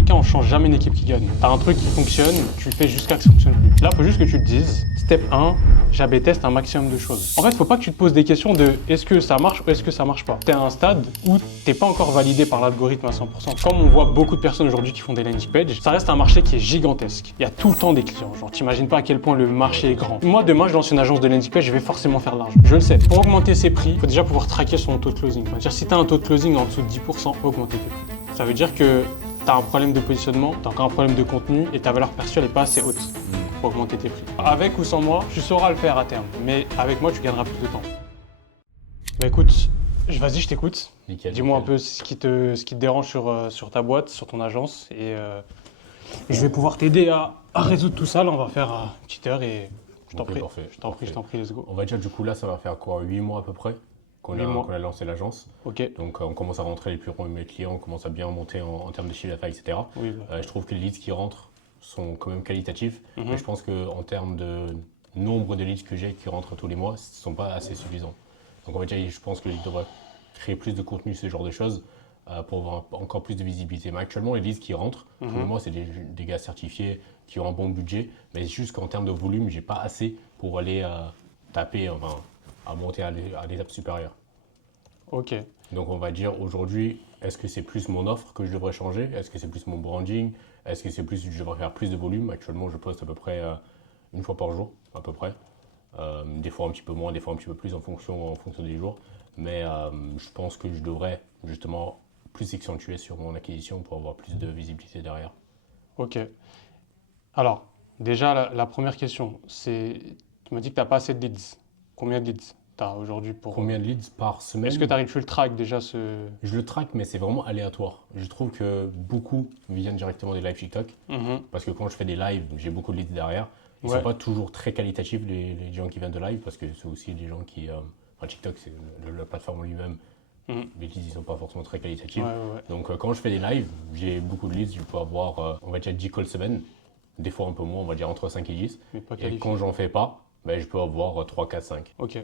les cas, on change jamais une équipe qui gagne. T'as un truc qui fonctionne, tu le fais jusqu'à ce que ça fonctionne plus. Là, il faut juste que tu te dises, step 1, j'AB teste un maximum de choses. En fait, faut pas que tu te poses des questions de est-ce que ça marche ou est-ce que ça marche pas. T'es à un stade où t'es pas encore validé par l'algorithme à 100%. Comme on voit beaucoup de personnes aujourd'hui qui font des landing pages, ça reste un marché qui est gigantesque. Il y a tout le temps des clients. Genre, t'imagines pas à quel point le marché est grand. Moi, demain, je lance une agence de landing page, je vais forcément faire de l'argent. Je le sais. Pour augmenter ses prix, il faut déjà pouvoir traquer son taux de closing. C'est-à-dire, si t'as un taux de closing en dessous de 10%, augmenter tes prix. Ça veut dire que tu as un problème de positionnement, tu as encore un problème de contenu et ta valeur perçue n'est pas assez haute pour augmenter tes prix. Avec ou sans moi, tu sauras le faire à terme, mais avec moi, tu gagneras plus de temps. Bah écoute, vas-y, je t'écoute. Dis-moi un peu ce qui te dérange sur ta boîte, sur ton agence et je vais pouvoir t'aider à résoudre tout ça. Là, on va faire une petite heure et je t'en prie. Parfait. Je t'en prie, let's go. On va dire du coup là, ça va faire quoi, 8 mois à peu près qu'on a lancé l'agence. Ok. Donc on commence à rentrer les plus premiers clients, on commence à bien monter en termes de chiffre d'affaires, etc. Oui, je trouve que les leads qui rentrent sont quand même qualitatifs, mais je pense qu'en termes de nombre de leads que j'ai qui rentrent tous les mois, ce ne sont pas assez suffisants. Donc on va dire, je pense que je devrais créer plus de contenu, ce genre de choses, pour avoir encore plus de visibilité. Mais actuellement, les leads qui rentrent, tous les mois, c'est des gars certifiés qui ont un bon budget, mais c'est juste qu'en termes de volume, j'ai pas assez pour aller taper, enfin, à monter à l'étape supérieure. Ok. Donc on va dire aujourd'hui, est-ce que c'est plus mon offre que je devrais changer? Est-ce que c'est plus mon branding? Est-ce que c'est plus, je devrais faire plus de volume? Actuellement, je poste à peu près une fois par jour, à peu près. Des fois un petit peu moins, des fois un petit peu plus en fonction des jours. Mais je pense que je devrais justement plus accentuer sur mon acquisition pour avoir plus de visibilité derrière. Ok. Alors, déjà, la première question, c'est, tu m'as dit que tu n'as pas assez de leads. Combien de leads tu as aujourd'hui pour... Combien de leads par semaine? Est-ce que tu le track déjà Je le track, mais c'est vraiment aléatoire. Je trouve que beaucoup viennent directement des lives TikTok. Parce que quand je fais des lives, j'ai beaucoup de leads derrière. Ils ne sont pas toujours très qualitatifs, les gens qui viennent de live, parce que c'est aussi des gens qui... Enfin, TikTok, c'est la plateforme en lui-même. Les leads, ils ne sont pas forcément très qualitatifs. Donc, quand je fais des lives, j'ai beaucoup de leads. Je peux avoir, on va dire, 10 calls semaine. Des fois un peu moins, on va dire entre 5 et 10. Et quand j'en fais pas, ben, je peux avoir 3, 4, 5. Ok.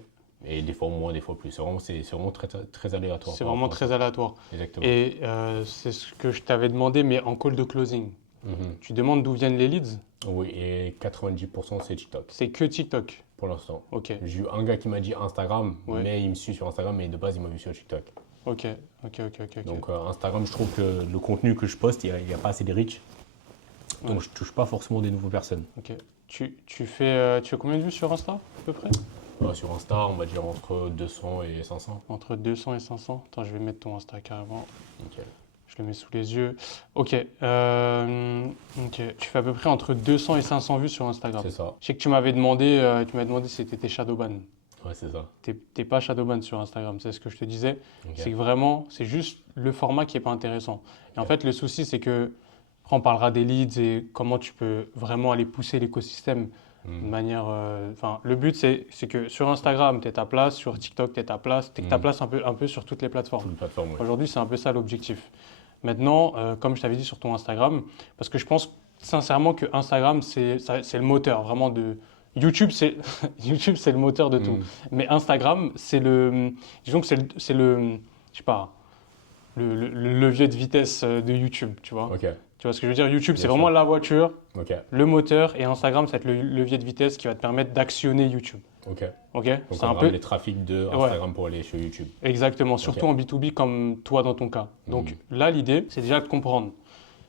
Et des fois moins, des fois plus. C'est vraiment très, très aléatoire. C'est vraiment très aléatoire. Exactement. Et c'est ce que je t'avais demandé, mais en call de closing. Tu demandes d'où viennent les leads? Oui, et 90% c'est TikTok. C'est que TikTok? Pour l'instant. Ok. J'ai eu un gars qui m'a dit Instagram, mais il me suit sur Instagram, mais de base il m'a vu sur TikTok. Ok. Donc Instagram, je trouve que le contenu que je poste, il n'y a pas assez de reach. Donc je touche pas forcément des nouvelles personnes. Ok. Tu fais combien de vues sur Insta, à peu près? Sur Insta, on va dire entre 200 et 500. Entre 200 et 500? Attends, je vais mettre ton Insta carrément. Ok. Je le mets sous les yeux. Ok. Tu fais à peu près entre 200 et 500 vues sur Instagram. C'est ça. Je sais que tu m'avais demandé si tu étais shadowban. Ouais, c'est ça. T'es pas shadowban sur Instagram, c'est ce que je te disais. Ok. C'est que vraiment, c'est juste le format qui est pas intéressant. Et en fait, le souci, c'est que, après, on parlera des leads et comment tu peux vraiment aller pousser l'écosystème de manière... le but, c'est que sur Instagram, tu es ta place, sur TikTok, tu es ta place, tu es ta place un peu sur toutes les plateformes. Toutes les plateformes, ouais. Aujourd'hui, c'est un peu ça l'objectif. Maintenant, comme je t'avais dit sur ton Instagram, parce que je pense sincèrement que Instagram, c'est le moteur vraiment de... YouTube, c'est le moteur de tout. Mais Instagram, disons que c'est le, je sais pas, le levier de vitesse de YouTube, tu vois. Ok. Tu vois ce que je veux dire? YouTube, c'est Bien vraiment sûr. la voiture, Ok. le moteur, et Instagram, c'est le levier de vitesse qui va te permettre d'actionner YouTube. Ok. Ok? Donc C'est on un va peu les trafics de Instagram pour aller sur YouTube. exactement, surtout en B2B comme toi dans ton cas. Donc là, l'idée, c'est déjà de comprendre.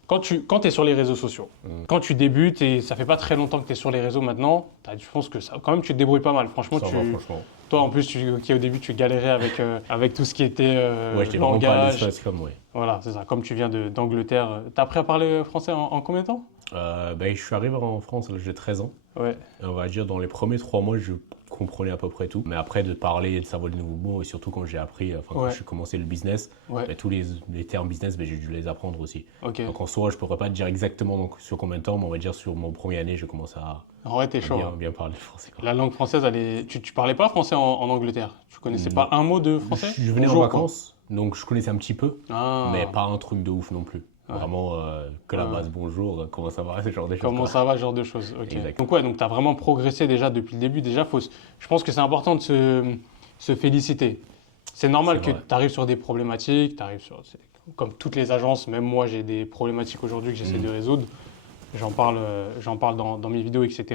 Quand tu es sur les réseaux sociaux, quand tu débutes et ça fait pas très longtemps que tu es sur les réseaux maintenant, je pense que ça, quand même tu te débrouilles pas mal. Franchement, Ça va, franchement. toi en plus, au début tu galérais avec tout ce qui était Ouais, j'étais vraiment pas à langage. l'aise comme ouais. Voilà, c'est ça. Comme tu viens d'Angleterre, tu as appris à parler français en combien de temps? Je suis arrivé en France, là, j'ai 13 ans. Ouais. Et on va dire dans les premiers 3 mois, je comprenais à peu près tout. Mais après, de parler et de savoir les nouveaux mots, et surtout quand j'ai appris, quand j'ai commencé le business, tous les termes business, j'ai dû les apprendre aussi. Ok. Donc en soi, je ne pourrais pas te dire exactement sur combien de temps, mais on va dire sur mon première année, je commence à En vrai, t'es chaud. bien parler français. Quoi. La langue française, tu parlais pas français en Angleterre? Tu connaissais pas un mot de français? Je venais Bonjour, en vacances, donc je connaissais un petit peu, Ah. mais pas un truc de ouf non plus. Vraiment que la base, bonjour, comment ça va, ce genre de choses. Comment ça va, ce genre de choses. Ok. Exact. Donc tu as vraiment progressé déjà depuis le début. Déjà, je pense que c'est important de se féliciter. C'est normal C'est que vrai. tu arrives sur des problématiques, comme toutes les agences, même moi j'ai des problématiques aujourd'hui que j'essaie de résoudre. J'en parle dans mes vidéos, etc.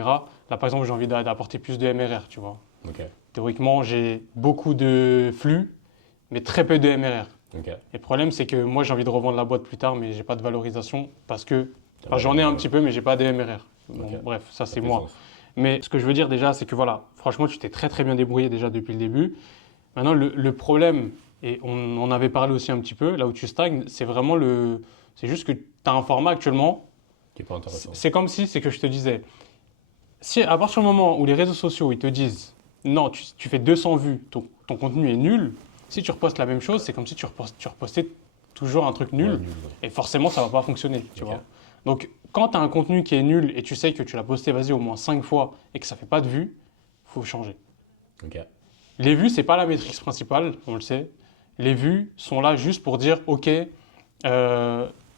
Là, par exemple, j'ai envie d'apporter plus de MRR, tu vois. Ok. Théoriquement, j'ai beaucoup de flux, mais très peu de MRR. Ok. Et le problème, c'est que moi, j'ai envie de revendre la boîte plus tard, mais j'ai pas de valorisation parce que T'as j'en ai un pas- petit peu, mais j'ai pas de MRR. Bon, Ok. bref, ça Ça c'est fait moi. sens. Mais ce que je veux dire déjà, c'est que voilà, franchement, tu t'es très très bien débrouillé déjà depuis le début. Maintenant, le problème, et on en avait parlé aussi un petit peu, là où tu stagnes, c'est vraiment c'est juste que tu as un format actuellement. Qui est pas intéressant. C'est comme si, c'est que je te disais, si à partir du moment où les réseaux sociaux ils te disent non, tu fais 200 vues, ton contenu est nul, si tu repostes la même chose, c'est comme si tu repostais toujours un truc nul, Ouais, nul, ouais. et forcément ça va pas fonctionner, tu Ok. vois. Donc quand tu as un contenu qui est nul et tu sais que tu l'as posté, vas-y, au moins 5 fois et que ça fait pas de vues, faut changer. Ok. Les vues, c'est pas la métrique principale, on le sait. Les vues sont là juste pour dire, ok,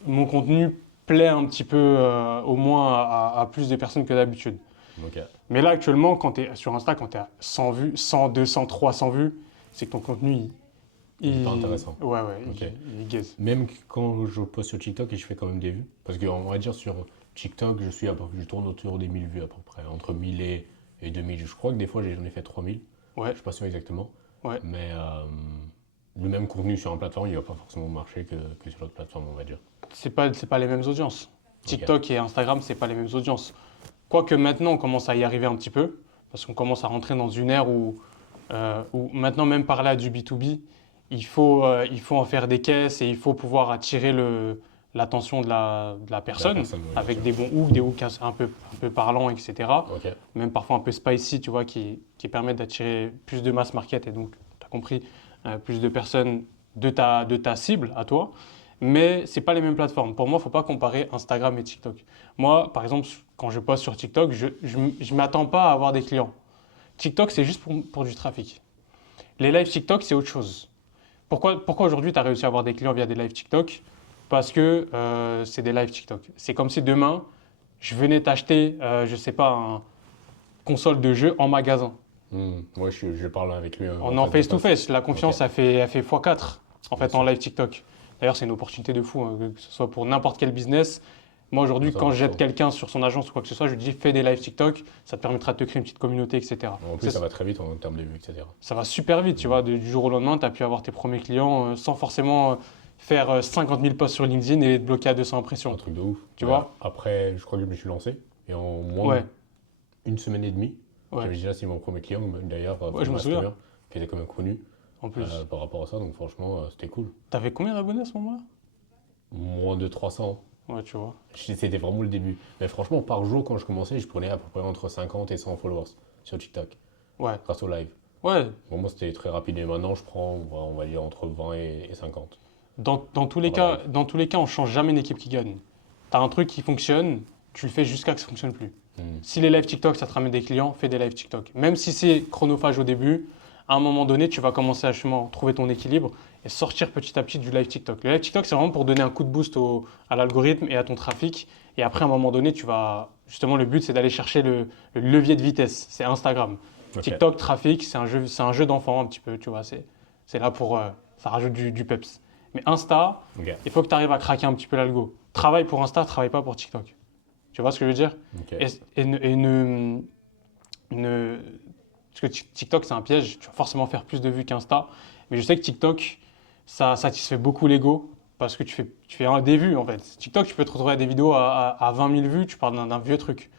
mon contenu plaît un petit peu au moins à plus de personnes que d'habitude. Ok. Mais là, actuellement, quand tu es sur Insta, quand tu es à 100 vues, 100, 200, 300 vues, c'est que ton contenu, Il est pas intéressant. Ouais, Ok. il gaze. Même quand je poste sur TikTok et je fais quand même des vues, parce qu'on va dire sur TikTok, je tourne autour des 1000 vues à peu près, entre 1000 et 2000. Je crois que des fois j'en ai fait 3000, Ouais, je suis pas sûr exactement. ouais. Mais le même contenu sur une plateforme, il va pas forcément marcher que sur l'autre plateforme, on va dire. C'est pas les mêmes audiences. TikTok et Instagram, c'est pas les mêmes audiences. Quoique maintenant, on commence à y arriver un petit peu, parce qu'on commence à rentrer dans une ère où maintenant, même parler à du B2B, il faut en faire des caisses et il faut pouvoir attirer l'attention de la personne personne, oui, bien avec sûr. des hooks un peu parlants, etc. Ok. Même parfois un peu spicy, tu vois, qui permettent d'attirer plus de mass market et donc, tu as compris, plus de personnes de ta cible à toi. Mais c'est pas les mêmes plateformes. Pour moi, il ne faut pas comparer Instagram et TikTok. Moi, par exemple, quand je poste sur TikTok, je ne m'attends pas à avoir des clients. TikTok, c'est juste pour du trafic. Les lives TikTok, c'est autre chose. Pourquoi aujourd'hui, tu as réussi à avoir des clients via des lives TikTok? Parce que c'est des lives TikTok. C'est comme si demain, je venais t'acheter, je ne sais pas, une console de jeu en magasin. Ouais, je parle avec lui. En face-to-face. La confiance, Ok. elle fait x4 en Bien fait en sûr. live TikTok. D'ailleurs, c'est une opportunité de fou, hein, que ce soit pour n'importe quel business. Moi, aujourd'hui, Ça quand marche, j'aide ça. quelqu'un sur son agence ou quoi que ce soit, je lui dis fais des lives TikTok, ça te permettra de te créer une petite communauté, etc. En plus, ça va très vite en termes de vues, etc. Ça va super vite, tu vois. Du jour au lendemain, tu as pu avoir tes premiers clients sans forcément faire 50 000 posts sur LinkedIn et être bloqué à 200 Un impressions. truc de ouf. Tu Mais vois? après, je crois que je me suis lancé. Et en moins Ouais, d'une semaine et demie, ouais, j'avais déjà signé mon premier client, d'ailleurs, ouais, je me souviens. qui était quand même connu En plus. par rapport à ça. Donc franchement, c'était cool. T'avais combien d'abonnés à ce moment-là? Moins de 300. Ouais, tu vois. C'était vraiment le début. Mais franchement, par jour, quand je commençais, je prenais à peu près entre 50 et 100 followers sur TikTok, Ouais, grâce au live. ouais. Vraiment, c'était très rapide. Et maintenant, je prends, on va dire, entre 20 et 50. Dans tous les Pendant cas, live. dans tous les cas, on change jamais une équipe qui gagne. T'as un truc qui fonctionne, tu le fais jusqu'à que ça fonctionne plus. Si les lives TikTok, ça te ramène des clients, fais des lives TikTok. Même si c'est chronophage au début, à un moment donné, tu vas commencer à justement trouver ton équilibre et sortir petit à petit du live TikTok. Le live TikTok, c'est vraiment pour donner un coup de boost à l'algorithme et à ton trafic. Et après, à un moment donné, tu vas. Justement, le but, c'est d'aller chercher le levier de vitesse. C'est Instagram. Ok. TikTok, trafic, c'est un jeu d'enfant un petit peu, tu vois. C'est là pour. Ça rajoute du peps. Mais Insta, Ok. il faut que tu arrives à craquer un petit peu l'algo. Travaille pour Insta, travaille pas pour TikTok. Tu vois ce que je veux dire? Ok. Parce que TikTok, c'est un piège. Tu vas forcément faire plus de vues qu'Insta. Mais je sais que TikTok, ça satisfait beaucoup l'ego parce que tu fais des vues en fait. TikTok, tu peux te retrouver à des vidéos à 20 000 vues, tu parles d'un vieux truc.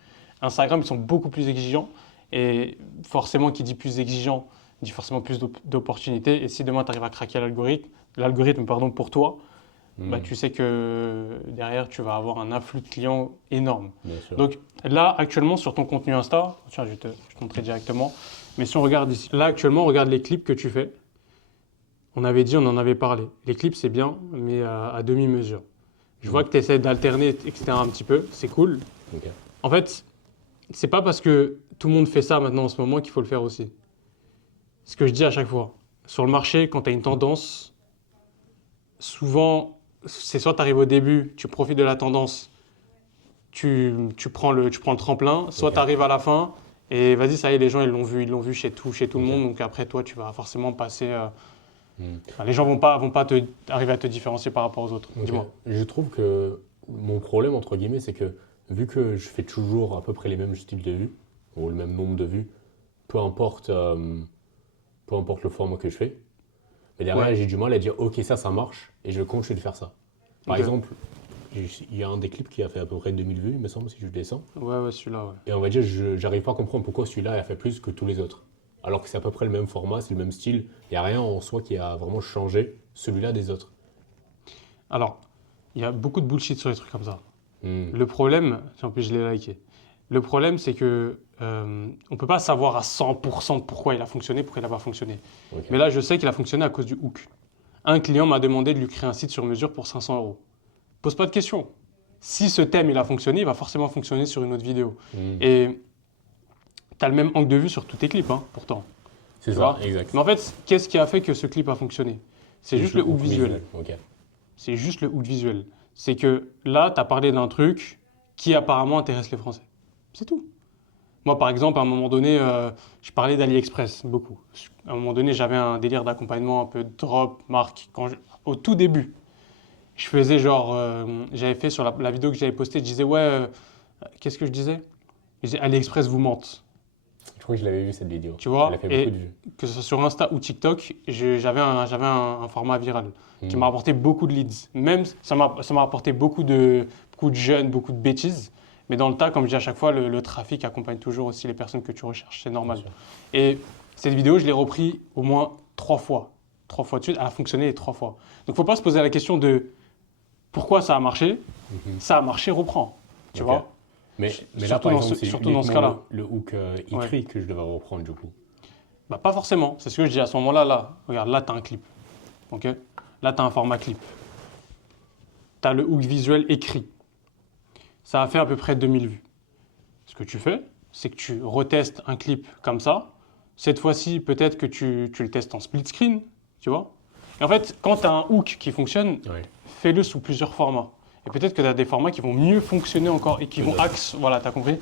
Instagram, ils sont beaucoup plus exigeants. Et forcément, qui dit plus exigeant, dit forcément plus d'opportunités. Et si demain, tu arrives à craquer l'algorithme pour toi, bah, tu sais que derrière, tu vas avoir un afflux de clients énorme. Bien sûr. Donc là, actuellement, sur ton contenu Insta, tiens, je vais te montrer directement. Mais si on regarde ici, là, actuellement, on regarde les clips que tu fais. On avait dit, on en avait parlé. Les clips, c'est bien, mais à demi-mesure. Je vois que tu essaies d'alterner, etc. un petit peu. C'est cool. Ok. En fait, c'est pas parce que tout le monde fait ça maintenant en ce moment qu'il faut le faire aussi. C'est ce que je dis à chaque fois. Sur le marché, quand tu as une tendance, souvent, c'est soit tu arrives au début, tu profites de la tendance, tu prends le tremplin, soit Ok. tu arrives à la fin et vas-y, ça y est, les gens ils l'ont vu chez tout le Ok. monde. Donc après, toi, tu vas forcément passer Enfin, les gens vont pas arriver à te différencier par rapport aux autres. Okay. Dis-moi. Je trouve que mon problème, entre guillemets, c'est que vu que je fais toujours à peu près les mêmes types de vues, ou le même nombre de vues, peu importe le format que je fais, mais derrière, j'ai du mal à dire, ok, ça marche, et je continue de faire ça. Par exemple, il y a un des clips qui a fait à peu près 2000 vues, il me semble, si je descends. Ouais, celui-là, ouais. Et on va dire, j'arrive pas à comprendre pourquoi celui-là a fait plus que tous les autres. Alors que c'est à peu près le même format, c'est le même style. Il n'y a rien en soi qui a vraiment changé celui-là des autres. Alors, il y a beaucoup de bullshit sur les trucs comme ça. Le problème, en plus je l'ai liké, le problème c'est que on peut pas savoir à 100% pourquoi il a fonctionné, pourquoi il n'a pas fonctionné. Okay. Mais là, je sais qu'il a fonctionné à cause du hook. Un client m'a demandé de lui créer un site sur mesure pour 500 €. Pose pas de question. Si ce thème il a fonctionné, il va forcément fonctionner sur une autre vidéo. Et tu as le même angle de vue sur tous tes clips, hein, pourtant. C'est ça, exact. Mais en fait, qu'est-ce qui a fait que ce clip a fonctionné? C'est juste le hook visuel. Okay. C'est juste le hook visuel. C'est que là, tu as parlé d'un truc qui apparemment intéresse les Français. C'est tout. Moi, par exemple, à un moment donné, je parlais d'AliExpress beaucoup. À un moment donné, j'avais un délire d'accompagnement un peu drop, marque. Au tout début, je faisais genre, j'avais fait sur la vidéo que j'avais postée, je disais, ouais, qu'est-ce que je disais? Je disais, AliExpress vous mente. Je crois que je l'avais vu cette vidéo. Tu vois, elle a fait beaucoup de vues. Que ce soit sur Insta ou TikTok, j'avais un format viral qui m'a rapporté beaucoup de leads. Même, ça m'a rapporté beaucoup de jeunes, beaucoup de bêtises. Mais dans le tas, comme je dis à chaque fois, le trafic accompagne toujours aussi les personnes que tu recherches. C'est normal. Et cette vidéo, je l'ai repris au moins 3 fois. 3 fois de suite. Elle a fonctionné les 3 fois. Donc, il ne faut pas se poser la question de pourquoi ça a marché. Ça a marché, reprends. Tu vois. Mais là, par exemple, c'est surtout dans ce cas-là. Le hook écrit que je devrais reprendre du coup. Bah, pas forcément. C'est ce que je dis à ce moment-là. Là, regarde, là, tu as un clip. Ok. Là, tu as un format clip. Tu as le hook visuel écrit. Ça a fait à peu près 2000 vues. Ce que tu fais, c'est que tu retestes un clip comme ça. Cette fois-ci, peut-être que tu le testes en split screen, tu vois. Et en fait, quand tu as un hook qui fonctionne, fais-le sous plusieurs formats. Et peut-être que tu as des formats qui vont mieux fonctionner encore et qui vont axe. Voilà, tu as compris.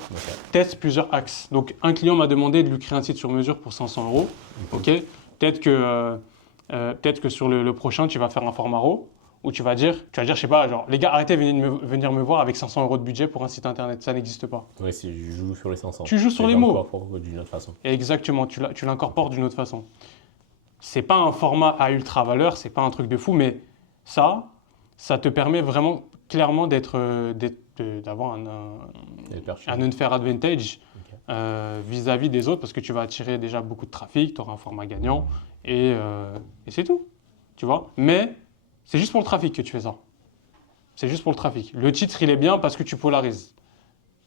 Teste plusieurs axes. Donc, un client m'a demandé de lui créer un site sur mesure pour 500 €. Ok. Peut-être que sur le prochain, tu vas faire un format RAW. Où tu vas dire, je sais pas, genre, les gars, arrêtez de venir me voir avec 500 € de budget pour un site internet. Ça n'existe pas. Oui, si je joue sur les 500. Tu joues sur les mots. D'une autre façon. Exactement, tu l'incorpores d'une autre façon. C'est pas un format à ultra valeur, c'est pas un truc de fou, mais ça te permet vraiment clairement d'avoir un unfair advantage vis-à-vis des autres parce que tu vas attirer déjà beaucoup de trafic, tu auras un format gagnant et c'est tout. Tu vois. Mais c'est juste pour le trafic que tu fais ça. C'est juste pour le trafic. Le titre, il est bien parce que tu polarises.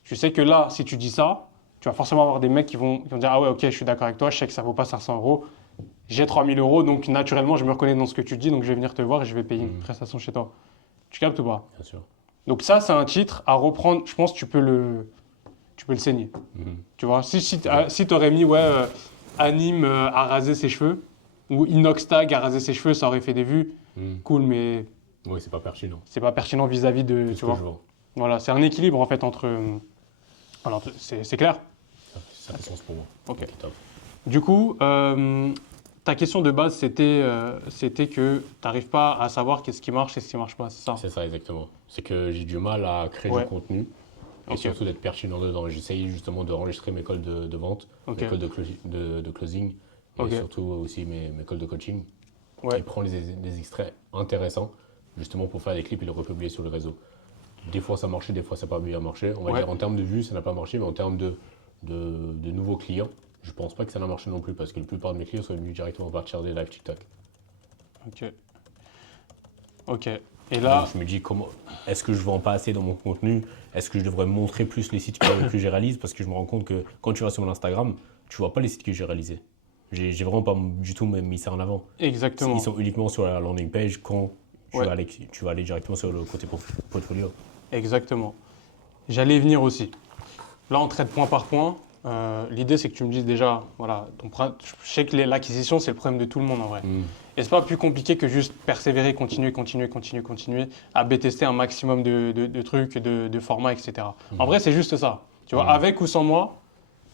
Tu sais que là, si tu dis ça, tu vas forcément avoir des mecs qui vont dire « Ah ouais, ok, je suis d'accord avec toi, je sais que ça ne vaut pas 500 €, j'ai 3000 €, donc naturellement, je me reconnais dans ce que tu dis, donc je vais venir te voir et je vais payer une prestation chez toi. » Tu captes ou pas? Bien sûr. Donc ça, c'est un titre à reprendre. Je pense que tu peux le saigner. Tu vois, si tu aurais mis Anime a rasé ses cheveux ou Inoxtag a rasé ses cheveux, ça aurait fait des vues. Cool, mais oui, c'est pas pertinent. C'est pas pertinent vis-à-vis de, tu vois. Voilà, c'est un équilibre en fait entre. Voilà, c'est clair. Ça fait sens pour moi. Ok. Okay, top. Du coup, ta question de base, c'était que tu n'arrives pas à savoir qu'est-ce qui marche et ce qui marche pas, c'est ça? C'est ça exactement. C'est que j'ai du mal à créer du contenu et surtout d'être pertinent dedans. J'essaye justement d'enregistrer mes calls de vente, mes calls de closing et surtout aussi mes calls de coaching. Et prendre des extraits intéressants justement pour faire des clips et les republier sur le réseau. Des fois ça marchait, des fois ça n'a pas bien marché. On va dire en termes de vues ça n'a pas marché, mais en termes de nouveaux clients, je pense pas que ça n'a marché non plus parce que la plupart de mes clients sont venus directement à partir des live TikTok. Ok. Et là, donc, je me dis est-ce que je vends pas assez dans mon contenu? Est-ce que je devrais montrer plus les sites que j'ai réalisés? Parce que je me rends compte que quand tu vas sur mon Instagram, tu vois pas les sites que j'ai réalisés. J'ai vraiment pas du tout mis ça en avant. Exactement. Ils sont uniquement sur la landing page quand tu vas aller directement sur le côté portfolio. Exactement. J'allais y venir aussi. Là, on traite point par point. L'idée, c'est que tu me dises déjà, voilà, je sais que l'acquisition, c'est le problème de tout le monde en vrai. Et c'est pas plus compliqué que juste persévérer, continuer à B-tester un maximum de trucs, de formats, etc. En vrai, c'est juste ça. Tu vois, avec ou sans moi,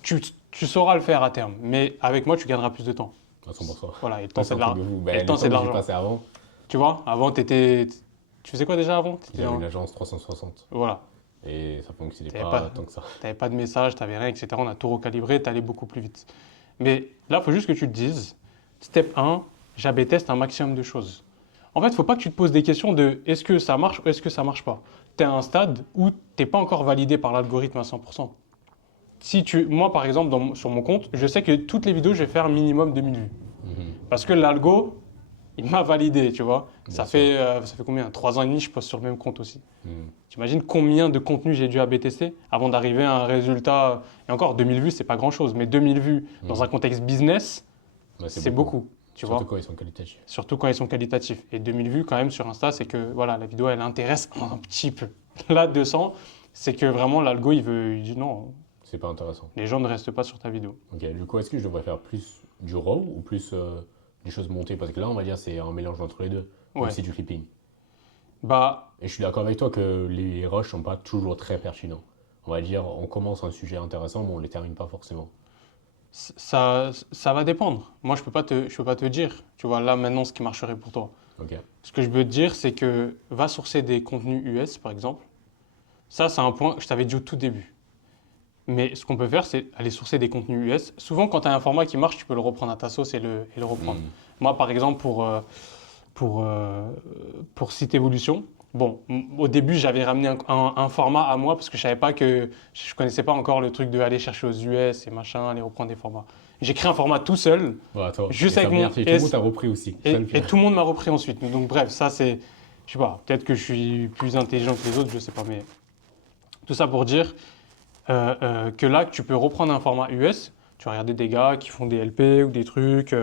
tu sauras le faire à terme. Mais avec moi, tu gagneras plus de temps. À 100%. Voilà, et le temps, Pas c'est de un truc l'argent. de fou. Et le Le temps, c'est de que j'ai l'argent. passé avant, Tu vois, avant, tu faisais quoi déjà avant? j'avais une agence 360 Voilà. et ça fonctionnait T'avais pas pas, tant que ça. t'avais pas de message, t'avais rien, etc. On a tout recalibré, t'allais beaucoup plus vite. Mais là, il faut juste que tu te dises, step 1, j'AB teste un maximum de choses. En fait, il ne faut pas que tu te poses des questions de est-ce que ça marche ou est-ce que ça marche pas. Tu es à un stade où tu n'es pas encore validé par l'algorithme à 100%. Moi, par exemple, sur mon compte, je sais que toutes les vidéos, je vais faire minimum 2000 vues. Parce que l'algo, il m'a validé, tu vois. Ça fait combien? 3 ans et demi, je poste sur le même compte aussi. T'imagines combien de contenu j'ai dû AB tester avant d'arriver à un résultat. Et encore, 2000 vues, c'est pas grand-chose. Mais 2000 vues dans un contexte business, Ouais, c'est beaucoup. Tu vois. Surtout quand ils sont qualitatifs. Surtout quand ils sont qualitatifs. Et 2000 vues, quand même, sur Insta, c'est que voilà, la vidéo, elle intéresse un petit peu. Là, 200, c'est que vraiment, l'algo, il dit non, C'est pas intéressant. les gens ne restent pas sur ta vidéo. Ok, du coup, est-ce que je devrais faire plus du raw ou plus des choses montées? Parce que là, on va dire, c'est un mélange entre les deux. Même Ouais. si c'est du clipping. Bah, Et je suis d'accord avec toi que les rushs sont pas toujours très pertinents. On va dire, on commence un sujet intéressant, mais on les termine pas forcément. ça va dépendre. Moi, je peux pas te dire, tu vois, là, maintenant, ce qui marcherait pour toi. Ok. Ce que je veux te dire, c'est que va sourcer des contenus US, par exemple. Ça, c'est un point que je t'avais dit au tout début. Mais ce qu'on peut faire, c'est aller sourcer des contenus US. Souvent, quand tu as un format qui marche, tu peux le reprendre à ta sauce et le reprendre. Moi, par exemple, pour Site Évolution, bon, au début, j'avais ramené un format à moi parce que je savais pas que je connaissais pas encore le truc de aller chercher aux US et machin, aller reprendre des formats. J'ai créé un format tout seul, Ouais, attends, juste et ça avec a bien mon fait. Tout le monde t'a repris aussi. et, Ça le et fait. tout le monde m'a repris ensuite. Donc bref, ça c'est, je sais pas, peut-être que je suis plus intelligent que les autres, je sais pas, mais tout ça pour dire que là, tu peux reprendre un format US. Tu vas regarder des gars qui font des LP ou des trucs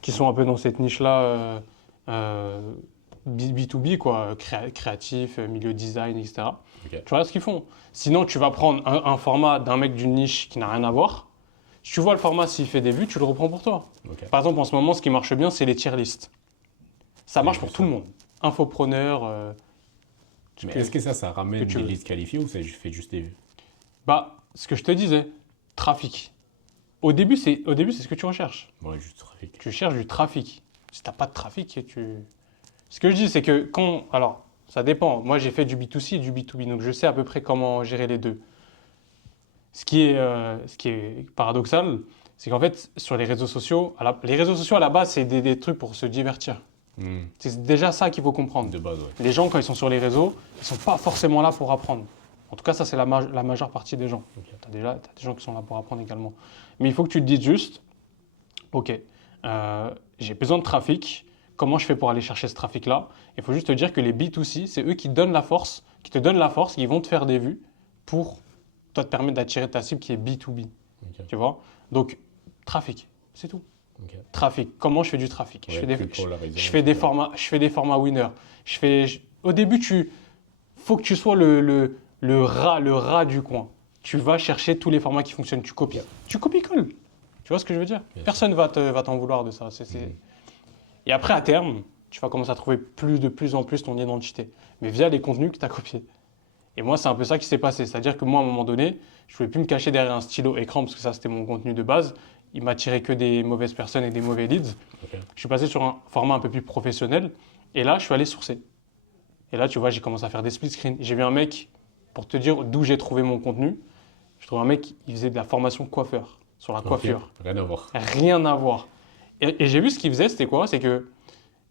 qui sont un peu dans cette niche-là, B2B, quoi, créatif, milieu design, etc. Ok. Tu vois ce qu'ils font. Sinon, tu vas prendre un format d'un mec d'une niche qui n'a rien à voir. Si tu vois le format, s'il fait des vues, tu le reprends pour toi. Ok. Par exemple, en ce moment, ce qui marche bien, c'est les tier lists. Ça Oui, marche je pour sais. tout le monde. Infopreneur. Mais que- est-ce que ça ramène tu des veux. listes qualifiées ou ça fait juste des vues? Bah, ce que je te disais, trafic. Au début, c'est ce que tu recherches. Ouais, juste trafic. Tu cherches du trafic. Si tu n'as pas de trafic, Ce que je dis, c'est que quand. Alors, ça dépend. Moi, j'ai fait du B2C et du B2B, donc je sais à peu près comment gérer les deux. Ce qui est paradoxal, c'est qu'en fait, sur les réseaux sociaux, les réseaux sociaux à la base, c'est des trucs pour se divertir. C'est déjà ça qu'il faut comprendre. De base, ouais. Les gens, quand ils sont sur les réseaux, ils ne sont pas forcément là pour apprendre. En tout cas, ça, c'est la majeure partie des gens. Ok. Tu as des gens qui sont là pour apprendre également. Mais il faut que tu te dises juste, OK, j'ai besoin de trafic. Comment je fais pour aller chercher ce trafic-là? Il faut juste te dire que les B2C, c'est eux qui donnent la force, qui vont te faire des vues pour toi te permettre d'attirer ta cible qui est B2B. Ok. Tu vois? Donc, trafic, c'est tout. Ok. Trafic. Comment je fais du trafic? Ouais, je fais des, plus polarisant, je fais des etc. formats winner. Au début, faut que tu sois le rat du coin. Tu vas chercher tous les formats qui fonctionnent. Tu copies. Tu copies-colles. Tu vois ce que je veux dire? Bien Personne va t'en vouloir de ça. Et après, à terme, tu vas commencer à trouver de plus en plus ton identité. Mais via les contenus que tu as copiés. Et moi, c'est un peu ça qui s'est passé. C'est-à-dire que moi, à un moment donné, je ne pouvais plus me cacher derrière un stylo écran parce que ça, c'était mon contenu de base. Il m'attirait que des mauvaises personnes et des mauvais leads. Ok. Je suis passé sur un format un peu plus professionnel. Et là, je suis allé sourcer. Et là, tu vois, j'ai commencé à faire des split screens. J'ai vu un mec, pour te dire d'où j'ai trouvé mon contenu, je trouve un mec, il faisait de la formation coiffeur, sur la coiffure. Ok. Rien à voir. Rien à voir. Et j'ai vu ce qu'il faisait, c'était quoi? C'est que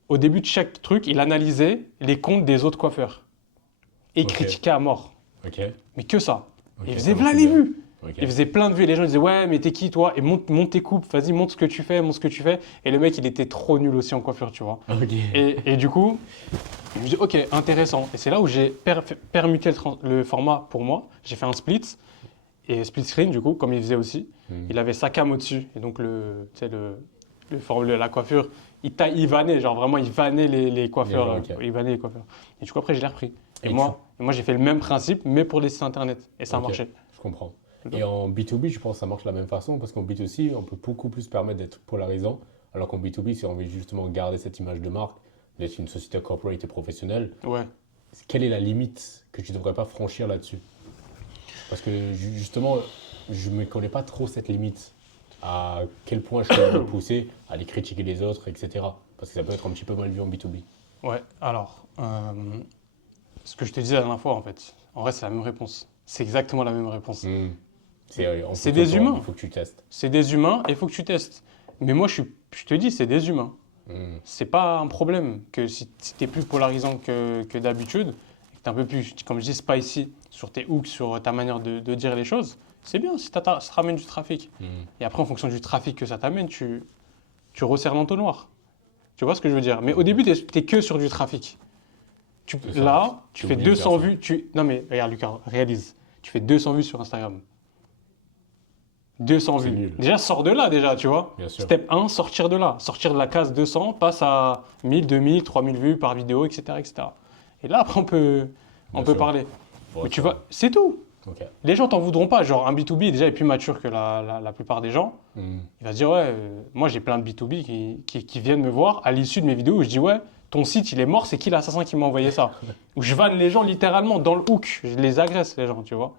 au début de chaque truc, il analysait les comptes des autres coiffeurs. Et il Ok. critiquait à mort. Ok. Mais que ça. Ok, Il ça faisait marche plein les bien. vues. Ok. Il faisait plein de vues et les gens disaient ouais mais t'es qui toi? Et monte tes coupes, vas-y montre ce que tu fais, montre ce que tu fais. Et le mec il était trop nul aussi en coiffure tu vois. Ok. Et du coup, je me dis ok intéressant. Et c'est là où j'ai permuté le format pour moi. J'ai fait un split et split screen du coup comme il faisait aussi. Il avait sa cam au-dessus et donc la coiffure, il vannait genre vraiment il vannait les coiffeurs. Ok. Il vannait les coiffeurs. Et du coup après je l'ai repris. Et Et moi j'ai fait le même principe mais pour les sites internet et ça a Ok. marché. Je comprends. Et en B2B, je pense que ça marche de la même façon parce qu'en B2C, on peut beaucoup plus se permettre d'être polarisant. Alors qu'en B2B, si on veut justement garder cette image de marque, d'être une société corporate et professionnelle, Ouais. quelle est la limite que tu ne devrais pas franchir là-dessus? Parce que justement, je ne me connais pas trop cette limite. à quel point je peux me pousser à aller critiquer les autres, etc. Parce que ça peut être un petit peu mal vu en B2B. Ouais, alors, ce que je te disais la dernière fois, en fait, en vrai, c'est la même réponse. C'est exactement la même réponse. C'est des humains. Il faut que tu testes. C'est des humains et il faut que tu testes. Mais moi, je te dis, c'est des humains. C'est pas un problème que si tu es plus polarisant que d'habitude, que tu es un peu plus, comme je dis, spicy sur tes hooks, sur ta manière de dire les choses, c'est bien si ça te ramène du trafic. Et après, en fonction du trafic que ça t'amène, tu resserres l'entonnoir. Tu vois ce que je veux dire? Mais au début, tu n'es que sur du trafic. Là, tu fais 200 vues. Non mais regarde Lucas, réalise. Tu fais 200 vues sur Instagram. 200 vues. Nul. Déjà, sors de là, déjà, tu vois. Bien sûr. Step 1, sortir de là. Sortir de la case 200, passe à 1000, 2000, 3000 vues par vidéo, etc. etc. Et là, après, on peut parler. Mais c'est tout. Okay. Les gens t'en voudront pas. Genre, un B2B, déjà, est plus mature que la plupart des gens. Il va se dire, ouais, moi, j'ai plein de B2B qui viennent me voir à l'issue de mes vidéos où je dis, ouais, ton site, il est mort, c'est qui l'assassin qui m'a envoyé ça? Où je vanne les gens littéralement dans le hook. Je les agresse, les gens, tu vois.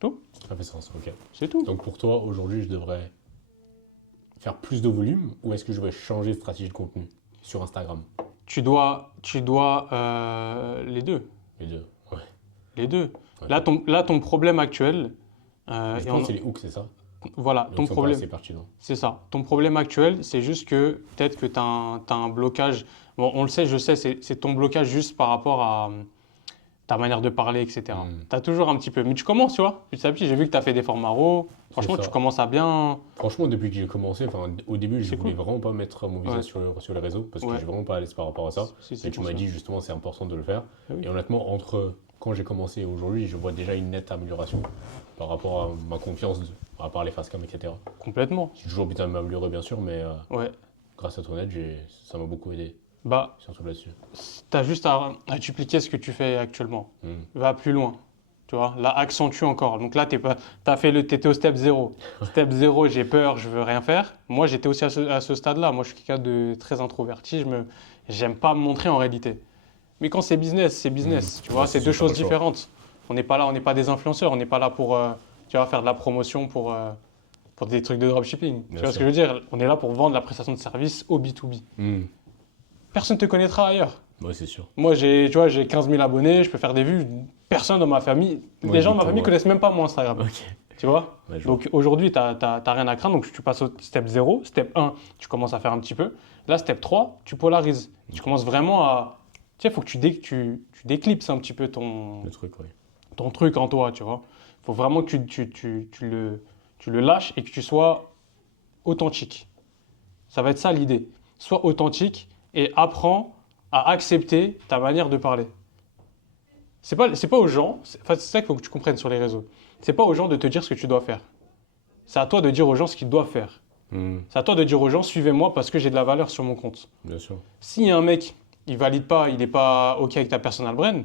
Tout. Ça fait sens, ok. C'est tout. Donc pour toi, aujourd'hui, je devrais faire plus de volume ou est-ce que je vais changer de stratégie de contenu sur Instagram? Tu dois les deux. Les deux, ouais. Les deux. Ouais. Là, ton problème actuel. Je pense que c'est les hooks, c'est ça? Voilà, Donc, ton problème. C'est pertinent. C'est ça. Ton problème actuel, c'est juste que peut-être que tu as un blocage. Bon, on le sait, je sais, c'est ton blocage juste par rapport à ta manière de parler, etc. Tu as toujours un petit peu. Mais tu commences, tu vois. Petit à petit, j'ai vu que tu as fait des formats RAW. Franchement, tu commences à bien. Franchement, depuis que j'ai commencé, au début, je voulais vraiment pas mettre mon visage sur les réseaux parce que je suis vraiment pas à l'aise par rapport à ça. Et tu m'as dit justement, c'est important de le faire. Et honnêtement, entre quand j'ai commencé et aujourd'hui, je vois déjà une nette amélioration par rapport à ma confiance, par rapport à les facecam, etc. Complètement. J'ai toujours besoin de m'améliorer, bien sûr, mais grâce à ton aide, ça m'a beaucoup aidé. Surtout là-dessus. Tu as juste à dupliquer ce que tu fais actuellement. Va plus loin. Tu vois, là, accentue encore. Donc là, t'étais au step 0. Step 0, j'ai peur, je veux rien faire. Moi, j'étais aussi à ce stade-là. Moi, je suis quelqu'un de très introverti. J'aime pas me montrer en réalité. Mais quand c'est business, c'est business. Tu vois, c'est deux choses différentes. On n'est pas là, on n'est pas des influenceurs. On n'est pas là pour faire de la promotion pour des trucs de dropshipping. Tu vois ce que je veux dire? On est là pour vendre la prestation de service au B2B. Personne ne te connaîtra ailleurs. Oui, c'est sûr. Moi, j'ai 15 000 abonnés, je peux faire des vues. Personne dans ma famille, les gens de ma famille ne connaissent même pas mon Instagram. Tu vois? Donc aujourd'hui, tu n'as rien à craindre. Donc tu passes au step 0. Step 1, tu commences à faire un petit peu. Là, step 3, tu polarises. Tu commences vraiment à. Tu sais, il faut que tu déclipses un petit peu ton truc en toi, tu vois. Il faut vraiment que tu le lâches et que tu sois authentique. Ça va être ça l'idée. Sois authentique et apprends à accepter ta manière de parler. C'est pas aux gens, c'est ça qu'il faut que tu comprennes sur les réseaux. C'est pas aux gens de te dire ce que tu dois faire. C'est à toi de dire aux gens ce qu'ils doivent faire. C'est à toi de dire aux gens, suivez-moi parce que j'ai de la valeur sur mon compte. Bien sûr. S'il y a un mec, il valide pas, il n'est pas OK avec ta personal brand,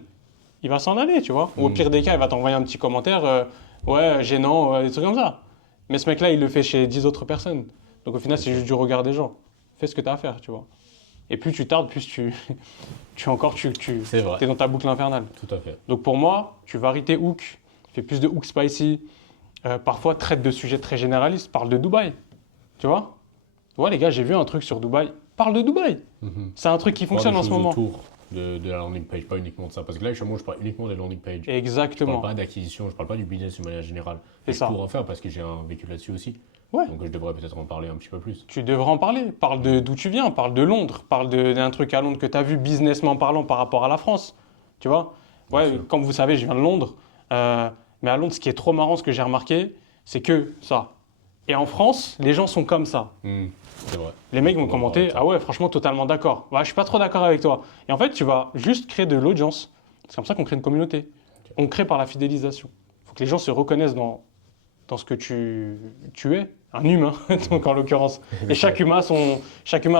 il va s'en aller, tu vois. Ou au pire des cas, il va t'envoyer un petit commentaire, ouais, gênant, des trucs comme ça. Mais ce mec-là, il le fait chez 10 autres personnes. Donc au final, c'est juste du regard des gens. Fais ce que tu as à faire, tu vois. Et plus tu tardes, plus tu es dans ta boucle infernale. Tout à fait. Donc pour moi, tu varies tes hooks, fais plus de hooks spicy, parfois traite de sujets très généralistes, parle de Dubaï, tu vois. Ouais les gars, j'ai vu un truc sur Dubaï, parle de Dubaï. C'est un truc qui fonctionne en ce moment. Autour de la landing page, pas uniquement de ça. Parce que là, actuellement, je parle uniquement des landing pages. Exactement. Je parle pas d'acquisition, je parle pas du business de manière générale. C'est ça. Je pourrais en faire parce que j'ai un vécu là-dessus aussi. Ouais. Donc je devrais peut-être en parler un petit peu plus. Tu devrais en parler. Parle d'où tu viens, parle de Londres, parle d'un truc à Londres que tu as vu businessment parlant par rapport à la France. Tu vois? Ouais, comme vous savez, je viens de Londres. Mais à Londres, ce qui est trop marrant, ce que j'ai remarqué, c'est que ça. Et en France, les gens sont comme ça. C'est vrai. Les mecs vont commenter, ah ouais, franchement, totalement d'accord. Ouais, je suis pas trop d'accord avec toi. Et en fait, tu vas juste créer de l'audience. C'est comme ça qu'on crée une communauté. On crée par la fidélisation. Il faut que les gens se reconnaissent dans ce que tu es, un humain, donc en l'occurrence. Et chaque humain a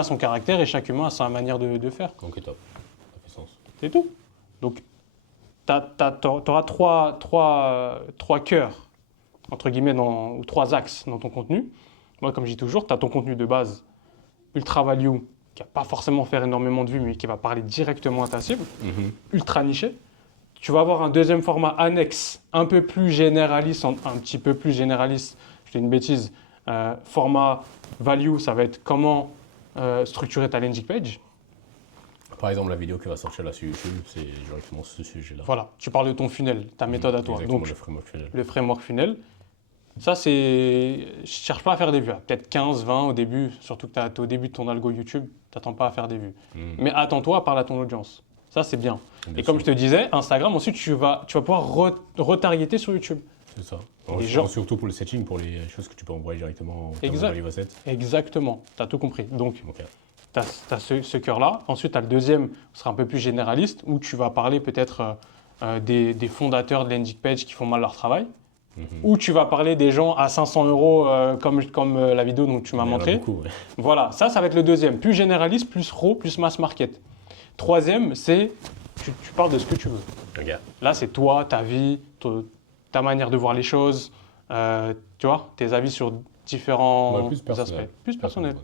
son caractère et chaque humain a sa manière de faire. Donc top, ça fait sens. C'est tout. Donc, tu auras trois cœurs, entre guillemets, ou trois axes dans ton contenu. Moi, comme je dis toujours, tu as ton contenu de base, ultra value, qui va pas forcément faire énormément de vues, mais qui va parler directement à ta cible, ultra niché. Tu vas avoir un deuxième format annexe, un peu plus généraliste, un petit peu plus généraliste, je fais une bêtise, Format value, ça va être comment structurer ta landing page. Par exemple, la vidéo qui va sortir là sur YouTube, c'est directement ce sujet-là. Voilà, tu parles de ton funnel, ta méthode à toi. Exactement, Donc, le framework funnel. le framework funnel, ça c'est... Je cherche pas à faire des vues, peut-être 15, 20 au début, surtout que tu es au début de ton algo YouTube, tu n'attends pas à faire des vues. Mais attends-toi à parler à ton audience. Ça, c'est bien. Et comme je te disais, Instagram, ensuite, tu vas pouvoir retargeter sur YouTube. C'est ça. Surtout pour le setting, pour les choses que tu peux envoyer directement au value asset. Exactement, tu as tout compris. Donc, tu as ce cœur-là. Ensuite, tu as le deuxième, qui sera un peu plus généraliste, où tu vas parler peut-être des fondateurs de landing page qui font mal leur travail. Ou tu vas parler des gens à 500 €, comme la vidéo dont tu m'as montré. Voilà, ça va être le deuxième. Plus généraliste, plus raw, plus mass market. Troisième, c'est tu parles de ce que tu veux. Là, c'est toi, ta vie, ta manière de voir les choses, tu vois, tes avis sur différents aspects. Plus personnel.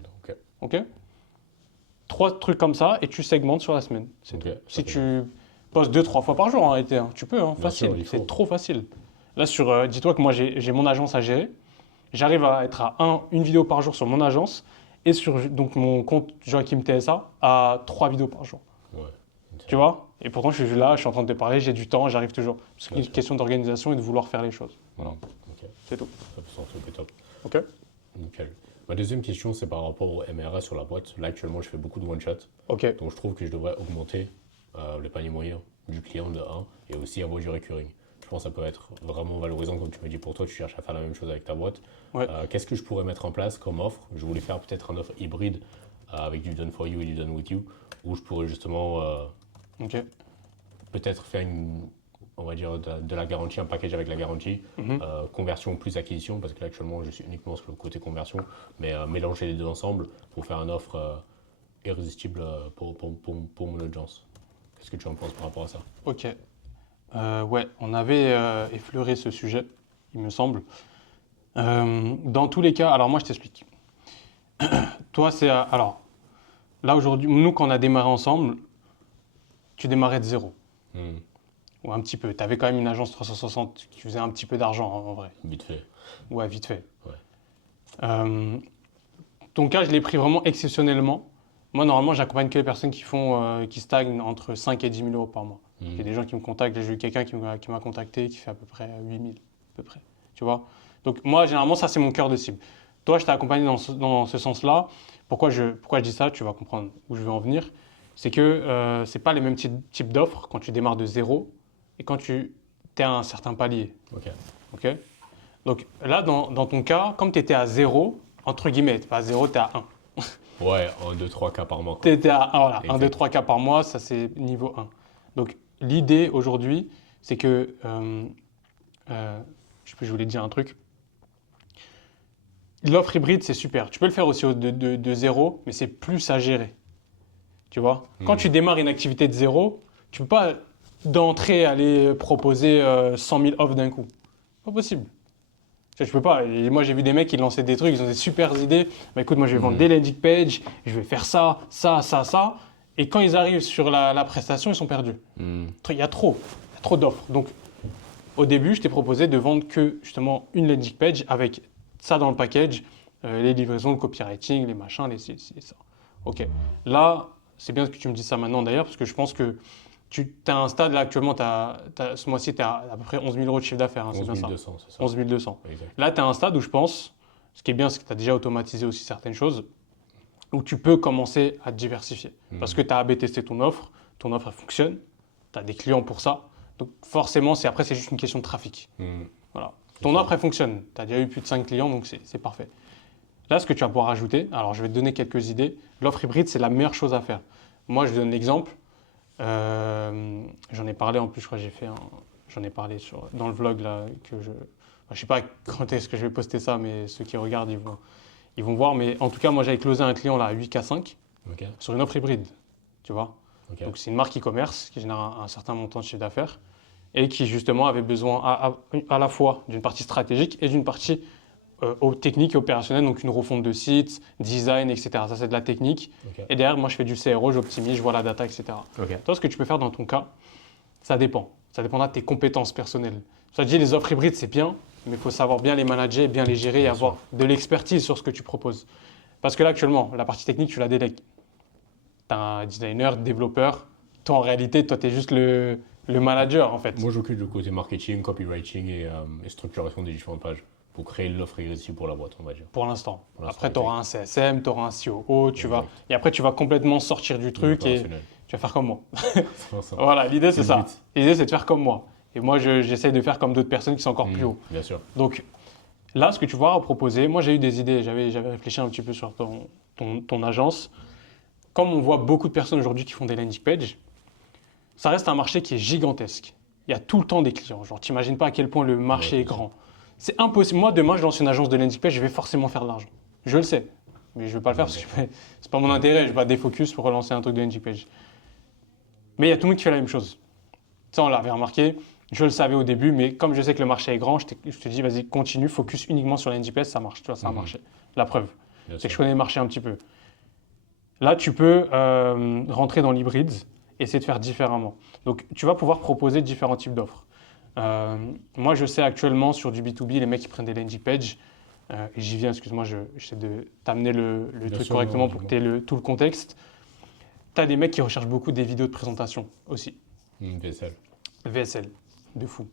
Ok. 3 trucs comme ça et tu segmentes sur la semaine. Si tu postes 2-3 fois par jour en réalité, tu peux, facile. C'est trop facile. Là, dis-toi que moi, j'ai mon agence à gérer. J'arrive à être à une vidéo par jour sur mon agence et sur donc, mon compte Joachim TSA à 3 vidéos par jour. Tu vois? Et pourtant, je suis là, je suis en train de te parler, j'ai du temps, j'arrive toujours. C'est une question d'organisation et de vouloir faire les choses. Voilà. C'est tout. Ça peut sentir top. Ok. Nickel. Ma deuxième question, c'est par rapport au MRR sur la boîte. Là, actuellement, je fais beaucoup de one-shot. Ok. Donc, je trouve que je devrais augmenter le panier moyen du client de 1 et aussi avoir du recurring. Je pense que ça peut être vraiment valorisant, comme tu me dis, pour toi, tu cherches à faire la même chose avec ta boîte. Qu'est-ce que je pourrais mettre en place comme offre? Je voulais faire peut-être une offre hybride avec du done for you et du done with you, où je pourrais justement peut-être faire on va dire de la garantie, un package avec la garantie, conversion plus acquisition, parce que là actuellement je suis uniquement sur le côté conversion, mais mélanger les deux ensemble pour faire une offre irrésistible pour mon audience. Qu'est-ce que tu en penses par rapport à ça? Ok. On avait effleuré ce sujet, il me semble. Dans tous les cas, alors moi je t'explique. Toi, alors, là aujourd'hui, nous quand on a démarré ensemble, tu démarrais de zéro. Ou un petit peu. Tu avais quand même une agence 360 qui faisait un petit peu d'argent en vrai. Vite fait. Ouais, vite fait. Ton cas, je l'ai pris vraiment exceptionnellement. Moi, normalement, j'accompagne que les personnes qui stagnent entre 5 et 10 000 € par mois. Il y a des gens qui me contactent. J'ai eu quelqu'un qui m'a contacté qui fait à peu près 8 000, à peu près. Tu vois? Donc moi, généralement, ça, c'est mon cœur de cible. Toi, je t'ai accompagné dans ce sens-là. Pourquoi je dis ça? Tu vas comprendre où je veux en venir. C'est que ce n'est pas les mêmes types d'offres quand tu démarres de zéro et quand tu es à un certain palier. Ok. Donc là, dans ton cas, comme tu étais à 0, entre guillemets, tu n'es pas à 0, tu es à 1. Ouais, 1, 2, 3 cas par mois. Tu étais à 1, voilà, 1, 2, 3 cas par mois, ça c'est niveau 1. Donc l'idée aujourd'hui, c'est que, je voulais te dire un truc, l'offre hybride c'est super. Tu peux le faire aussi de 0, mais c'est plus à gérer. Tu vois? Quand tu démarres une activité de 0, tu ne peux pas d'entrée aller proposer 100 000 offres d'un coup. Pas possible. Je peux pas. Et moi, j'ai vu des mecs qui lançaient des trucs, ils ont des super idées. Bah, écoute, moi, je vais vendre des landing pages, je vais faire ça. Et quand ils arrivent sur la prestation, ils sont perdus. Il y a trop d'offres. Donc, au début, je t'ai proposé de vendre que justement une landing page avec ça dans le package, les livraisons, le copywriting, les machins, les ça. Ok. Là, c'est bien que tu me dises ça maintenant d'ailleurs, parce que je pense que tu as un stade là actuellement, ce mois-ci, tu es à peu près 11 000 € de chiffre d'affaires. 11 200, c'est ça. 11 200. Exact. Là, tu as un stade où je pense, ce qui est bien, c'est que tu as déjà automatisé aussi certaines choses, où tu peux commencer à te diversifier. Parce que tu as AB testé ton offre elle fonctionne, tu as des clients pour ça. Donc forcément, après, c'est juste une question de trafic. Voilà. Ton offre, elle fonctionne. Tu as déjà eu plus de 5 clients, donc c'est parfait. Là, ce que tu vas pouvoir ajouter, alors je vais te donner quelques idées. L'offre hybride, c'est la meilleure chose à faire. Moi, je te donne l'exemple. J'en ai parlé en plus, je crois que j'en ai parlé dans le vlog là, je sais pas quand est-ce que je vais poster ça, mais ceux qui regardent, ils vont voir. Mais en tout cas, moi j'avais closé un client là à 8K5 sur une offre hybride, tu vois. Donc c'est une marque e-commerce qui génère un certain montant de chiffre d'affaires et qui justement avait besoin à la fois d'une partie stratégique et d'une partie technique et opérationnelle, donc une refonte de site, design, etc. Ça, c'est de la technique. Et derrière, moi, je fais du CRO, j'optimise, je vois la data, etc. Toi, ce que tu peux faire dans ton cas, ça dépend. Ça dépendra de tes compétences personnelles. Ça te dit, les offres hybrides, c'est bien, mais il faut savoir bien les manager, bien les gérer et Bien avoir de l'expertise sur ce que tu proposes. Parce que là, actuellement, la partie technique, tu la délègues. Tu as un designer, développeur. Toi, en réalité, toi, tu es juste le manager, en fait. Moi, j'occupe le côté marketing, copywriting et structuration des différentes pages pour créer l'offre régressive pour la boîte, on va dire. Pour l'instant. Pour l'instant, Après, tu auras un CSM, tu auras un COO, Exact. et après, tu vas complètement sortir du truc et Opérationnel. tu vas faire comme moi. C'est ça. Voilà, l'idée, c'est le ça. but. L'idée, c'est de faire comme moi. Et moi, j'essaie de faire comme d'autres personnes qui sont encore plus haut. Bien sûr. Donc, là, ce que tu vas proposer, moi, j'ai eu des idées. J'avais réfléchi un petit peu sur ton agence. Comme on voit beaucoup de personnes aujourd'hui qui font des landing pages, ça reste un marché qui est gigantesque. Il y a tout le temps des clients. Genre, t'imagines pas à quel point le marché Ouais, est grand. C'est impossible. Moi, demain, je lance une agence de landing page, je vais forcément faire de l'argent. Je le sais. Mais je ne vais pas le faire parce que c'est pas mon intérêt. Je vais pas défocus pour relancer un truc de landing page. Mais il y a tout le monde qui fait la même chose. Ça, on l'avait remarqué. Je le savais au début, mais comme je sais que le marché est grand, je te dis, vas-y, continue, focus uniquement sur la landing page, ça marche. Tu vois, ça a marché. La preuve, c'est que je connais le marché un petit peu. Là, tu peux rentrer dans l'hybride et essayer de faire différemment. Donc, tu vas pouvoir proposer différents types d'offres. Moi, je sais actuellement sur du B2B, les mecs qui prennent des landing pages, et j'y viens, excuse-moi, j'essaie de t'amener le truc sûr, correctement non, pour que tu aies tout le contexte. Tu as des mecs qui recherchent beaucoup des vidéos de présentation aussi. VSL. VSL, de fou.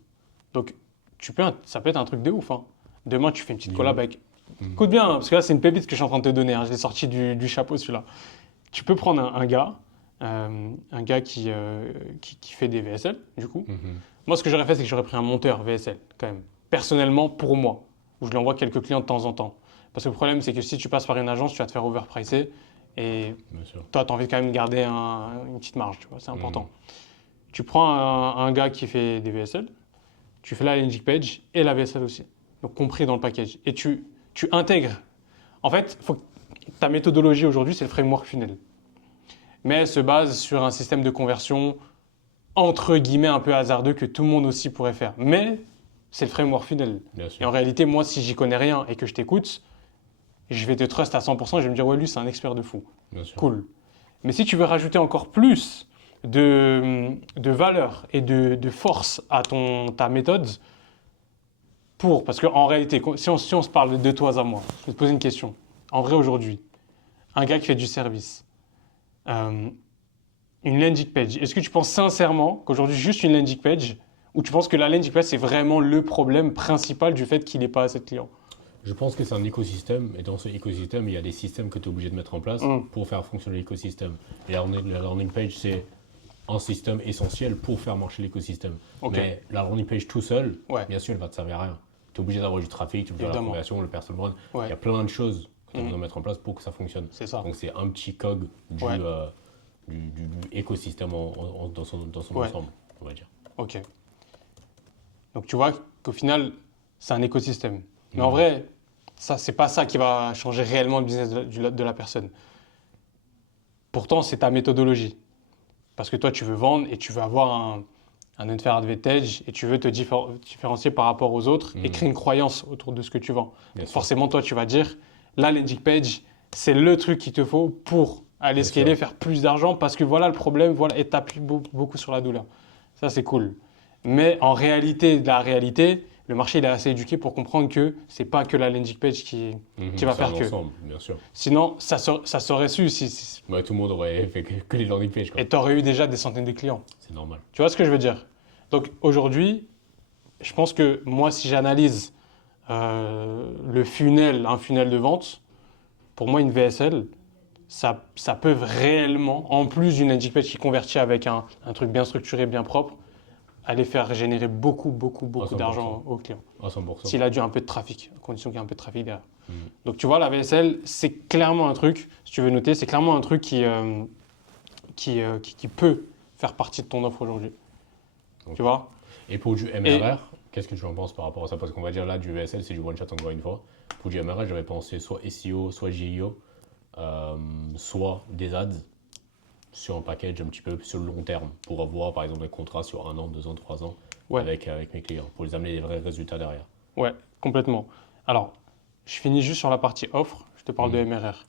Donc, ça peut être un truc de ouf. Hein. Demain, tu fais une petite collab avec. Écoute bien, hein, parce que là, c'est une pépite que je suis en train de te donner. Hein. Je l'ai sorti du chapeau, celui-là. Tu peux prendre un gars qui fait des VSL, du coup. Moi, ce que j'aurais fait, c'est que j'aurais pris un monteur VSL, quand même. Personnellement, pour moi, où je lui envoie quelques clients de temps en temps. Parce que le problème, c'est que si tu passes par une agence, tu vas te faire overpricer. Et toi, tu as envie de quand même garder une petite marge, tu vois, c'est important. Tu prends un gars qui fait des VSL, tu fais la landing page et la VSL aussi. Donc, compris dans le package. Et tu intègres. En fait, ta méthodologie aujourd'hui, c'est le framework funnel. Mais elle se base sur un système de conversion entre guillemets un peu hasardeux que tout le monde aussi pourrait faire. Mais c'est le framework funnel. Et en réalité, moi, si j'y connais rien et que je t'écoute, je vais te trust à 100%, je vais me dire, ouais, lui, c'est un expert de fou. Cool. Mais si tu veux rajouter encore plus de valeur et de force à ta méthode, parce qu'en réalité, si on se parle de toi à moi, je vais te poser une question. En vrai, aujourd'hui, un gars qui fait du service, une landing page, est-ce que tu penses sincèrement qu'aujourd'hui, juste une landing page, ou tu penses que la landing page, c'est vraiment le problème principal du fait qu'il n'ait pas assez de clients? Je pense que c'est un écosystème, et dans ce écosystème, il y a des systèmes que tu es obligé de mettre en place pour faire fonctionner l'écosystème. Et la landing page, c'est un système essentiel pour faire marcher l'écosystème. Mais la landing page tout seul, bien sûr, elle va te servir à rien. Tu es obligé d'avoir du trafic, tu peux faire la conversion, le personal brand. Il y a plein de choses que tu as besoin de mettre en place pour que ça fonctionne. C'est ça. Donc c'est un petit cog du écosystème dans son ensemble, on va dire. Ok. Donc tu vois qu'au final, c'est un écosystème. Mais en vrai, c'est pas ça qui va changer réellement le business de la personne. Pourtant, c'est ta méthodologie. Parce que toi, tu veux vendre et tu veux avoir un unfair advantage et tu veux te différencier par rapport aux autres et créer une croyance autour de ce que tu vends. Donc, forcément, toi, tu vas dire, la landing page, c'est le truc qu'il te faut pour aller scaler, faire plus d'argent parce que voilà le problème, voilà, et t'appuies beaucoup sur la douleur. Ça, c'est cool. Mais en réalité, le marché il est assez éduqué pour comprendre que c'est pas que la landing page qui va faire que. Bien sûr. Sinon, ça serait su. Tout le monde aurait fait que les landing pages. Et tu aurais eu déjà des centaines de clients. C'est normal. Tu vois ce que je veux dire? Donc aujourd'hui, je pense que moi, si j'analyse un funnel de vente, pour moi, une VSL, ça peut réellement, en plus d'une landing page qui convertit avec un truc bien structuré, bien propre, aller faire générer beaucoup d'argent aux clients. À 100%. S'il a un peu de trafic, à condition qu'il y ait un peu de trafic derrière. Donc tu vois, la VSL, c'est clairement un truc, si tu veux noter, c'est clairement un truc qui peut faire partie de ton offre aujourd'hui. Tu vois? Et pour du MRR, qu'est-ce que tu en penses par rapport à ça? Parce qu'on va dire là, du VSL, c'est du one shot encore une fois. Pour du MRR, j'avais pensé soit SEO, soit GEO, soit des ads sur un package un petit peu sur le long terme pour avoir par exemple des contrats sur 1 an, 2 ans, 3 ans avec mes clients pour les amener des vrais résultats derrière. Ouais, complètement. Alors, je finis juste sur la partie offre, je te parle de MRR.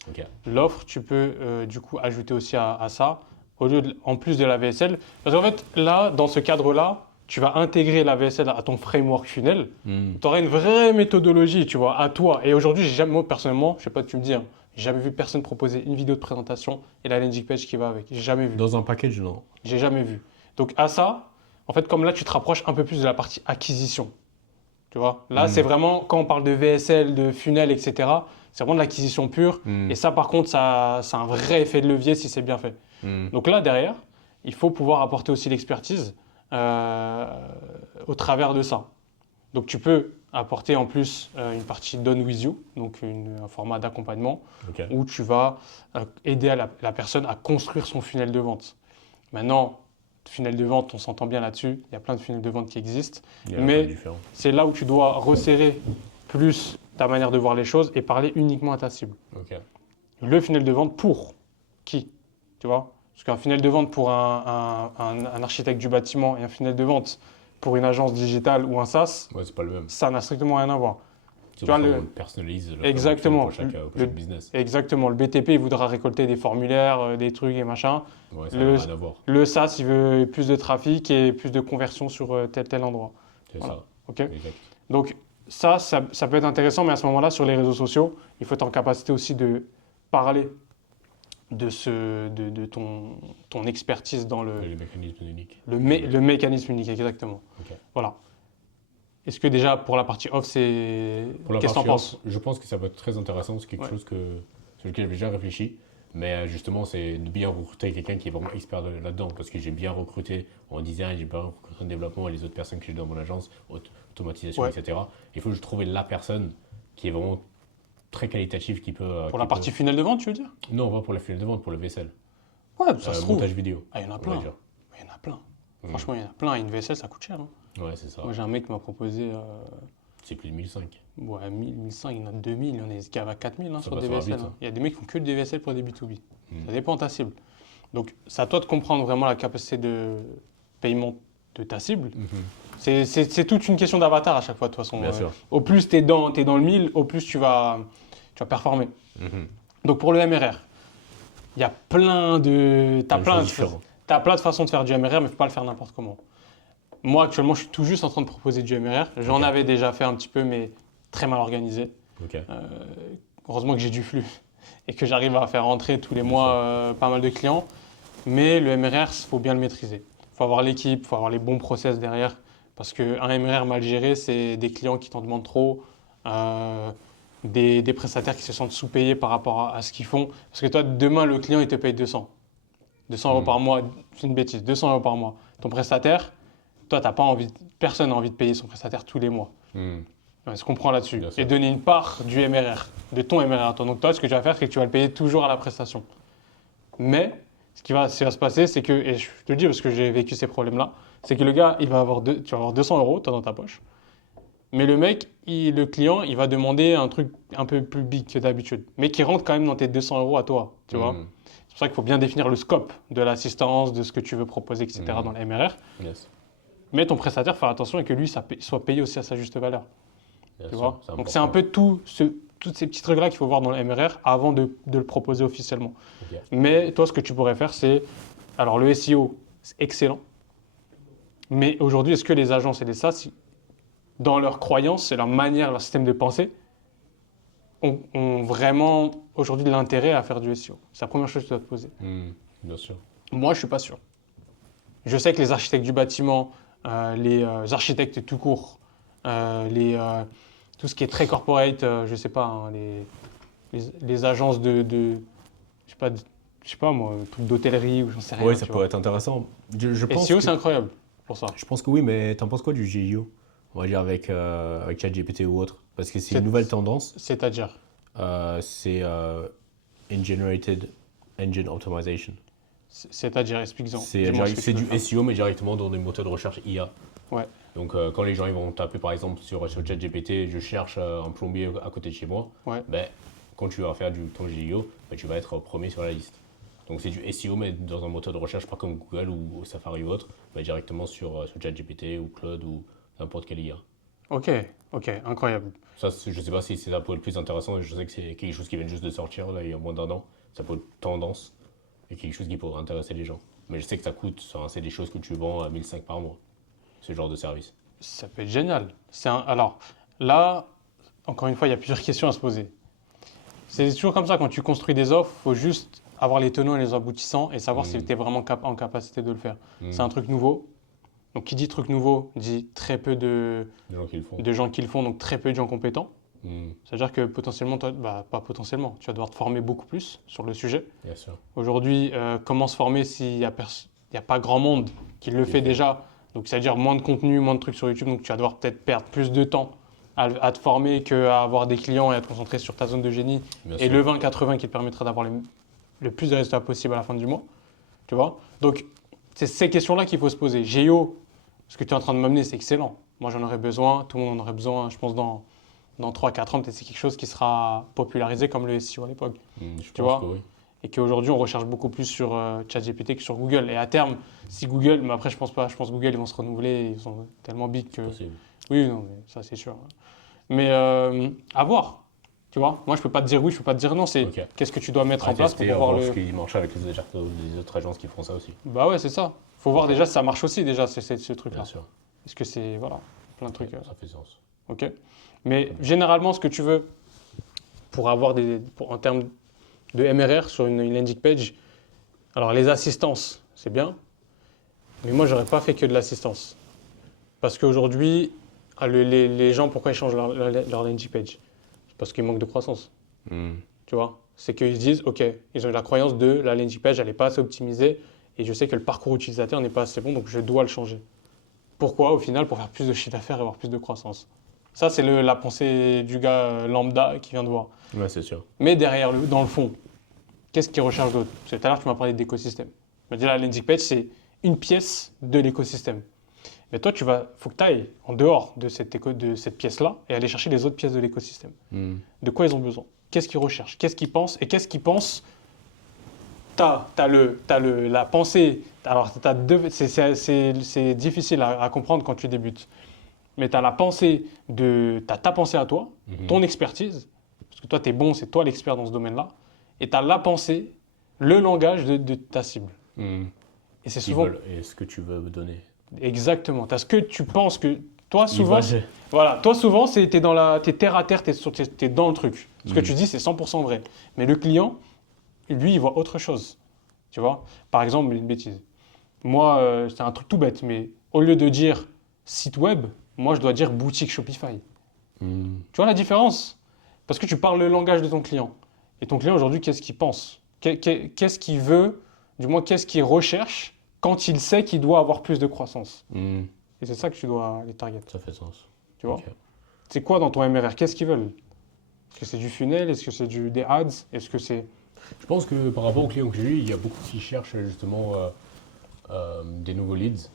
L'offre, tu peux du coup ajouter aussi à ça, en plus de la VSL. Parce qu'en fait, là, dans ce cadre-là, tu vas intégrer la VSL à ton framework funnel, tu auras une vraie méthodologie, tu vois, à toi. Et aujourd'hui, moi, personnellement, je sais pas te me dire, j'ai jamais vu personne proposer une vidéo de présentation et la landing page qui va avec. J'ai jamais vu. Dans un package, non. J'ai jamais vu. Donc à ça, en fait, comme là, tu te rapproches un peu plus de la partie acquisition. Tu vois, là, c'est vraiment, quand on parle de VSL, de funnel, etc., c'est vraiment de l'acquisition pure. Et ça, par contre, ça a un vrai effet de levier si c'est bien fait. Donc là, derrière, il faut pouvoir apporter aussi l'expertise au travers de ça. Donc tu peux apporter en plus une partie Done with you, donc un format d'accompagnement, où tu vas aider la personne à construire son funnel de vente. Maintenant, funnel de vente, on s'entend bien là-dessus, il y a plein de funnels de vente qui existent, mais c'est là où tu dois resserrer plus ta manière de voir les choses et parler uniquement à ta cible. Le funnel de vente pour qui? Tu vois? Parce qu'un funnel de vente pour un architecte du bâtiment et un funnel de vente pour une agence digitale ou un SaaS, c'est pas le même. Ça n'a strictement rien à voir. Tu vois, on personnalise exactement. Pour chaque business. Exactement. Le BTP, il voudra récolter des formulaires, des trucs et machin. Ouais, ça n'a rien à voir. Le SaaS, il veut plus de trafic et plus de conversion sur tel endroit. C'est ça. OK. Exact. Donc ça peut être intéressant, mais à ce moment-là, sur les réseaux sociaux, il faut être en capacité aussi de parler de ton expertise dans le mécanisme unique. Le mécanisme unique, exactement. Voilà. Est-ce que déjà pour la partie off, qu'est-ce que tu en penses? Je pense que ça va être très intéressant, c'est quelque chose sur lequel j'ai déjà réfléchi. Mais justement, c'est de bien recruter quelqu'un qui est vraiment expert là-dedans. Parce que j'ai bien recruté en design, j'ai bien recruté en développement et les autres personnes que j'ai dans mon agence, automatisation, etc. Il faut que je trouve la personne qui est vraiment très qualitative qui peut... Pour la partie funnel de vente, tu veux dire? Non, pas pour la funnel de vente, pour le vaisselle. Ouais, ça se trouve. Montage vidéo. Ah, il y en a plein. Il y en a plein. Franchement, il y en a plein. Une vaisselle, ça coûte cher. Hein. Ouais, c'est ça. Moi, j'ai un mec qui m'a proposé... C'est plus de 1005. Ouais, 1000, 1100, il y en a 2000, il y en a qui va à 4000 sur des vaisselles. Hein. Il y a des mecs qui font que des vaisselles pour des B2B. Ça dépend de ta cible. Donc, c'est à toi de comprendre vraiment la capacité de paiement de ta cible. C'est toute une question d'avatar à chaque fois, de toute façon. Bien sûr. Au plus tu es dans le mille, au plus tu vas performer. Donc, pour le MRR, il y a plein de... T'as plein de façons de faire du MRR, mais il ne faut pas le faire n'importe comment. Moi, actuellement, je suis tout juste en train de proposer du MRR. J'en avais déjà fait un petit peu, mais très mal organisé. Heureusement que j'ai du flux et que j'arrive à faire rentrer tous les mois pas mal de clients. Mais le MRR, il faut bien le maîtriser. Il faut avoir l'équipe, il faut avoir les bons process derrière. Parce qu'un MRR mal géré, c'est des clients qui t'en demandent trop, des prestataires qui se sentent sous-payés par rapport à ce qu'ils font. Parce que toi, demain, le client, il te paye 200. 200 euros par mois, c'est une bêtise, 200 euros par mois. Ton prestataire, toi, personne n'a envie de payer son prestataire tous les mois. On se comprend là-dessus. Et donner une part du MRR, de ton MRR à toi. Donc toi, ce que tu vas faire, c'est que tu vas le payer toujours à la prestation. Mais ce qui va se passer, c'est que, et je te le dis parce que j'ai vécu ces problèmes-là, c'est que le gars, tu vas avoir 200 euros, toi, dans ta poche. Mais le mec, le client, il va demander un truc un peu plus big que d'habitude, mais qui rentre quand même dans tes 200 euros à toi, tu vois. C'est pour ça qu'il faut bien définir le scope de l'assistance, de ce que tu veux proposer, etc. dans le MRR. Mais ton prestataire, faire attention et que lui, soit payé aussi à sa juste valeur. Tu vois. Donc c'est un peu toutes ces petits trucs-là qu'il faut voir dans le MRR avant de le proposer officiellement. Mais toi, ce que tu pourrais faire, c'est... Alors le SEO, c'est excellent. Mais aujourd'hui, est-ce que les agences et les SaaS, dans leur croyance et leur manière, leur système de pensée, ont vraiment aujourd'hui de l'intérêt à faire du SEO? C'est la première chose que tu dois te poser. Bien sûr. Moi, je ne suis pas sûr. Je sais que les architectes du bâtiment, les architectes tout court, tout ce qui est très corporate, je ne sais pas, hein, les agences je sais pas moi, trucs d'hôtellerie ou j'en sais rien. Oui, ça pourrait être intéressant. SEO, c'est incroyable pour ça. Je pense que oui, mais t'en penses quoi du GIO? On va dire avec ChatGPT ou autre. Parce que c'est une nouvelle tendance. C'est-à-dire c'est In-Generated Engine Optimization. C'est-à-dire, explique-en. C'est du SEO, mais directement dans des moteurs de recherche IA. Ouais. Donc, quand les gens ils vont taper, par exemple, sur ChatGPT, je cherche un plombier à côté de chez moi, quand tu vas faire ton GIO, tu vas être premier sur la liste. Donc, c'est du SEO, mais dans un moteur de recherche, pas comme Google ou Safari ou autre, mais directement sur ChatGPT ou Claude ou n'importe quelle IA. Ok, incroyable. Ça, je ne sais pas si c'est ça pour le plus intéressant. Je sais que c'est quelque chose qui vient juste de sortir, là, il y a moins d'1 an. Ça peut être tendance et quelque chose qui pourrait intéresser les gens. Mais je sais que ça coûte, c'est des choses que tu vends à 1005 par mois. ce genre de service? Ça peut être génial. Alors, là, encore une fois, il y a plusieurs questions à se poser. C'est toujours comme ça, quand tu construis des offres, il faut juste avoir les tenants et les aboutissants et savoir si tu es vraiment en capacité de le faire. C'est un truc nouveau. Donc, qui dit truc nouveau, dit très peu de gens qui le font, donc très peu de gens compétents. C'est-à-dire que potentiellement, toi, pas potentiellement, tu vas devoir te former beaucoup plus sur le sujet. Bien sûr. Aujourd'hui, comment se former s'il n'y a pas grand monde qui le fait déjà? Donc, c'est-à-dire moins de contenu, moins de trucs sur YouTube. Donc, tu vas devoir peut-être perdre plus de temps à te former qu'à avoir des clients et à te concentrer sur ta zone de génie. Bien et sûr. le 20-80 qui te permettra d'avoir le plus de résultats possible à la fin du mois. Tu vois? Donc, c'est ces questions-là qu'il faut se poser. Géo, ce que tu es en train de m'amener, c'est excellent. Moi, j'en aurais besoin. Tout le monde en aurait besoin, je pense, dans 3-4 ans. Peut-être c'est quelque chose qui sera popularisé comme le SEO à l'époque. Tu vois? Que oui. Et qu'aujourd'hui, on recherche beaucoup plus sur ChatGPT que sur Google. Et à terme, si Google, mais après, je pense pas, je pense que Google, ils vont se renouveler, ils sont tellement big que. Possible. Oui, non, mais ça, c'est sûr. Mais à voir, tu vois. Moi, je peux pas te dire oui, je peux pas te dire non. C'est qu'est-ce que tu dois mettre en place pour pouvoir le. Ce qui marche avec les autres agences qui font ça aussi. Bah ouais, c'est ça. Faut voir déjà si ça marche aussi, déjà, ce truc-là. Bien sûr. Est-ce que c'est. Voilà, plein de trucs. Ça fait sens. Ok. Mais généralement, ce que tu veux pour avoir en termes de MRR sur une landing page, alors les assistances, c'est bien, mais moi, j'aurais pas fait que de l'assistance. Parce qu'aujourd'hui, les gens, pourquoi ils changent leur landing page? Parce qu'il manque de croissance. Tu vois? C'est qu'ils disent, OK, ils ont la croyance de la landing page, elle n'est pas assez optimisée et je sais que le parcours utilisateur n'est pas assez bon, donc je dois le changer. Pourquoi? Au final, pour faire plus de chiffre d'affaires et avoir plus de croissance. Ça, c'est la pensée du gars lambda qui vient de voir. Ouais, c'est sûr. Mais derrière, dans le fond, qu'est-ce qu'il recherche d'autre? Parce que tout à l'heure, tu m'as parlé d'écosystème. Tu m'as dit la landing page, c'est une pièce de l'écosystème. Mais toi, faut que tu ailles en dehors de cette pièce-là et aller chercher les autres pièces de l'écosystème. De quoi ils ont besoin? Qu'est-ce qu'ils recherchent? Qu'est-ce qu'ils pensent? Et qu'est-ce qu'ils pensent? T'as la pensée. Alors, c'est difficile à comprendre quand tu débutes. Mais tu as la pensée t'as ta pensée à toi, ton expertise. Parce que toi, tu es bon, c'est toi l'expert dans ce domaine-là. Et tu as la pensée, le langage de ta cible. Et c'est souvent. Et ce que tu veux me donner. Exactement. Tu as ce que tu penses que. Toi, souvent, toi, souvent, t'es terre à terre, t'es dans le truc. Ce que tu dis, c'est 100% vrai. Mais le client, lui, il voit autre chose. Tu vois? Par exemple, une bêtise. Moi, c'est un truc tout bête, mais au lieu de dire site web, moi, je dois dire boutique Shopify. Tu vois la différence? Parce que tu parles le langage de ton client. Et ton client, aujourd'hui, qu'est-ce qu'il pense? Qu'est-ce qu'il veut? Du moins, qu'est-ce qu'il recherche quand il sait qu'il doit avoir plus de croissance? Et c'est ça que tu dois les target. Ça fait sens. Tu vois? C'est quoi dans ton MRR? Qu'est-ce qu'ils veulent? Est-ce que c'est du funnel? Est-ce que c'est des ads? Est-ce que c'est... Je pense que par rapport aux clients que j'ai eu, il y a beaucoup qui cherchent justement des nouveaux leads.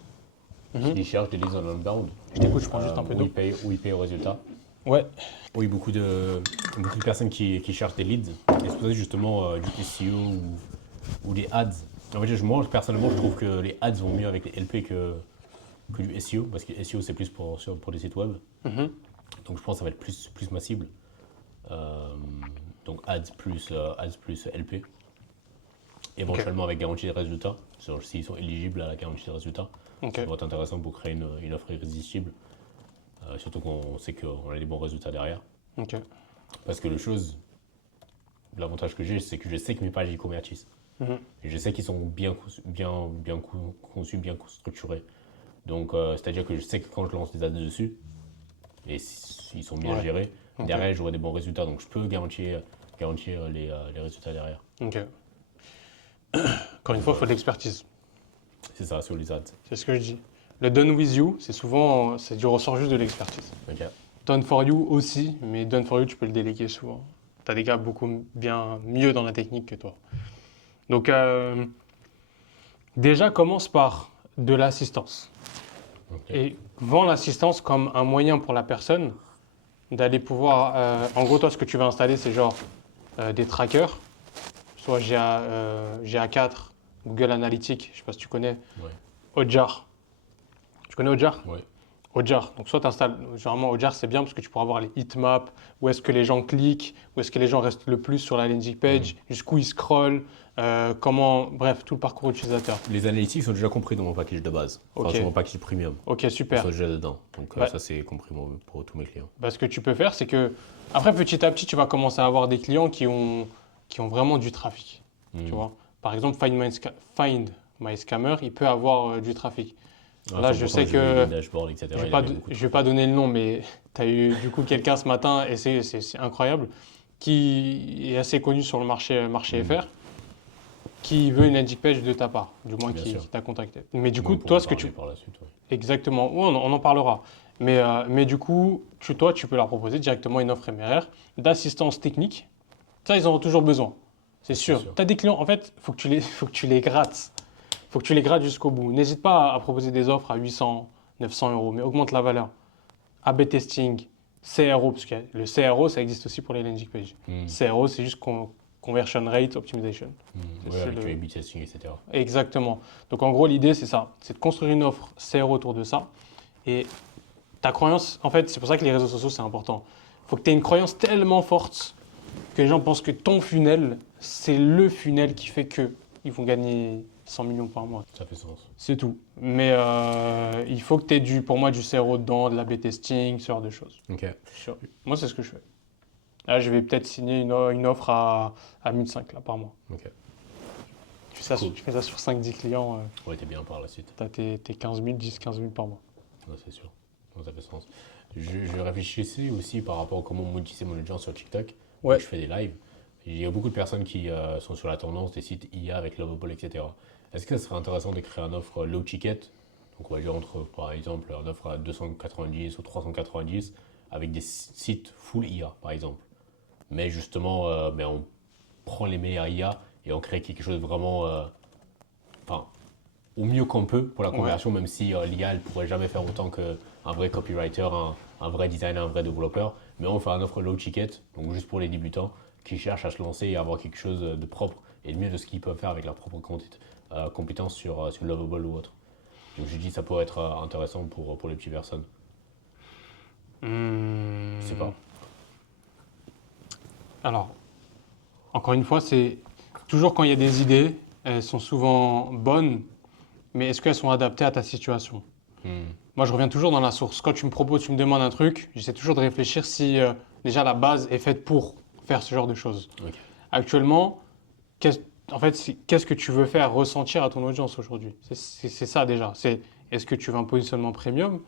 Qui cherchent des leads en inbound. Je t'écoute, je prends juste un peu d'eau. Où ils payent au résultat. Ouais. Oui, beaucoup de personnes qui cherchent des leads. Et c'est pour ça justement du SEO ou des ads. En fait, moi, personnellement, je trouve que les ads vont mieux avec les LP que du SEO. Parce que SEO, c'est plus pour des sites web. Donc, je pense que ça va être plus ma cible. Donc, ads plus LP. Éventuellement avec garantie de résultats. S'ils sont éligibles à la garantie de résultats. Ça va être intéressant pour créer une offre irrésistible. Surtout qu'on sait qu'on a des bons résultats derrière. Parce que l'avantage que j'ai, c'est que je sais que mes pages ils convertissent. Et je sais qu'ils sont bien conçus, bien structurés. Donc, c'est-à-dire que je sais que quand je lance des ads dessus, et s'ils sont bien gérés, derrière j'aurai des bons résultats. Donc, je peux garantir les résultats derrière. Encore une fois, il faut de l'expertise. C'est ça, sur les ads. C'est ce que je dis. Le done with you, c'est souvent, du ressort juste de l'expertise. Done for you aussi, mais done for you, tu peux le déléguer souvent. Tu as des gars beaucoup bien mieux dans la technique que toi. Donc, déjà, commence par de l'assistance. Et vends l'assistance comme un moyen pour la personne d'aller pouvoir... en gros, toi, ce que tu vas installer, c'est genre des trackers, soit GA4, Google Analytics, je ne sais pas si tu connais, Hotjar. Tu connais Hotjar? Oui. Hotjar. Donc soit tu installes, généralement Hotjar c'est bien parce que tu pourras voir les heatmaps, où est-ce que les gens cliquent, où est-ce que les gens restent le plus sur la landing page, jusqu'où ils scrollent, bref, tout le parcours utilisateur. Les analytics sont déjà compris dans mon package de base, sur mon package premium. Ok, super. Ils sont déjà dedans, donc ça c'est compris pour tous mes clients. Ce que tu peux faire, c'est que, après petit à petit, tu vas commencer à avoir des clients qui ont vraiment du trafic. Tu vois. Par exemple, Find My Scammer, il peut avoir du trafic. Là, je sais que je ne vais pas donner le nom, mais tu as eu du coup quelqu'un ce matin, et c'est incroyable, qui est assez connu sur le marché FR, qui veut une landing page de ta part, du moins qui t'a contacté. Mais du coup, toi, ce que tu... Par la suite, ouais. Exactement, oui, on en parlera. Mais du coup, toi, tu peux leur proposer directement une offre MRR d'assistance technique. Ça, ils en ont toujours besoin, c'est sûr. Tu as des clients, en fait, il faut que tu les grattes. Il faut que tu les grattes jusqu'au bout. N'hésite pas à proposer des offres à 800, 900 euros, mais augmente la valeur. A/B testing, CRO, parce que le CRO, ça existe aussi pour les landing pages. CRO, c'est juste Conversion Rate Optimization. Oui, avec le A/B testing, etc. Exactement. Donc en gros, l'idée, c'est ça. C'est de construire une offre CRO autour de ça. Et ta croyance, en fait, c'est pour ça que les réseaux sociaux, c'est important. Il faut que tu aies une croyance tellement forte que les gens pensent que ton funnel, c'est le funnel qui fait qu'ils vont gagner 100 millions par mois. Ça fait sens. C'est tout. Mais il faut que tu aies pour moi du CRO dedans, de l'A/B testing, ce genre de choses. Ok. Moi, c'est ce que je fais. Là, je vais peut-être signer une offre à 1005 là, par mois. Ok. Tu fais ça sur 5-10 clients. Ouais, t'es bien par la suite. Tu as tes 15 000, 10-15 000 par mois. Ouais, c'est sûr. Ouais, ça fait sens. Je réfléchissais aussi par rapport à comment monétiser mon audience sur TikTok. Ouais. Je fais des lives. Il y a beaucoup de personnes qui sont sur la tendance des sites IA avec Lovable, etc. Est-ce que ça serait intéressant de créer une offre low ticket? Donc on va dire entre, par exemple, une offre à 290 ou 390 avec des sites full IA, par exemple. Mais justement, on prend les meilleurs IA et on crée quelque chose de vraiment, au mieux qu'on peut pour la conversion, même si l'IA ne pourrait jamais faire autant qu'un vrai copywriter, un vrai designer, un vrai développeur. Mais on fait une offre low ticket, donc juste pour les débutants qui cherchent à se lancer et à avoir quelque chose de propre et de mieux de ce qu'ils peuvent faire avec leur propre compétences sur Lovable ou autre. Donc je dis ça pourrait être intéressant pour les petites personnes. Je sais pas. Alors, encore une fois, c'est toujours quand il y a des idées, elles sont souvent bonnes, mais est-ce qu'elles sont adaptées à ta situation? Moi, je reviens toujours dans la source. Quand tu me demandes un truc, j'essaie toujours de réfléchir si déjà la base est faite pour faire ce genre de choses. Okay. Actuellement, qu'est-ce que tu veux faire ressentir à ton audience aujourd'hui? C'est ça déjà. Est-ce que tu veux un positionnement premium,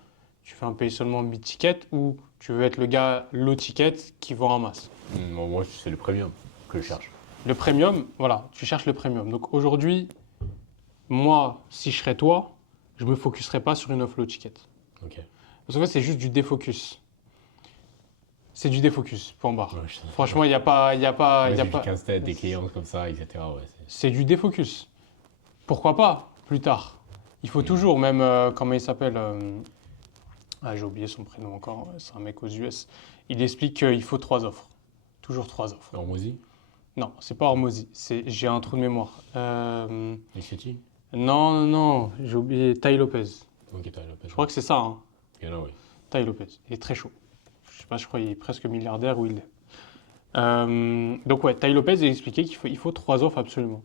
tu fais un positionnement mid-ticket ou tu veux être le gars low-ticket qui vend en masse? Moi, c'est le premium que je cherche. Le premium, voilà, tu cherches le premium. Donc aujourd'hui, moi, si je serais toi, je ne me focuserais pas sur une offre low-ticket. Okay. Parce qu'en fait, c'est juste du défocus. C'est du défocus, point barre. Ouais, franchement, il n'y a pas... C'est du casse-tête, des clients comme ça, etc. Ouais, c'est du défocus. Pourquoi pas, plus tard? Il faut toujours, même, comment il s'appelle j'ai oublié son prénom encore, c'est un mec aux US. Il explique qu'il faut 3 offres. Toujours 3 offres. Hormozy? Non, c'est pas Hormozy. J'ai un trou de mémoire. Echeti? Non, j'ai oublié Tai Lopez. Ok, Tai Lopez. Je crois que c'est ça. Hein. Il y en a, oui. Tai Lopez. Il est très chaud. Je sais pas, je crois qu'il est presque milliardaire ou il est. Donc ouais, Tai Lopez a expliqué qu'il faut 3 offres absolument.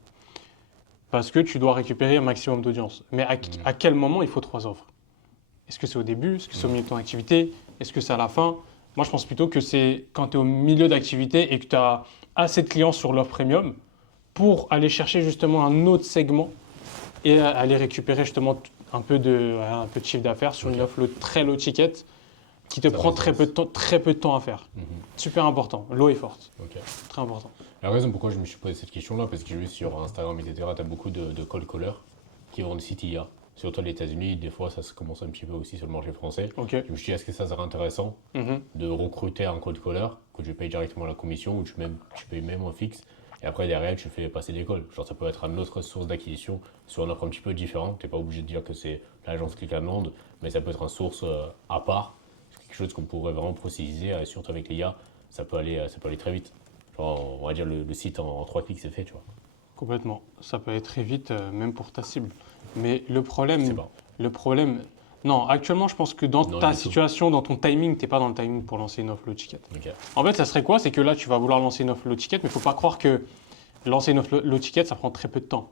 Parce que tu dois récupérer un maximum d'audience. Mais à quel moment il faut 3 offres? Est-ce que c'est au début? Est-ce que c'est au milieu de ton activité? Est-ce que c'est à la fin? Moi, je pense plutôt que c'est quand tu es au milieu d'activité et que tu as assez de clients sur l'offre premium pour aller chercher justement un autre segment et aller récupérer justement un peu de chiffre d'affaires sur une offre très low ticket qui te prend très peu de temps à faire. Super important. Low et forte. Okay. Très important. La raison pourquoi je me suis posé cette question-là, parce que j'ai vu sur Instagram, etc., tu as beaucoup de cold callers qui vendent des sites IA. Surtout aux États-Unis, des fois ça se commence un petit peu aussi sur le marché français. Okay. Je me suis dit, est-ce que ça serait intéressant de recruter un cold caller que je paye directement la commission ou tu payes même en fixe et après derrière tu fais passer d'école. Genre ça peut être une autre source d'acquisition sur une offre un petit peu différente. Tu n'es pas obligé de dire que c'est l'agence Click and Land, mais ça peut être une source à part. C'est quelque chose qu'on pourrait vraiment préciser, surtout avec l'IA, ça peut aller très vite. Genre, on va dire le site en 3 clics c'est fait, tu vois. Complètement. Ça peut aller très vite, même pour ta cible. Mais le problème, Non, actuellement, je pense que dans Non, ta du tout. situation, dans ton timing, t'es pas dans le timing pour lancer une offre low ticket. Ok. En fait, ça serait quoi? C'est que là, tu vas vouloir lancer une offre low ticket, mais faut pas croire que lancer une offre low ticket, ça prend très peu de temps.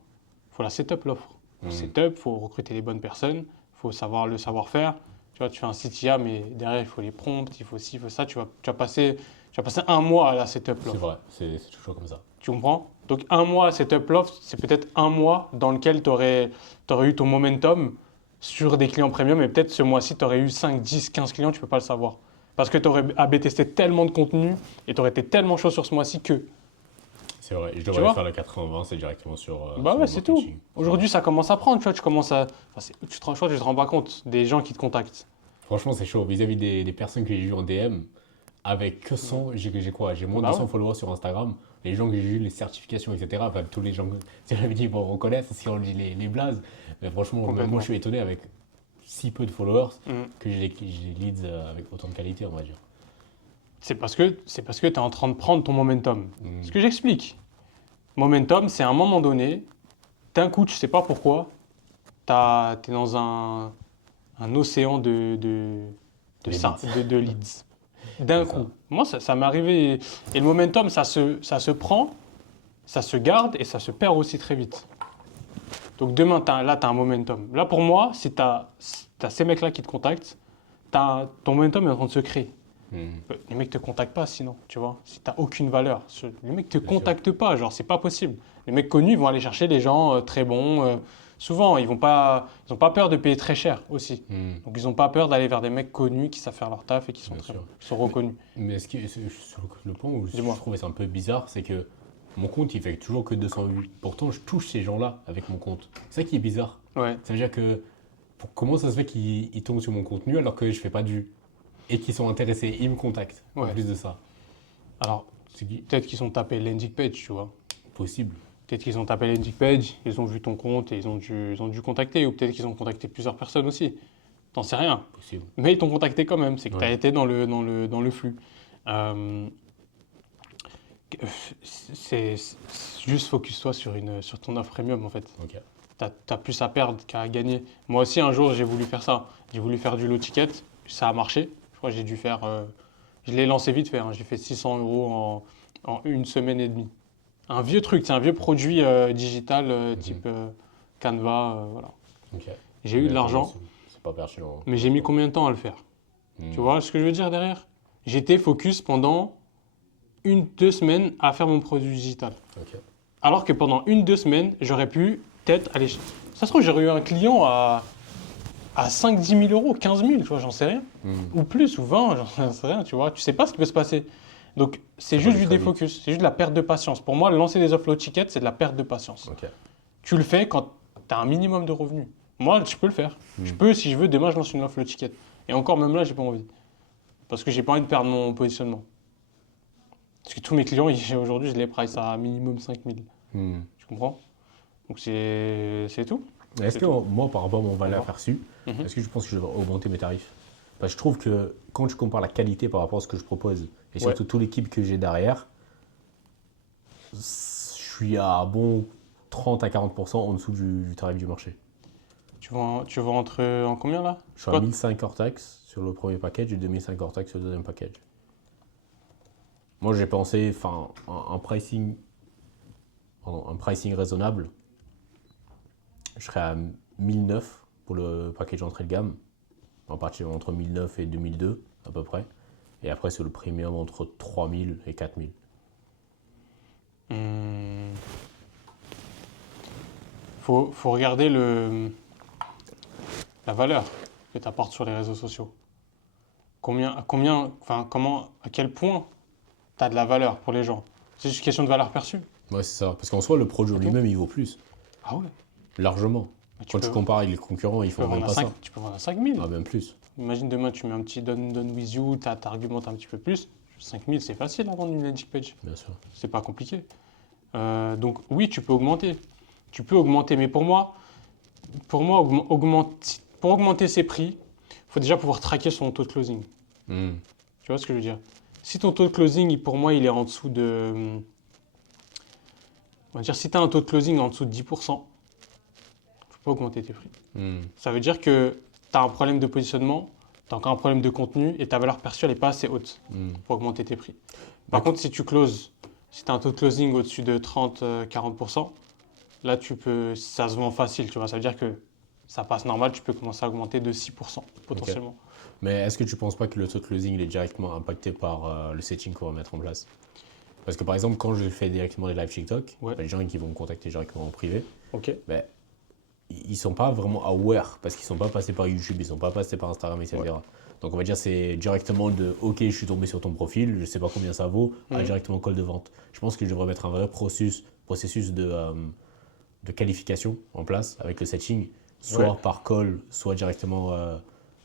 Faut la setup, l'offre. Faut setup, faut recruter les bonnes personnes, faut savoir le savoir-faire. Tu vois, tu fais un site IA, mais derrière, il faut les prompts, il faut ci, il faut ça. Tu vas passer un mois à la setup, C'est l'offre. vrai, c'est toujours comme ça. Tu comprends? Donc, un mois à setup l'offre, c'est peut-être un mois dans lequel tu aurais eu ton momentum sur des clients premium et peut-être ce mois-ci, tu aurais eu 5, 10, 15 clients, tu peux pas le savoir. Parce que tu aurais AB testé tellement de contenu et tu aurais été tellement chaud sur ce mois-ci que. C'est vrai, je Tu devrais vois? faire le 80-20, c'est directement Bah sur ouais, le c'est tout. marketing. Aujourd'hui, ça commence à prendre, tu vois, tu commences à. Enfin, je crois que tu te rends pas compte des gens qui te contactent. Franchement, c'est chaud. Vis-à-vis des personnes que j'ai eues en DM, avec que 100, j'ai quoi? J'ai moins de Bah 200 ouais, followers sur Instagram. Les gens que j'ai eu, les certifications, etc. Enfin, tous les gens, si on avait dit, vont reconnaître si on dit les blazes. Mais franchement, même moi, complètement. je suis étonné avec si peu de followers Mm. que j'ai des leads avec autant de qualité, on va dire. C'est parce que tu es en train de prendre ton momentum. Mm. Ce que j'explique. Momentum, c'est à un moment donné, d'un coup, tu sais pas pourquoi, tu es dans un océan Les leads. de leads. D'un C'est ça. coup. Moi, ça m'est arrivé. Et le momentum, ça se prend, ça se garde et ça se perd aussi très vite. Donc demain, là, tu as un momentum. Là, pour moi, si tu as ces mecs-là qui te contactent, ton momentum est en train de se créer. Mm. Les mecs te contactent pas sinon, tu vois. Si tu n'as aucune valeur. Les mecs te Bien sûr. contactent pas, genre, c'est pas possible. Les mecs connus, ils vont aller chercher des gens très bons. Souvent, ils ont pas peur de payer très cher aussi. Mm. Donc, ils n'ont pas peur d'aller vers des mecs connus qui savent faire leur taf et qui sont Bien très sûr. bons, qui sont reconnus. Mais sur le point où je Dis-moi. trouvais ça un peu bizarre, c'est que mon compte, il fait toujours que 200 vues. Pourtant, je touche ces gens-là avec mon compte. C'est ça qui est bizarre. Ouais. Ça veut dire que comment ça se fait qu'ils tombent sur mon contenu alors que je fais pas de vues et qu'ils sont intéressés, ils me contactent. En Ouais. plus de ça, Alors, c'est peut-être qu'ils ont tapé landing page, tu vois. possible. Peut-être qu'ils ont tapé landing page, ils ont vu ton compte et ils ont dû contacter. Ou peut-être qu'ils ont contacté plusieurs personnes aussi. T'en sais rien. Possible. Mais ils t'ont contacté quand même. C'est que tu as Ouais. été dans le flux. Euh, c'est juste focus-toi sur ton offre premium en fait. Ok. T'as plus à perdre qu'à gagner. Moi aussi un jour j'ai voulu faire ça. J'ai voulu faire du low ticket, ça a marché. Je crois que j'ai dû faire, je l'ai lancé vite fait. J'ai fait 600 euros en une semaine et demie. Un vieux truc, c'est un vieux produit digital type Canva, voilà. Ok. J'ai eu Mais de l'argent, c'est pas pertinent. mais j'ai mis combien de temps à le faire? Hmm. Tu vois ce que je veux dire derrière? J'étais focus pendant 1-2 semaines à faire mon produit digital. Ok. Alors que pendant 1-2 semaines, j'aurais pu peut-être aller. Ça se trouve, j'aurais eu un client à 5-10 000 euros, 15 000, tu vois, j'en sais rien. Hmm. Ou plus, ou 20, j'en sais rien, tu vois. Tu sais pas ce qui peut se passer. Donc, c'est Ça juste va du très défocus, c'est juste de la perte de patience. Pour moi, lancer des offres low ticket, c'est de la perte de patience. Ok. Tu le fais quand tu as un minimum de revenus. Moi, je peux le faire. Je peux, si je veux, demain, je lance une offre low ticket. Et encore, même là, j'ai pas envie. Parce que j'ai pas envie de perdre mon positionnement. Parce que tous mes clients, aujourd'hui, je les price à minimum 5 000. Hmm. Tu comprends? Donc c'est tout. Est-ce C'est que tout. moi, par rapport à mon valeur D'accord. perçue, Mhm. est-ce que je pense que je devrais augmenter mes tarifs? Parce que je trouve que quand je compare la qualité par rapport à ce que je propose et surtout toute l'équipe que j'ai derrière, je suis à bon 30 à 40% en dessous du tarif du marché. Tu vas entrer en combien là? Je suis à 1005 hors taxe sur le premier package et 2005 hors taxe sur le deuxième package. Moi, j'ai pensé un pricing raisonnable. Je serais à 1009 pour le package entrée de gamme, en partir entre 1009 et 2002 à peu près. Et après, sur le premium, entre 3000 et 4000. Faut regarder la valeur que tu apportes sur les réseaux sociaux. À quel point tu as de la valeur pour les gens. C'est juste une question de valeur perçue. Ouais, c'est ça. Parce qu'en soi, le produit C'est tout. lui-même, il vaut plus. Ah ouais. Largement. Mais tu Quand peux- tu compares avec les concurrents, ils Tu peux font même vendre pas à ça. tu peux vendre à 5 000. Ah, même plus. Imagine demain, tu mets un petit done with you, tu argumentes un petit peu plus. 5 000, c'est facile à vendre une landing page. Bien sûr. C'est pas compliqué. Donc oui, tu peux augmenter. Tu peux augmenter, mais pour moi, pour augmenter ses prix, il faut déjà pouvoir traquer son taux de closing. Hmm. Tu vois ce que je veux dire? Si ton taux de closing, pour moi, il est en dessous de... On va dire, si tu as un taux de closing en dessous de 10%, il ne faut pas augmenter tes prix. Hmm. Ça veut dire que tu as un problème de positionnement, tu as encore un problème de contenu et ta valeur perçue, elle n'est pas assez haute pour augmenter tes prix. Par contre, si tu closes, si tu as un taux de closing au-dessus de 30-40%, là, ça se vend facile, tu vois. Ça veut dire que ça passe normal, tu peux commencer à augmenter de 6% potentiellement. Okay. Mais est-ce que tu ne penses pas que le taux de closing il est directement impacté par le setting qu'on va mettre en place? Parce que par exemple, quand je fais directement des live TikTok, les gens qui vont me contacter directement en privé, ben, ils ne sont pas vraiment aware parce qu'ils ne sont pas passés par YouTube, ils ne sont pas passés par Instagram, etc. Donc on va dire c'est directement de « Ok, je suis tombé sur ton profil, je ne sais pas combien ça vaut », à directement call de vente. Je pense que je devrais mettre un vrai processus de qualification en place avec le setting, soit par call, soit directement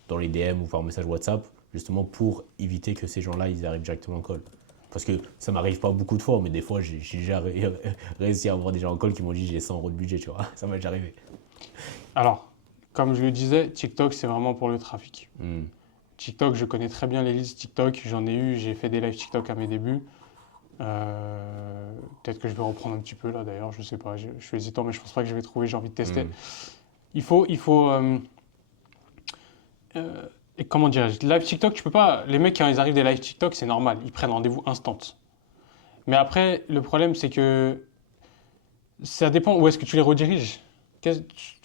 dans les DM ou par message WhatsApp, justement pour éviter que ces gens-là, ils arrivent directement en call. Parce que ça m'arrive pas beaucoup de fois, mais des fois, j'ai déjà réussi à avoir des gens en call qui m'ont dit j'ai 100 € de budget, tu vois. Ça m'est déjà arrivé. Alors, comme je le disais, TikTok, c'est vraiment pour le trafic. TikTok, je connais très bien les leads TikTok. J'en ai eu, j'ai fait des lives TikTok à mes débuts. Peut-être que je vais reprendre un petit peu là d'ailleurs, je sais pas. Je suis hésitant, mais je pense pas que je vais trouver. J'ai envie de tester. Il faut et comment dirais-je, live TikTok, tu peux pas. Les mecs, quand ils arrivent des live TikTok, c'est normal. Ils prennent rendez-vous instant. Mais après, le problème, c'est que ça dépend où est-ce que tu les rediriges.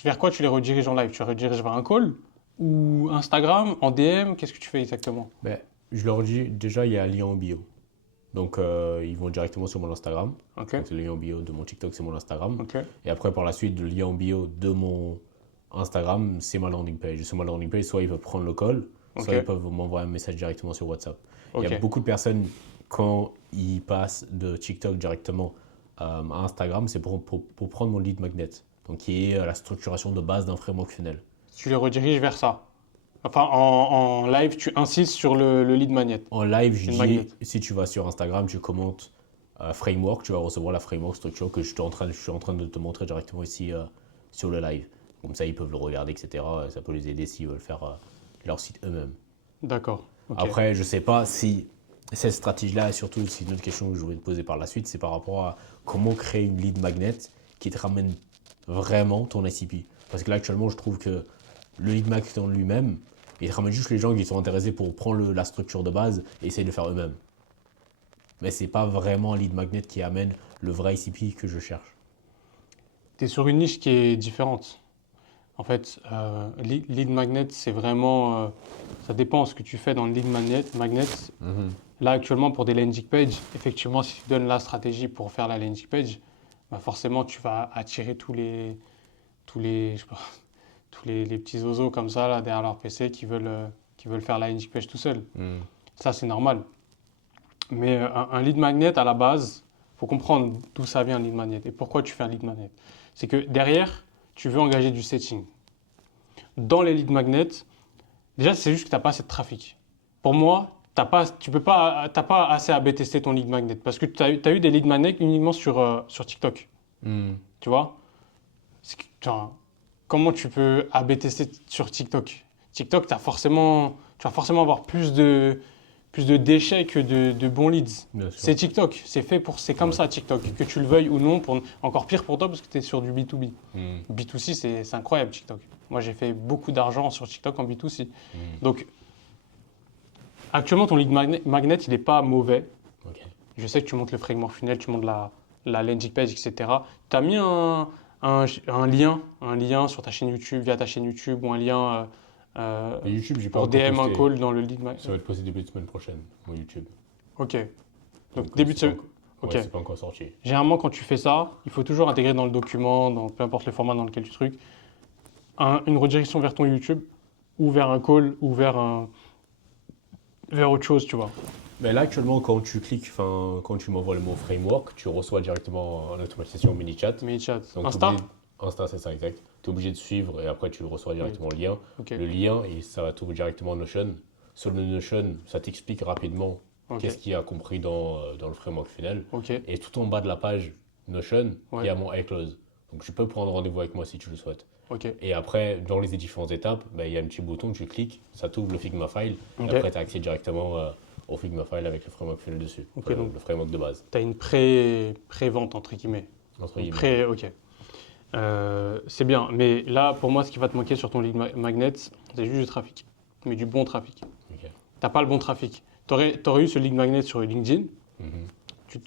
Vers quoi tu les rediriges en live? Tu les rediriges vers un call ou Instagram, en DM? Qu'est-ce que tu fais exactement? Ben, je leur dis déjà, il y a un lien en bio. Donc, ils vont directement sur mon Instagram. Donc, le lien en bio de mon TikTok, c'est mon Instagram. Et après, par la suite, le lien en bio de mon Instagram, c'est ma landing page. Sur ma landing page, soit ils peuvent prendre le call, soit ils peuvent m'envoyer un message directement sur WhatsApp. Il y a beaucoup de personnes, quand ils passent de TikTok directement à Instagram, c'est pour prendre mon lead magnet, donc qui est la structuration de base d'un framework funnel. Tu les rediriges vers ça. Enfin, en live, tu insistes sur le lead magnet. En live, je dis, si tu vas sur Instagram, tu commentes framework, tu vas recevoir la framework structure que je suis en train de te montrer directement ici sur le live. Comme ça, ils peuvent le regarder, etc. Ça peut les aider s'ils veulent faire leur site eux-mêmes. D'accord. Après, je ne sais pas si cette stratégie-là, et surtout, c'est une autre question que je voulais te poser par la suite, c'est par rapport à comment créer une lead magnet qui te ramène vraiment ton ICP. Parce que là, actuellement, je trouve que le lead magnet en lui-même, il te ramène juste les gens qui sont intéressés pour prendre la structure de base et essayer de le faire eux-mêmes. Mais ce n'est pas vraiment un lead magnet qui amène le vrai ICP que je cherche. Tu es sur une niche qui est différente. En fait, lead magnet, c'est vraiment... ça dépend de ce que tu fais dans le lead magnet. Là, actuellement, pour des landing pages, effectivement, si tu donnes la stratégie pour faire la landing page, bah forcément, tu vas attirer tous les petits oiseaux comme ça, là, derrière leur PC, qui veulent faire la landing page tout seul. Ça, c'est normal. Mais un lead magnet, à la base, il faut comprendre d'où ça vient, un lead magnet, et pourquoi tu fais un lead magnet. C'est que derrière, tu veux engager du setting. Dans les lead magnets, déjà, c'est juste que tu n'as pas assez de trafic. Pour moi, tu n'as pas assez à B-tester ton lead magnet parce que tu as eu des lead magnets uniquement sur TikTok. Tu vois, comment tu peux A/B-tester sur TikTok? TikTok, tu vas forcément avoir plus de déchets que de bons leads. C'est TikTok, c'est comme ça TikTok, que tu le veuilles ou non, encore pire pour toi parce que tu es sur du B2B. B2C, c'est incroyable TikTok. Moi, j'ai fait beaucoup d'argent sur TikTok en B2C. Donc, actuellement, ton lead magnet, il n'est pas mauvais. Je sais que tu montes le framework funnel, tu montes la landing page, etc. Tu as mis un lien sur ta chaîne YouTube, via ta chaîne YouTube, ou un lien YouTube, j'ai pour DM un call dans le lead magnet. Ça va être posté début de semaine prochaine, mon YouTube. Ok. Donc début de semaine. Ok. Ouais, c'est pas encore sorti. Généralement, quand tu fais ça, il faut toujours intégrer dans le document, dans peu importe le format dans lequel tu trucs, une redirection vers ton YouTube, ou vers un call, ou vers autre chose, tu vois. Mais là, actuellement, quand tu cliques, quand tu m'envoies le mot framework, tu reçois directement en automatisation ManyChat. ManyChat. Donc, Insta? Insta, c'est ça, exact. Tu es obligé de suivre et après, tu reçois directement le lien. Okay. Le lien, et ça va t'ouvrir directement Notion. Sur le Notion, ça t'explique rapidement qu'est-ce qu'il y a compris dans le framework final. Et tout en bas de la page Notion, il y a mon iClose. Donc, tu peux prendre rendez-vous avec moi si tu le souhaites. Et après, dans les différentes étapes, il y a un petit bouton, tu cliques, ça t'ouvre le Figma File. Et après, tu as accès directement au Figma File avec le framework final dessus. Donc, le framework de base. Tu as une pré-vente, entre guillemets. Entre guillemets. Ok. C'est bien. Mais là, pour moi, ce qui va te manquer sur ton lead magnet, c'est juste du trafic. Mais du bon trafic. Ok. T'as pas le bon trafic. T'aurais eu ce lead magnet sur LinkedIn.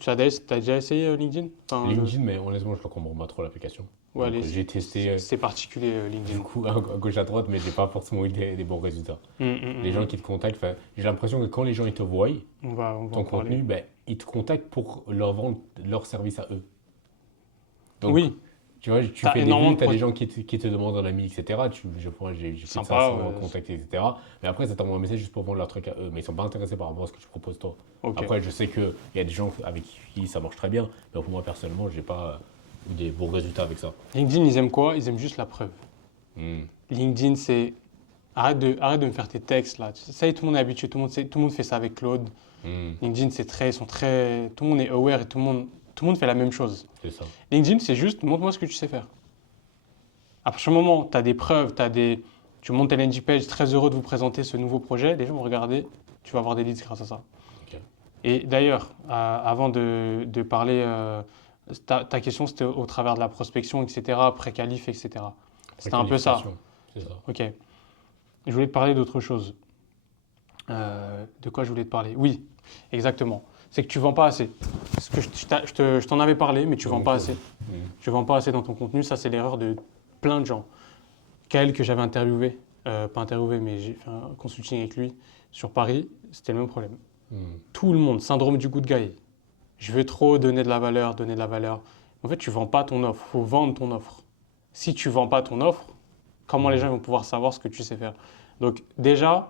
T'as déjà essayé LinkedIn? Enfin, LinkedIn, mais honnêtement, je ne comprends pas trop l'application. Ouais, J'ai testé c'est particulier LinkedIn. du coup à gauche à droite, mais j'ai pas forcément eu des bons résultats. Les gens qui te contactent, j'ai l'impression que quand les gens ils te voient, on va ton en parler. contenu, ils te contactent pour leur vendre leur service à eux. Donc, Oui, tu vois, tu T'as fais des énormément vues, tu as de des gens qui te demandent un ami, etc. J'ai plus de Sympa, 500 contacts, etc. Mais après, ça t'envoie un message juste pour vendre leur truc à eux. Mais ils sont pas intéressés par rapport à ce que tu proposes toi. ok. Après, je sais qu'il y a des gens avec qui ça marche très bien. Mais pour moi, personnellement, j'ai pas eu des bons résultats avec ça. LinkedIn, ils aiment quoi? Ils aiment juste la preuve. Hmm. LinkedIn, c'est arrête de me faire tes textes là. Ça y est, tout le monde est habitué, tout le monde fait ça avec Claude. LinkedIn, tout le monde est aware et tout le monde fait la même chose. C'est ça. LinkedIn, c'est juste montre-moi ce que tu sais faire. À partir du moment où tu as des preuves, tu montes ta landing page, très heureux de vous présenter ce nouveau projet, les gens vont regarder, tu vas avoir des leads grâce à ça. Ok. Et d'ailleurs, avant de parler, ta question c'était au travers de la prospection, etc., pré-qualif, etc. C'était un peu ça. C'est ça. Ok. Je voulais te parler d'autre chose. De quoi je voulais te parler? Oui, exactement. C'est que tu vends pas assez. Ce que je t'en avais parlé, mais tu vends pas assez. Tu vends pas assez dans ton contenu. Ça, c'est l'erreur de plein de gens. Kael, que j'avais interviewé, pas interviewé, mais j'ai fait un consulting avec lui sur Paris, c'était le même problème. Tout le monde, syndrome du good guy. Je veux trop donner de la valeur, donner de la valeur. En fait, tu vends pas ton offre. Il faut vendre ton offre. Si tu vends pas ton offre, comment les gens vont pouvoir savoir ce que tu sais faire? Donc déjà,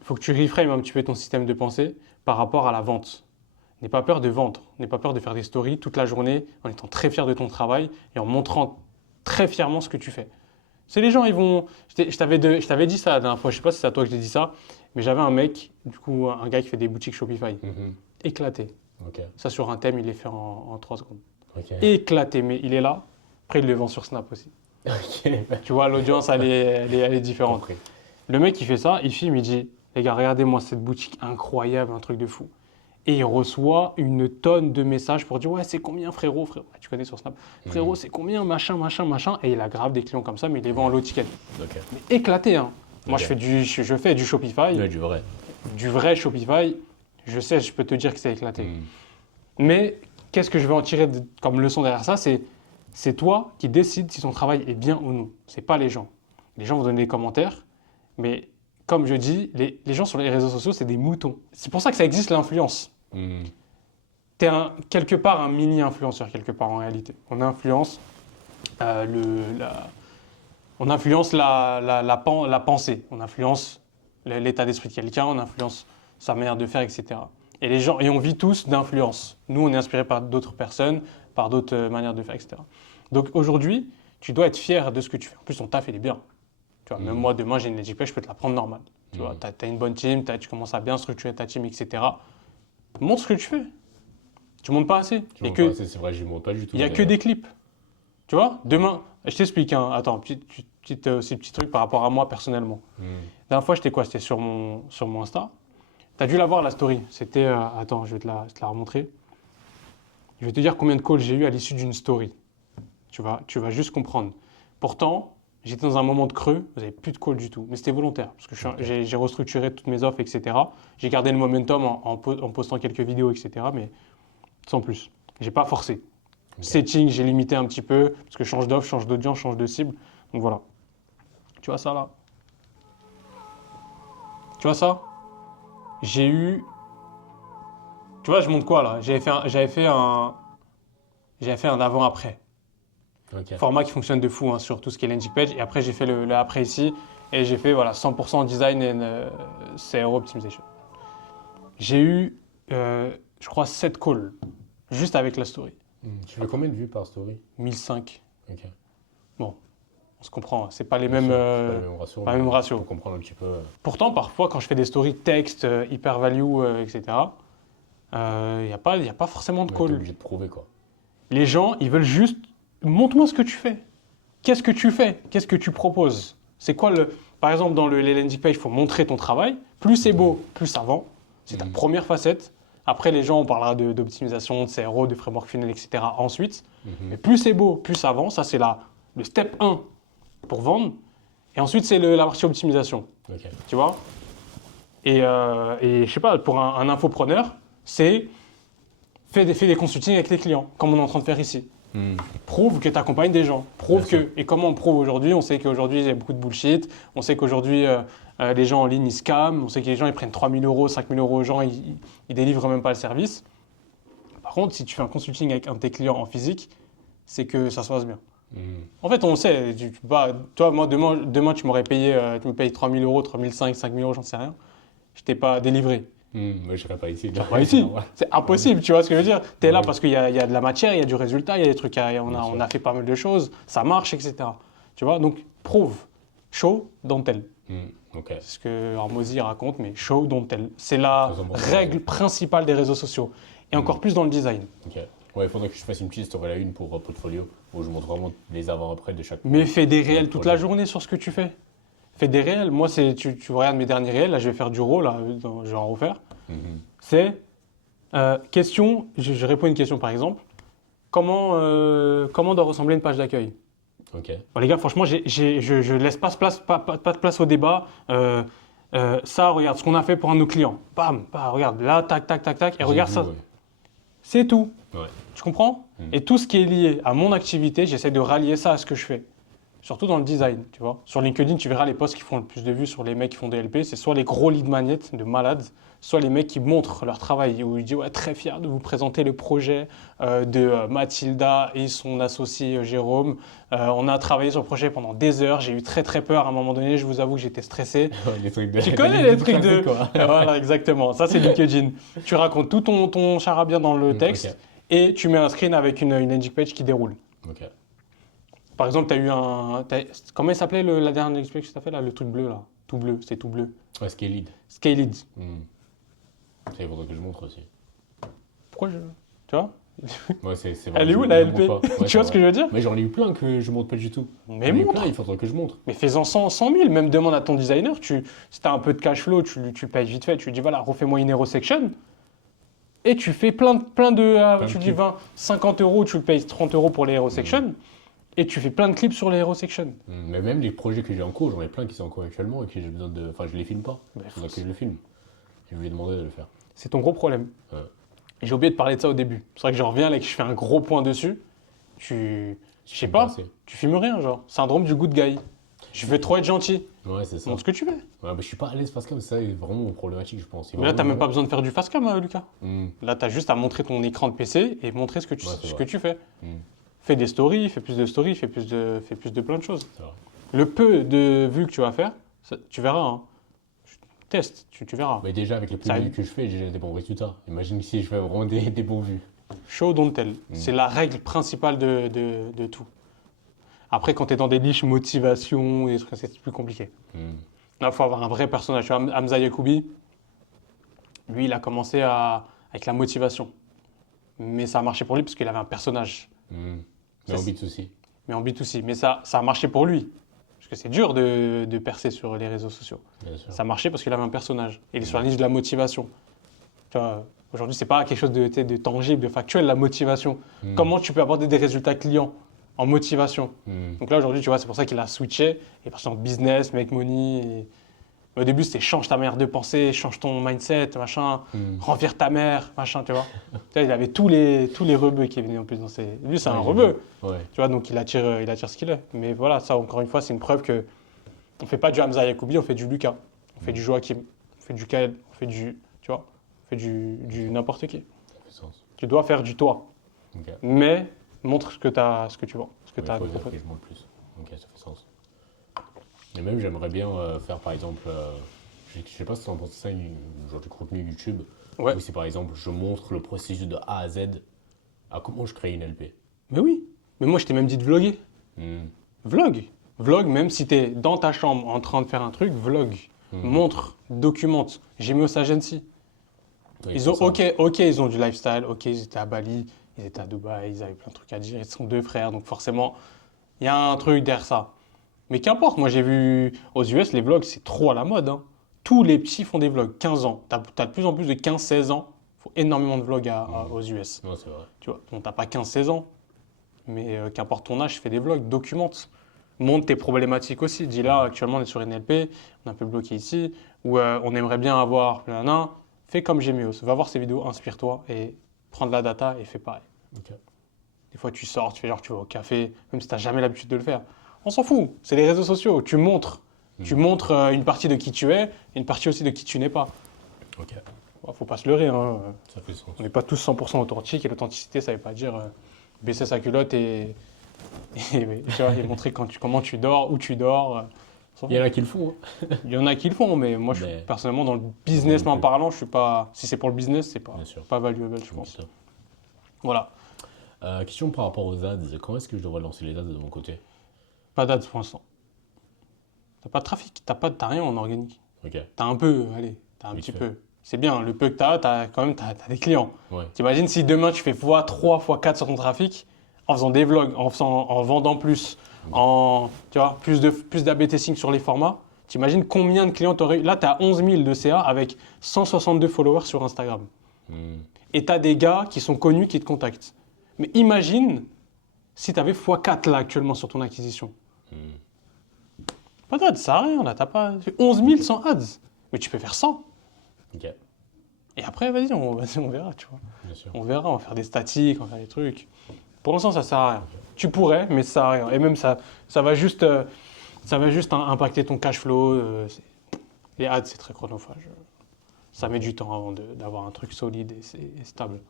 il faut que tu reframes un petit peu ton système de pensée par rapport à la vente. N'aie pas peur de vendre, n'aie pas peur de faire des stories toute la journée en étant très fier de ton travail et en montrant très fièrement ce que tu fais. C'est les gens, ils vont. Je t'avais dit ça la dernière fois, je sais pas si c'est à toi que je t'ai dit ça, mais j'avais un mec, du coup, un gars qui fait des boutiques Shopify, éclaté. Ok. Ça sur un thème, il les fait en 3 secondes. Ok. Éclaté, mais il est là. Après, il le vend sur Snap aussi. Ok. Tu vois, l'audience, elle est différente. Compris. Le mec, il fait ça, il filme, il dit les gars, regardez-moi cette boutique incroyable, un truc de fou. Et il reçoit une tonne de messages pour dire ouais, c'est combien frérot, frérot. Tu connais sur Snap. Frérot, c'est combien, machin, machin, machin. Et il a grave des clients comme ça, mais il les vend en low ticket. Ok. Mais éclaté, hein. Moi, Ok. je fais du Shopify. Ouais, du vrai. Du vrai Shopify. Je sais, je peux te dire que c'est éclaté. Mais qu'est-ce que je vais en tirer comme leçon derrière ça? C'est toi qui décides si ton travail est bien ou non. C'est pas les gens. Les gens vont donner des commentaires, mais comme je dis, les gens sur les réseaux sociaux, c'est des moutons. C'est pour ça que ça existe l'influence. Tu es quelque part un mini-influenceur, quelque part en réalité. On influence, on influence la pensée, on influence l'état d'esprit de quelqu'un, on influence sa manière de faire, etc. Et les gens, et on vit tous d'influence. Nous, on est inspiré par d'autres personnes, par d'autres manières de faire, etc. Donc aujourd'hui, tu dois être fier de ce que tu fais. En plus, ton taf, il est bien. Tu vois, même moi, demain, j'ai une landing page, je peux te la prendre normale. Tu vois, tu as une bonne team, tu commences à bien structurer ta team, etc. Montre ce que tu fais. Tu montes pas assez. Tu montes pas assez, c'est vrai, je monte pas du tout. Il n'y a que des clips. Tu vois, demain, je t'explique. Hein. Attends, petit truc par rapport à moi personnellement. La dernière fois, j'étais quoi? C'était sur mon Insta. Tu as dû la voir, la story. C'était. Attends, je vais te la remontrer. Je vais te dire combien de calls j'ai eu à l'issue d'une story. Tu vas juste comprendre. Pourtant, j'étais dans un moment de creux, vous n'avez plus de calls du tout. Mais c'était volontaire, parce que j'ai restructuré toutes mes offres, etc. J'ai gardé le momentum en postant quelques vidéos, etc. Mais sans plus. J'ai pas forcé. Setting, j'ai limité un petit peu, parce que je change d'offre, change d'audience, change de cible. Donc voilà. Tu vois ça là? Tu vois ça? J'ai eu... Tu vois, je montre quoi là? J'avais fait un avant-après. Ok. Format qui fonctionne de fou hein, sur tout ce qui est landing page. Et après, j'ai fait le après ici. Et j'ai fait voilà, 100% design et CRO optimization. J'ai eu, je crois, 7 calls. Juste avec la story. Tu fais combien de vues par story? 1005. Ok. Bon, on se comprend. C'est pas les Bien mêmes, sûr, c'est pas le même ratio. pas le même ratio. Pour comprendre un petit peu. Pourtant, parfois, quand je fais des stories texte, hyper value, etc., il n'y a pas forcément de T'es call. obligé de prouver quoi. Les gens, ils veulent juste montre-moi ce que tu fais. Qu'est-ce que tu fais? Qu'est-ce que tu proposes? C'est quoi le. Par exemple, dans les landing page, il faut montrer ton travail. Plus c'est beau, plus ça vend. C'est ta première facette. Après, les gens, on parlera d'optimisation, de CRO, de framework funnel, etc. ensuite. Mais plus c'est beau, plus ça avance. Ça, c'est le step 1 pour vendre. Et ensuite, c'est la partie optimisation. Ok. Tu vois? Et je sais pas, pour un infopreneur, c'est fais des consultings avec les clients, comme on est en train de faire ici. Prouve que tu accompagnes des gens. Et comment on prouve aujourd'hui? On sait qu'aujourd'hui, il y a beaucoup de bullshit. On sait qu'aujourd'hui, les gens en ligne, ils scamment. On sait que les gens, ils prennent 3 000 euros, 5 000 euros aux gens, ils délivrent même pas le service. Par contre, si tu fais un consulting avec un de tes clients en physique, c'est que ça se passe bien. En fait, on sait. Toi, moi, demain, tu m'aurais payé, tu me payes 3 000 euros, 3 500, 5 000 euros, j'en sais rien. Je t'ai pas délivré. Moi, je serais pas ici. Pas ici. C'est impossible, tu vois ce que je veux dire? Tu es là parce qu'il y a de la matière, il y a du résultat, il y a des trucs, on a fait pas mal de choses, ça marche, etc. Tu vois? Donc, prouve. Show, don't tell. Ok. C'est ce que Hormozy raconte, mais show, don't tell. C'est la 100%. règle principale des réseaux sociaux. Et encore plus dans le design. Ok. Ouais, il faudrait que je fasse une petite story la une pour portfolio, où je montre vraiment les avant-après de chaque. Mais fais des réels toute la journée sur ce que tu fais. Fais des réels. Moi, tu regardes mes derniers réels, là, je vais faire du raw, là, je vais en refaire. C'est question, je réponds à une question par exemple. Comment doit ressembler une page d'accueil? Ok. Bon, les gars, franchement, je laisse pas de place au débat. Ça, regarde ce qu'on a fait pour un de nos clients. Bam, regarde, là, tac, tac, tac, tac. Et regarde ça. Ouais. C'est tout. Ouais. Tu comprends? Et tout ce qui est lié à mon activité, j'essaie de rallier ça à ce que je fais. Surtout dans le design, tu vois. Sur LinkedIn, tu verras les posts qui font le plus de vues sur les mecs qui font des LP. C'est soit les gros lead magnets de malades, soit les mecs qui montrent leur travail. Où ils disent, ouais, très fier de vous présenter le projet de Mathilda et son associé Jérôme. On a travaillé sur le projet pendant des heures. J'ai eu très très peur à un moment donné. Je vous avoue que j'étais stressé. Les trucs de... Tu connais les trucs de... quoi. Voilà, exactement. Ça, c'est LinkedIn. Tu racontes tout ton charabia dans le texte. Ok. Et tu mets un screen avec une landing page qui déroule. Ok. Par exemple, tu as eu comment il s'appelait la dernière landing page que tu as fait là? Le truc bleu là. Tout bleu, c'est tout bleu. Ouais, ce qui est lead. Scaled. Ça, il faudrait que je montre aussi. Pourquoi je. Tu vois? Ouais, c'est Elle est où je la montre LP? pas. Ouais, Tu vois ce que je veux dire? Mais j'en ai eu plein que je montre pas du tout. Mais J'en ai eu montre. plein, il faudrait que je montre. Mais fais-en 100 000. Même demande à ton designer. Si tu as un peu de cash flow, tu le payes vite fait. Tu lui dis voilà, refais-moi une hero section. Et tu fais plein de. Tu dis 20, 50 euros, tu le payes 30 euros pour les hero sections. Et tu fais plein de clips sur les hero sections. Mais même les projets que j'ai en cours, j'en ai plein qui sont en cours actuellement et que j'ai besoin de. Enfin, je les filme pas. Mais Il faudrait que je le filme. Je lui ai demandé de le faire. C'est ton gros problème. Ouais. Et j'ai oublié de parler de ça au début. C'est vrai que je reviens là et que je fais un gros point dessus. Je sais pas, tu filmes rien, genre. Syndrome du good guy. Je veux trop être gentil. Ouais, c'est ça. Montre ce que tu veux. Ouais, mais je suis pas à l'aise face cam, c'est ça vraiment problématique, je pense. Mais là, t'as même pas besoin de faire du fast cam, Lucas. Mm. Là, t'as juste à montrer ton écran de PC et montrer ce que tu fais. Mm. Fais des stories, fais plus de stories, fais plus de plein de choses. C'est vrai. Le peu de vues que tu vas faire, tu verras. Hein. Teste, tu verras. Mais déjà, avec les Ça produits que je fais, j'ai des bons résultats. Imagine si je fais vraiment des bons vues. Show, don't tell. C'est la règle principale de tout. Après, quand tu es dans des niches motivation, des trucs comme ça, c'est plus compliqué. Là, il faut avoir un vrai personnage. Tu vois, Hamza Yacoubi, lui, il a commencé avec la motivation. Mais ça a marché pour lui parce qu'il avait un personnage. Mais en B2C. Mais en B2C. Mais ça a marché pour lui. Parce que c'est dur de percer sur les réseaux sociaux. Bien sûr. Ça a marché parce qu'il avait un personnage. Il est sur la niche de la motivation. Tu vois, aujourd'hui, c'est pas quelque chose de tangible, de factuel, la motivation. Comment tu peux apporter des résultats clients en motivation? Donc là, aujourd'hui, tu vois, c'est pour ça qu'il a switché. Il est parti en business, make money. Mais au début, c'était change ta manière de penser, change ton mindset, machin, renvers ta mère, machin, tu vois. Tu vois, il avait tous les rebeux qui venaient en plus dans ses. Lui, c'est un rebeu. Ouais. Tu vois, donc il attire ce qu'il est. Mais voilà, ça, encore une fois, c'est une preuve que on fait pas du Hamza Yacoubi, on fait du Lucas, on fait du Joachim, on fait du Kael, on fait du. Tu vois, on fait du n'importe qui. Ça fait sens. Tu dois faire du toi. Ok. Mais montre ce que tu vois, ce que tu as à faut proposer. que je monte plus. Ok, ça fait sens. Et même, j'aimerais bien faire, par exemple, je sais pas si tu en penses ça, genre du contenu YouTube. Ouais. Où c'est, par exemple, je montre le processus de A à Z à comment je crée une LP. Mais oui. Mais moi, je t'ai même dit de vloguer. Vlog. Vlog, même si tu es dans ta chambre en train de faire un truc, vlog. Montre, documente. J'ai mis au Agency. Ouais, Ils ont, ça. ok, ils ont du lifestyle, ok, ils étaient à Bali, ils étaient à Dubaï, ils avaient plein de trucs à dire, ils sont deux frères, donc forcément, il y a un truc derrière ça. Mais qu'importe, moi j'ai vu aux US, les vlogs, c'est trop à la mode. Hein. Tous les petits font des vlogs, 15 ans. Tu as de plus en plus de 15-16 ans, faut énormément de vlogs aux US. Non, c'est vrai. Tu vois, bon, t'as pas 15-16 ans, mais qu'importe ton âge, fais des vlogs, documente. Montre tes problématiques aussi. Dis là, actuellement, on est sur NLP, on est un peu bloqué ici, ou on aimerait bien avoir plein. Fais comme Gémios, va voir ces vidéos, inspire-toi et prends de la data et fais pareil. Ok. Des fois, tu sors, tu fais genre, tu vas au café, même si tu n'as jamais l'habitude de le faire. On s'en fout, c'est les réseaux sociaux. Tu montres. Tu montres une partie de qui tu es et une partie aussi de qui tu n'es pas. Ok. Faut pas se leurrer. Hein. Ça fait sens. On n'est pas tous 100% authentiques et l'authenticité, ça ne veut pas dire baisser sa culotte et tu vois, et montrer comment tu dors, où tu dors. Il y en a qui le font. Il y en a qui le font, mais moi, personnellement, dans le business en parlant, je suis pas. Si c'est pour le business, c'est pas valuable, je pense. Voilà. Question par rapport aux ads. Comment est-ce que je devrais lancer les ads de mon côté? Pas d'ads pour l'instant. T'as pas de trafic, t'as rien en organique. Ok. T'as un peu, allez, t'as un petit peu. C'est bien, le peu que t'as quand même, t'as des clients. Ouais. T'imagines si demain tu fais x3, x4 sur ton trafic, en faisant des vlogs, en vendant plus, tu vois, plus d'A/B testing sur les formats, t'imagines combien de clients t'aurais eu. Là, t'as 11 000 de CA avec 162 followers sur Instagram. Et t'as des gars qui sont connus qui te contactent. Mais imagine si t'avais x4 là actuellement sur ton acquisition. Pas d'ads, ça sert à rien, là, t'as pas 11 000 sans ads. Mais tu peux faire 100. Ok. Et après, vas-y, on verra, tu vois. Bien sûr. On verra, on va faire des statiques, on va faire des trucs. Pour l'instant, ça sert à rien. Tu pourrais, mais ça sert à rien. Et même ça va juste impacter ton cash flow. Les ads, c'est très chronophage. Ça met du temps avant d'avoir un truc solide et stable.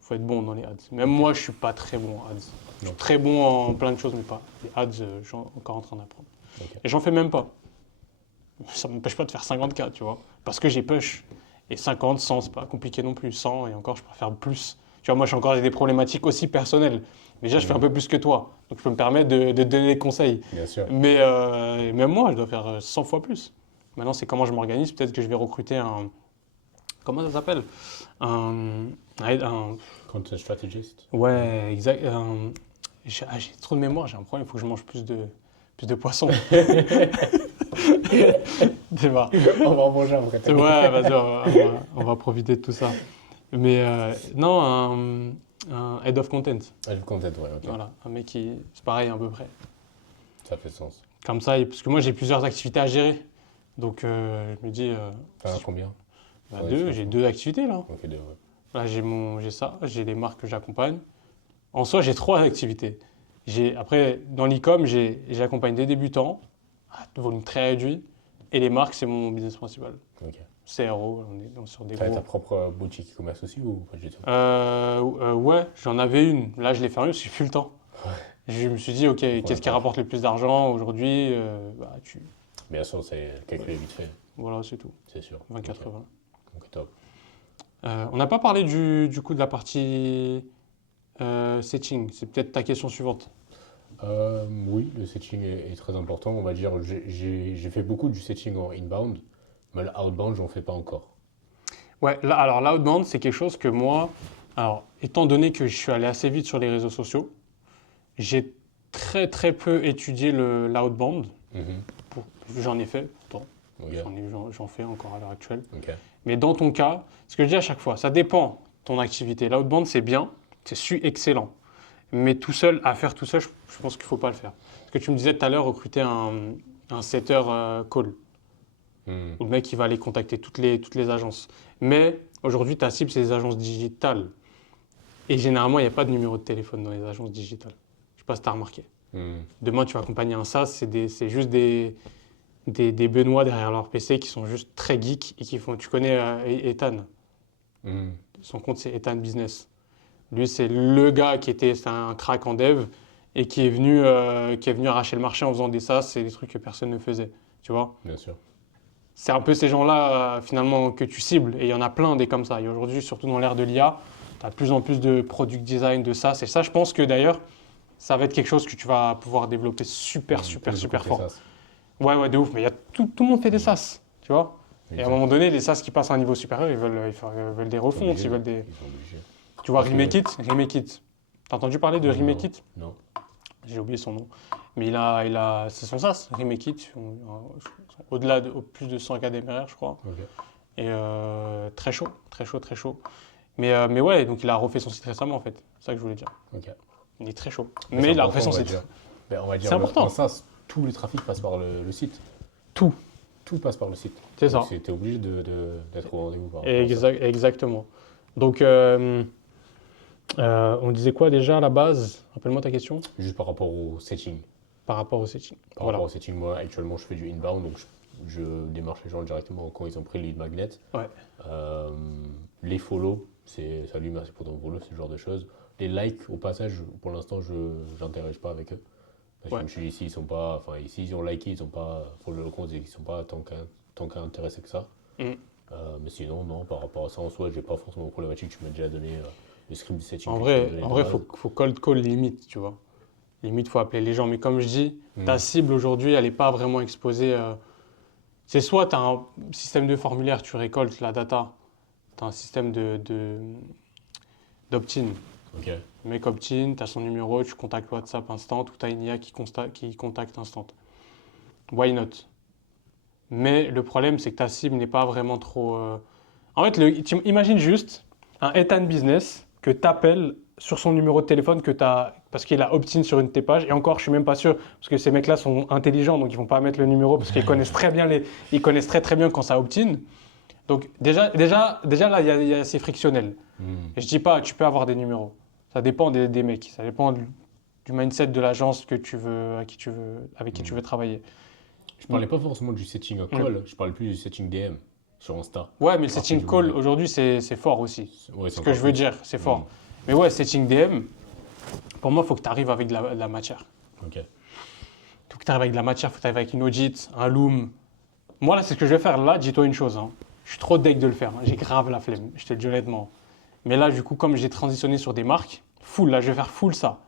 Faut être bon dans les ads. Même moi, je suis pas très bon en ads. Je suis très bon en plein de choses, mais pas. Les ads, je suis encore en train d'apprendre. Okay. Et j'en fais même pas. Ça ne m'empêche pas de faire 50K, tu vois. Parce que j'ai push. Et 50, 100, c'est pas compliqué non plus. 100, et encore, je préfère plus. Tu vois, moi, j'ai des problématiques aussi personnelles. Déjà, je fais un peu plus que toi. Donc, je peux me permettre de donner des conseils. Bien sûr. Mais même moi, je dois faire 100 fois plus. Maintenant, c'est comment je m'organise. Peut-être que je vais recruter un... Comment ça s'appelle un Content strategist. Ouais, exact. J'ai trop de mémoire, j'ai un problème. Il faut que je mange plus de poissons. C'est marrant. On va en manger après. Ouais, vas-y, on va profiter de tout ça. Mais non, un head of content. Head of content, ouais, ok. Voilà, un mec qui... C'est pareil à peu près. Ça fait sens. Comme ça, parce que moi j'ai plusieurs activités à gérer. Donc je me dis... T'en as combien? J'ai 2 activités là. Ok, 2, ouais. Là j'ai ça, j'ai les marques que j'accompagne. En soi, j'ai 3 activités. Après, dans l'e-com, j'accompagne des débutants, à volume très réduit, et les marques, c'est mon business principal. Ok. CRO, on est sur des gros... T'as ta propre boutique e-commerce aussi ou pas du tout? Ouais, j'en avais une. Là, je l'ai fermée parce que j'ai plus le temps. Ouais. Je me suis dit, ok, qu'est-ce qui rapporte le plus d'argent aujourd'hui? Bien sûr, c'est calculé vite fait. Voilà, c'est tout. C'est sûr. 20-80. Ok, top. On n'a pas parlé du coup de la partie setting. C'est peut-être ta question suivante. Oui, le setting est très important. On va dire, j'ai fait beaucoup du setting en inbound, mais l'outbound, j'en fais pas encore. Ouais, alors l'outbound, c'est quelque chose que moi, alors étant donné que je suis allé assez vite sur les réseaux sociaux, j'ai très très peu étudié l'outbound. J'en ai fait pourtant. Okay. J'en fais encore à l'heure actuelle. Okay. Mais dans ton cas, ce que je dis à chaque fois, ça dépend de ton activité. L'outbound, c'est bien, c'est excellent. Mais à faire tout seul, je pense qu'il ne faut pas le faire. Parce que tu me disais tout à l'heure, recruter un setter call. Où le mec, il va aller contacter toutes les agences. Mais aujourd'hui, ta cible, c'est les agences digitales. Et généralement, il n'y a pas de numéro de téléphone dans les agences digitales. Je ne sais pas si tu as remarqué. Demain, tu vas accompagner un SaaS, c'est juste des Benoît derrière leur PC qui sont juste très geeks et qui font... Tu connais Ethan. Son compte, c'est Ethan Business. Lui, c'est le gars c'est un crack en dev et qui est venu arracher le marché en faisant des SaaS, c'est des trucs que personne ne faisait. Tu vois ? Bien sûr. C'est un peu ces gens-là, finalement, que tu cibles. Et il y en a plein des comme ça. Et aujourd'hui, surtout dans l'ère de l'IA, tu as de plus en plus de product design, de SaaS. Et ça, je pense que d'ailleurs, ça va être quelque chose que tu vas pouvoir développer super fort. Ouais, de ouf. Mais tout le monde fait des SaaS, tu vois. Exactement. Et à un moment donné, les SaaS qui passent à un niveau supérieur, ils veulent des refontes, ils veulent des... Tu vois, Remake It. T'as entendu parler de Remake It ? Non. J'ai oublié son nom. Mais c'est son SaaS, Remake It. Au-delà de plus de 100 cas d'MRR, je crois. Okay. Et très chaud. Mais ouais, donc il a refait son site récemment en fait. C'est ça que je voulais dire. Ok. Il est très chaud. Mais Mais c'est il a refait important, son on va site. dire. Ben, on va dire C'est important. en SaaS, tout le trafic passe par le site. Tout. Tout passe par le site. C'est Donc, ça. t'es obligé d'être au rendez-vous par rapport à ça. Exactement. Donc, on disait quoi déjà à la base? Rappelle-moi ta question. Juste par rapport au setting. Par rapport au setting. Par Voilà. rapport au setting, moi, actuellement, je fais du inbound, donc je démarche les gens directement quand ils ont pris le lead magnet. Ouais. Les follow, c'est salut, merci pour ton follow, ce genre de choses. Les likes, au passage, pour l'instant, je n'interagis pas avec eux. Parce que je me suis dit, ici, ils sont pas, enfin, ici, ils ont liké, ils n'ont pas follow le compte et ils ne sont pas tant qu'intéressés que ça. Mais sinon, non, par rapport à ça, en soi, j'ai pas forcément de problématique. Tu m'as déjà donné le script du setting. En vrai, faut cold call limite, tu vois. Limite, faut appeler les gens. Mais comme je dis, ta cible aujourd'hui, elle n'est pas vraiment exposée. C'est soit tu as un système de formulaire, tu récoltes la data, tu as un système d'opt-in. Ok. Le mec opt-in, tu as son numéro, tu contactes WhatsApp instant, ou tu as une IA qui contacte instant. Why not? Mais le problème, c'est que ta cible n'est pas vraiment trop. En fait, imagine juste un Ethan Business que tu appelles sur son numéro de téléphone parce qu'il a opt-in sur une de tes pages. Et encore, je suis même pas sûr, parce que ces mecs-là sont intelligents, donc ils vont pas mettre le numéro parce qu'ils connaissent très bien ils connaissent très très bien quand ça opt-in. Donc déjà là, il y a c'est frictionnel. Et je dis pas, tu peux avoir des numéros. Ça dépend des mecs. Ça dépend du mindset de l'agence avec qui tu veux travailler. Je parlais pas forcément du setting call, je parlais plus du setting DM sur Insta. Ouais, mais le setting call aujourd'hui, c'est fort aussi. Ouais, ce que je veux dire, c'est fort. Mais ouais, setting DM, pour moi, il faut que tu arrives avec de la matière. Ok. Il faut que tu arrives avec de la matière, il faut que tu arrives avec une audit, un loom. Moi, là, c'est ce que je vais faire. Là, dis-toi une chose. Je suis trop deg de le faire. J'ai grave la flemme, je te le dis honnêtement. Mais là, du coup, comme j'ai transitionné sur des marques, là, je vais faire full ça.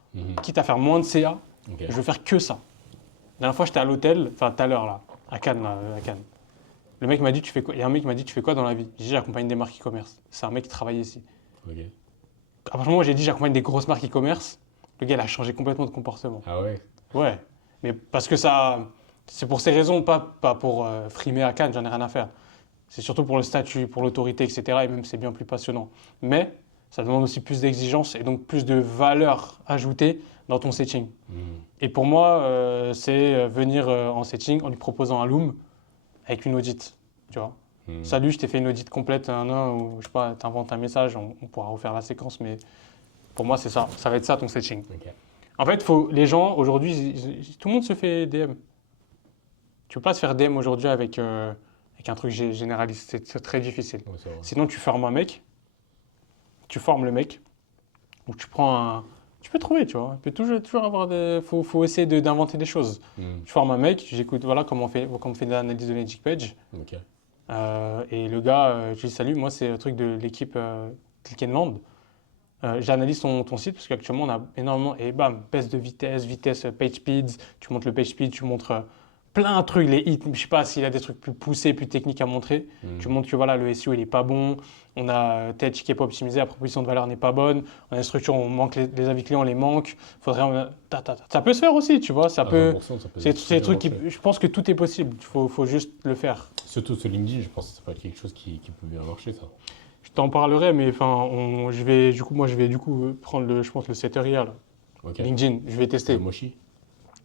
Quitte à faire moins de CA, je vais faire que ça. La dernière fois, j'étais à l'hôtel, enfin tout à l'heure là, à Cannes. Le mec m'a dit, tu fais quoi? Il y a un mec qui m'a dit, tu fais quoi dans la vie? J'ai dit, j'accompagne des marques e-commerce. C'est un mec qui travaille ici. Ok. À partir du moment où j'ai dit, j'accompagne des grosses marques e-commerce, le gars, il a changé complètement de comportement. Ah ouais? Ouais. Mais parce que c'est pour ces raisons, pas pour frimer à Cannes, j'en ai rien à faire. C'est surtout pour le statut, pour l'autorité, etc. Et même, c'est bien plus passionnant. Mais ça demande aussi plus d'exigence et donc plus de valeur ajoutée dans ton setting. Et pour moi, c'est venir en setting en lui proposant un loom avec une audit, tu vois. Salut, je t'ai fait une audit complète, ou je sais pas, t'inventes un message, on pourra refaire la séquence, mais pour moi, c'est ça. Ça va être ça ton setting. Ok. En fait, les gens, aujourd'hui, tout le monde se fait DM. Tu peux pas se faire DM aujourd'hui avec un truc généraliste, c'est très difficile. Ouais, c'est vrai. Sinon, tu formes un mec, tu formes le mec, ou tu prends un... Tu peux trouver, tu vois. Il peut toujours avoir des... Faut essayer d'inventer des choses. Je forme un mec, j'écoute, voilà comment on fait de l'analyse de landing page. Ok. Et le gars, je dis salut, moi c'est le truc de l'équipe Click and Land. J'analyse ton site parce qu'actuellement on a énormément, et bam, baisse de vitesse, page speeds, tu montres le page speed, tu montres plein de trucs, les hits, je sais pas s'il y a des trucs plus poussés, plus techniques à montrer. Tu montres que voilà, le SEO il est pas bon, on a tel qui est pas optimisé, la proposition de valeur n'est pas bonne, on a une structure, on manque les avis clients, on les manque. Ça peut se faire aussi, tu vois, ça peut. C'est des trucs je pense que tout est possible, il faut juste le faire. Surtout sur LinkedIn, je pense que ça peut être quelque chose qui peut bien marcher, ça. Je t'en parlerai, mais enfin, je vais prendre je pense le setter IA là. Ok. LinkedIn, je vais tester. De Moshi?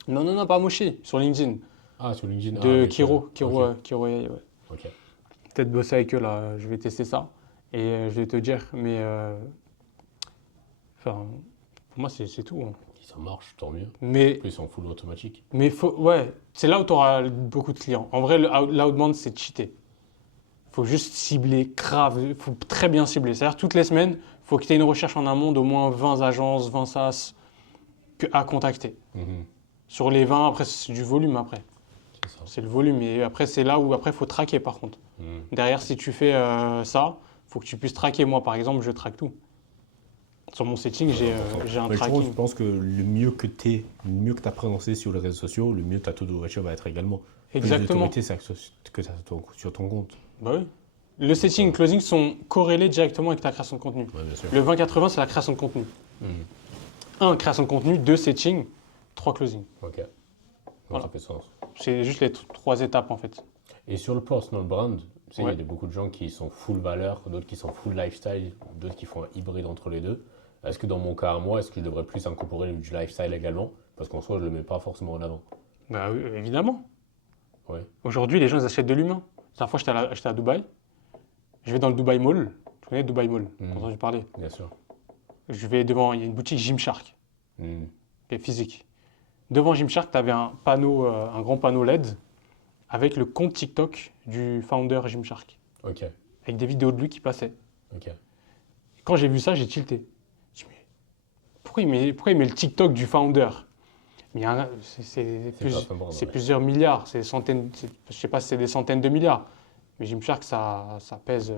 Non, pas Moshi, sur LinkedIn. Ah, sur LinkedIn. De Kiro AI, ouais. Ok. Peut-être bosser avec eux là, je vais tester ça et je vais te dire, mais enfin, pour moi c'est tout. Si ça marche, tant mieux. Mais Plus en full automatique. ouais, c'est là où tu auras beaucoup de clients. En vrai, l'outbound c'est cheater. Faut juste cibler grave, il faut très bien cibler. C'est-à-dire toutes les semaines, il faut que tu aies une recherche en amont d'au moins 20 agences, 20 SaaS à contacter. Sur les 20, après c'est du volume après. C'est le volume et après c'est là où il faut traquer par contre. Derrière si tu fais ça, il faut que tu puisses traquer. Moi par exemple, je traque tout. Sur mon setting, j'ai un tracking. Je pense que le mieux que tu as présenté sur les réseaux sociaux, le mieux ta taux d'ouverture va être également. Exactement. Plus d'autorité que tu as sur ton compte. Bah oui. Le setting et le closing sont corrélés directement avec ta création de contenu. Ouais, bien sûr. Le 20-80, c'est la création de contenu. 1, création de contenu. 2, setting. 3, closing. Ok. Voilà. Ça fait sens. C'est juste les 3 étapes en fait. Et sur le personal brand, Tu sais, il y a beaucoup de gens qui sont full valeur, d'autres qui sont full lifestyle, d'autres qui font un hybride entre les deux. Est-ce que dans mon cas à moi, est-ce que je devrais plus incorporer du lifestyle également? Parce qu'en soi, je le mets pas forcément en avant. Bah oui, évidemment. Ouais. Aujourd'hui, les gens ils achètent de l'humain. La dernière fois, j'étais à Dubaï. Je vais dans le Dubai Mall. Tu connais Dubai Mall? T'as entendu parler? Bien sûr. Je vais devant, il y a une boutique Gymshark, qui est physique. Devant Gymshark, tu avais un panneau, un grand panneau LED avec le compte TikTok du founder Gymshark. Ok. Avec des vidéos de lui qui passaient. Ok. Quand j'ai vu ça, j'ai tilté. Je me dis, mais pourquoi il met le TikTok du founder? Mais c'est plusieurs milliards, c'est centaines, je sais pas si c'est des centaines de milliards. Mais Gymshark, ça pèse,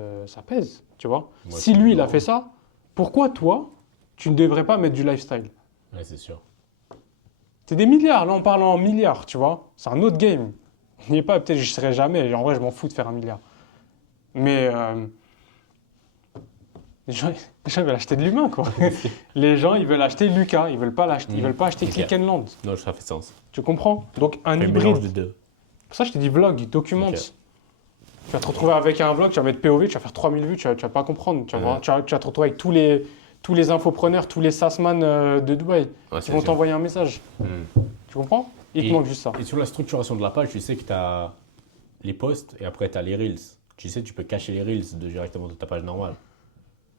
tu vois. Moi, Si lui, il a fait ça, pourquoi toi, tu ne devrais pas mettre du lifestyle? Ouais, c'est sûr. C'est des milliards, là on parle en milliards, tu vois. C'est un autre game. N'y est pas, peut-être je ne serai jamais. En vrai, je m'en fous de faire 1 milliard. Mais les gens, ils veulent acheter de l'humain, quoi. Les gens, ils veulent acheter Lucas, ils veulent pas l'acheter, ils veulent pas acheter Click and Land. Non, ça fait sens. Tu comprends? Donc un hybride. Mélange des deux. Pour ça, je t'ai dit vlog, documente. Tu vas te retrouver avec un vlog, tu vas mettre POV, tu vas faire 3000 vues, tu vas pas comprendre. Tu vas te retrouver avec tous les infopreneurs, tous les SaaSman de Dubaï qui vont t'envoyer un message. Tu comprends? Il te manque juste ça. Et sur la structuration de la page, tu sais que tu as les posts et après tu as les Reels. Tu sais, tu peux cacher les Reels directement de ta page normale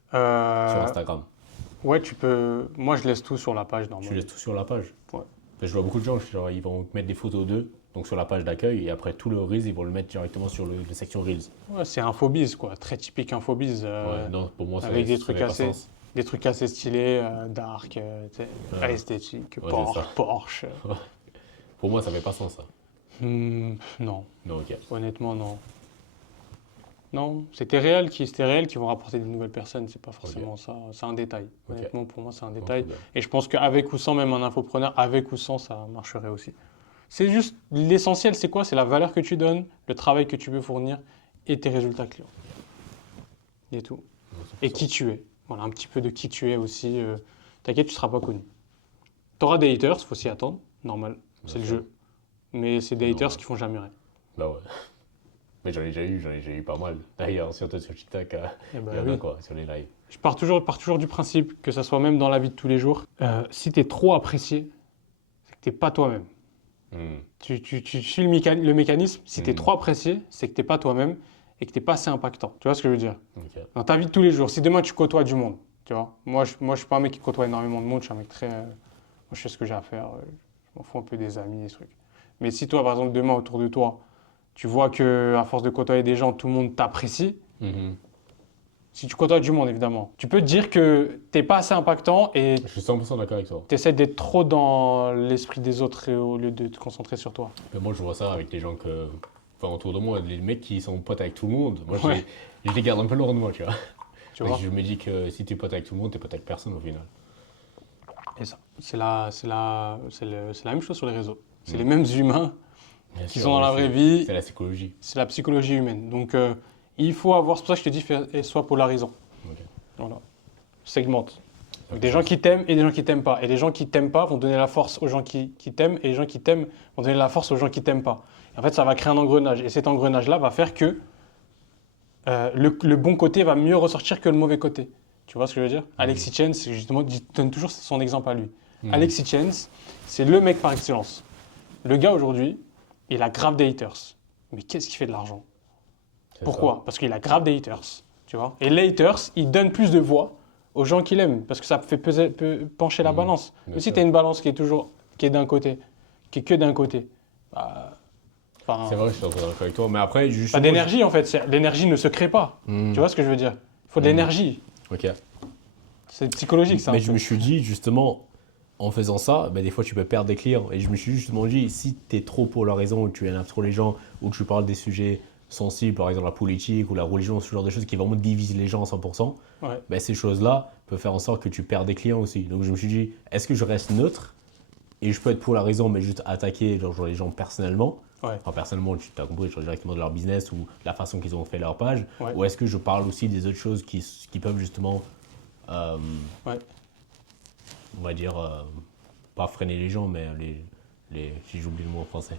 sur Instagram. Ouais, tu peux. Moi, je laisse tout sur la page normale. Tu laisses tout sur la page? Ouais. Je vois beaucoup de gens, genre, ils vont mettre des photos d'eux, donc sur la page d'accueil, et après tout le Reels, ils vont le mettre directement sur la section Reels. Ouais, c'est Infobiz, quoi. Très typique Infobiz. Ouais, non, pour moi, avec des trucs assez stylés, dark, esthétique, Porsche. Pour moi, ça fait pas sens, ça. Non. Non, ok. Honnêtement, non. Non, c'était réel qui vont rapporter des nouvelles personnes, c'est pas forcément ça. C'est un détail. Honnêtement, pour moi, c'est un détail. Et je pense qu'avec ou sans même un infopreneur, avec ou sans, ça marcherait aussi. C'est juste, l'essentiel, c'est quoi? C'est la valeur que tu donnes, le travail que tu veux fournir et tes résultats clients. Et tout. Et qui tu es. Voilà, un petit peu de qui tu es aussi. T'inquiète, tu seras pas connu. T'auras des haters, faut s'y attendre, normal. C'est le jeu. Mais c'est des haters qui font jamais rien. Bah ouais. Mais j'en ai déjà eu pas mal. D'ailleurs, surtout sur TikTok, il y en a quoi, sur les lives. Je pars toujours du principe que ça soit même dans la vie de tous les jours. Si tu es trop apprécié, c'est que tu n'es pas toi-même. Tu suis le mécanisme. Si tu es trop apprécié, c'est que tu n'es pas toi-même et que tu n'es pas assez impactant. Tu vois ce que je veux dire? Dans ta vie de tous les jours, si demain tu côtoies du monde, tu vois. Moi, je ne suis pas un mec qui côtoie énormément de monde. Je suis un mec très. Moi, je sais ce que j'ai à faire. Je m'en fous un peu des amis, des trucs. Mais si toi, par exemple, demain autour de toi, tu vois qu'à force de côtoyer des gens, tout le monde t'apprécie. Si tu côtoies du monde, évidemment. Tu peux te dire que tu n'es pas assez impactant et je suis 100% d'accord avec toi. Tu essaies d'être trop dans l'esprit des autres au lieu de te concentrer sur toi. Mais moi, je vois ça avec les gens autour de moi, les mecs qui sont potes avec tout le monde. Moi, je les garde un peu loin de moi, tu vois. Je me dis que si tu es pote avec tout le monde, tu es pote avec personne au final. Et ça, c'est la même chose sur les réseaux. C'est les mêmes humains qui sont dans la vraie vie. C'est la psychologie. C'est la psychologie humaine. Donc, il faut avoir. C'est pour ça que je te dis, sois polarisant. Voilà. Segmente. Donc, des gens qui t'aiment et des gens qui t'aiment pas. Et les gens qui t'aiment pas vont donner la force aux gens qui t'aiment. Et les gens qui t'aiment vont donner la force aux gens qui t'aiment pas. Et en fait, ça va créer un engrenage. Et cet engrenage-là va faire que le bon côté va mieux ressortir que le mauvais côté. Tu vois ce que je veux dire? Alexis Chance, justement, je donne toujours son exemple à lui. Alexis Chance, c'est le mec par excellence. Le gars aujourd'hui, il a grave des haters. Mais qu'est-ce qu'il fait de l'argent? Pourquoi? Parce qu'il a grave des haters. Tu vois? Et les haters, ils donnent plus de voix aux gens qu'il aime. Parce que ça fait pencher la balance. Mais si tu as une balance qui est d'un côté, qui est que d'un côté, c'est vrai, je suis d'accord avec toi. Mais après, pas d'énergie en fait. L'énergie ne se crée pas. Tu vois ce que je veux dire? Il faut de l'énergie. Ok. C'est psychologique ça. Mais je me suis dit justement, en faisant ça, des fois tu peux perdre des clients. Et je me suis justement dit, si tu es trop polarisant, ou tu énerves trop les gens, ou que tu parles des sujets sensibles, par exemple la politique ou la religion, ce genre de choses qui vraiment divisent les gens à 100%, ces choses-là peuvent faire en sorte que tu perds des clients aussi. Donc je me suis dit, est-ce que je reste neutre et je peux être polarisant mais juste attaquer genre les gens personnellement? Enfin, personnellement, tu as compris, directement de leur business ou de la façon qu'ils ont fait leur page. Ou est-ce que je parle aussi des autres choses qui peuvent justement, on va dire, pas freiner les gens, mais si j'oublie le mot en français.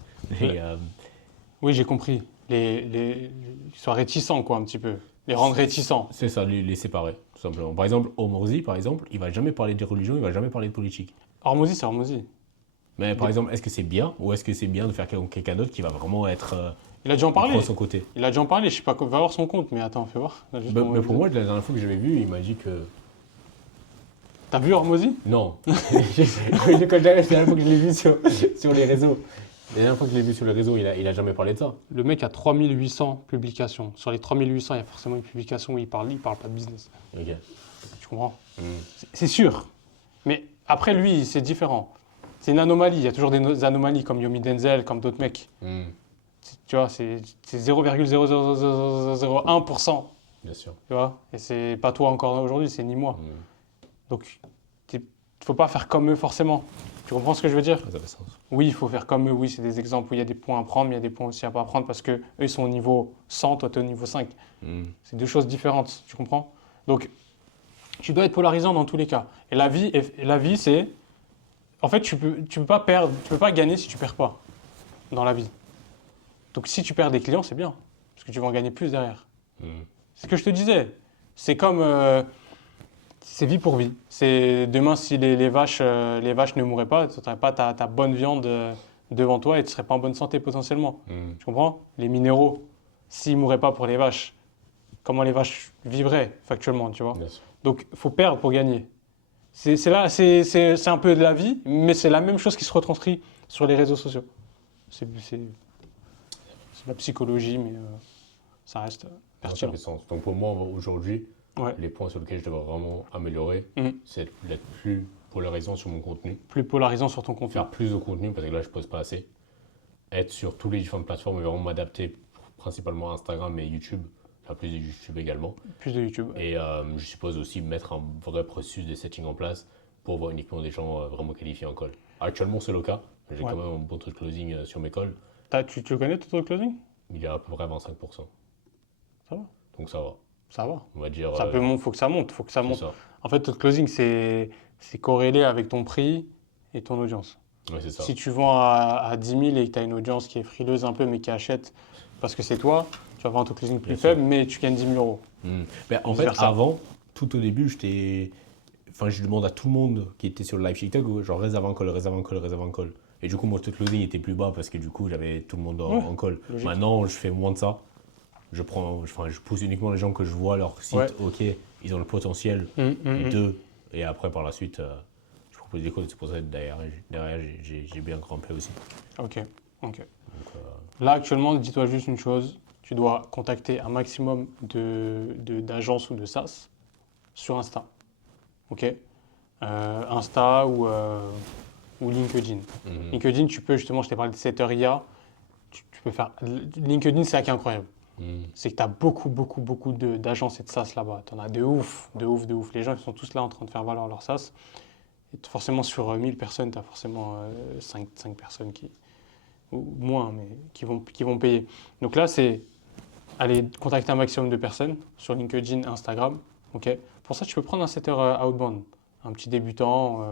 Oui, j'ai compris. qu'ils soient réticents, quoi, un petit peu. Les rendre réticents. C'est ça, les séparer, tout simplement. Par exemple, Omorzi, par exemple, il va jamais parler de religion, il va jamais parler de politique. Hormozy, c'est Hormozy. Mais par exemple, est-ce que c'est bien ou est-ce que c'est bien de faire quelqu'un d'autre qui va vraiment être Il a déjà en parlé. de son côté? Il a déjà en parlé, je sais pas, va voir son compte, mais attends, fais voir. Là, juste Mais pour pour moi, la dernière fois que j'avais vu, il m'a dit que. T'as vu Hormozy? Non. La dernière fois que je l'ai vu sur les réseaux. La dernière fois que je l'ai vu sur les réseaux, il a jamais parlé de ça. Le mec a 3800 publications. Sur les 3800, il y a forcément une publication où il parle pas de business. Ok. Tu comprends? Mm. C'est sûr. Mais après, lui, c'est différent. C'est une anomalie. Il y a toujours des anomalies comme Yomi Denzel, comme d'autres mecs. Mm. Tu vois, c'est 0,00001%. Bien sûr. Tu vois? Et c'est pas toi encore aujourd'hui, c'est ni moi. Mm. Donc, il faut pas faire comme eux forcément. Tu comprends ce que je veux dire? Ça fait sens. Oui, il faut faire comme eux. Oui, c'est des exemples où il y a des points à prendre, mais il y a des points aussi à pas prendre parce que eux, ils sont au niveau 100, toi, tu es au niveau 5. Mm. C'est deux choses différentes. Tu comprends? Donc, tu dois être polarisant dans tous les cas. Et la vie, c'est... En fait, tu peux pas perdre, tu peux pas gagner si tu perds pas dans la vie. Donc, si tu perds des clients, c'est bien. Parce que tu vas en gagner plus derrière. Mm. C'est ce que je te disais. C'est comme... c'est vie pour vie. C'est demain, si les vaches ne mourraient pas, tu n'aurais pas ta bonne viande devant toi et tu ne serais pas en bonne santé potentiellement. Mm. Tu comprends? Les minéraux, s'ils ne mourraient pas pour les vaches, comment les vaches vivraient factuellement, tu vois? Bien sûr. Donc, il faut perdre pour gagner. C'est un peu de la vie, mais c'est la même chose qui se retranscrit sur les réseaux sociaux. C'est la psychologie, mais ça reste Ça pertinent. fait sens. Donc pour moi, aujourd'hui, Ouais. les points sur lesquels je devrais vraiment améliorer, Mhm. c'est d'être plus polarisant sur mon contenu. Plus polarisant sur ton contenu. Faire plus de contenu, parce que là, je pose pas assez. Être sur toutes les différentes plateformes et vraiment m'adapter principalement à Instagram et YouTube. Faire plus de YouTube également. Plus de YouTube. Et je suppose aussi mettre un vrai processus de setting en place pour voir uniquement des gens vraiment qualifiés en call. Actuellement, c'est le cas. J'ai Ouais. quand même un bon taux de closing sur mes calls. Tu le connais, ton closing? Il est à peu près 25%. Ça va. Donc ça va. Ça va. On va dire. Ça peut faut que ça monte, faut que ça c'est monte. ça. En fait, ton closing, c'est corrélé avec ton prix et ton audience. Ouais, c'est ça. Si tu vends à 10 000 et que tu as une audience qui est frileuse un peu, mais qui achète parce que c'est toi, tu vas vendre ton closing plus Bien faible, mais tu gagnes 10 000 euros. Ben, en fait, Vice-versa. avant, tout au début, je demande à tout le monde qui était sur le live TikTok, genre réserve un call, réserve un call, réserve un call. Et du coup, mon taux de closing était plus bas parce que du coup, j'avais tout le monde en call. logique. Maintenant, je fais moins de ça. Je pousse uniquement les gens que je vois leur site. Ouais. Ok, ils ont le potentiel de. Et après, par la suite, je propose des calls. C'est pour ça que derrière j'ai bien grimpé aussi. Ok. Donc, Là, actuellement, dis-toi juste une chose. Tu dois contacter un maximum d'agences ou de SaaS sur Insta. Ok? Insta ou LinkedIn. LinkedIn, tu peux justement, je t'ai parlé de Setter IA. Tu peux faire. LinkedIn, c'est qui est incroyable. C'est que tu as beaucoup d'agences et de SaaS là-bas. Tu en as de ouf. Les gens, ils sont tous là en train de faire valoir leur SaaS. Et forcément, sur 1000 personnes, tu as forcément 5 personnes ou moins, mais qui vont payer. Donc là, c'est aller contacter un maximum de personnes sur LinkedIn, Instagram. Okay. Pour ça, tu peux prendre un setter outbound, un petit débutant.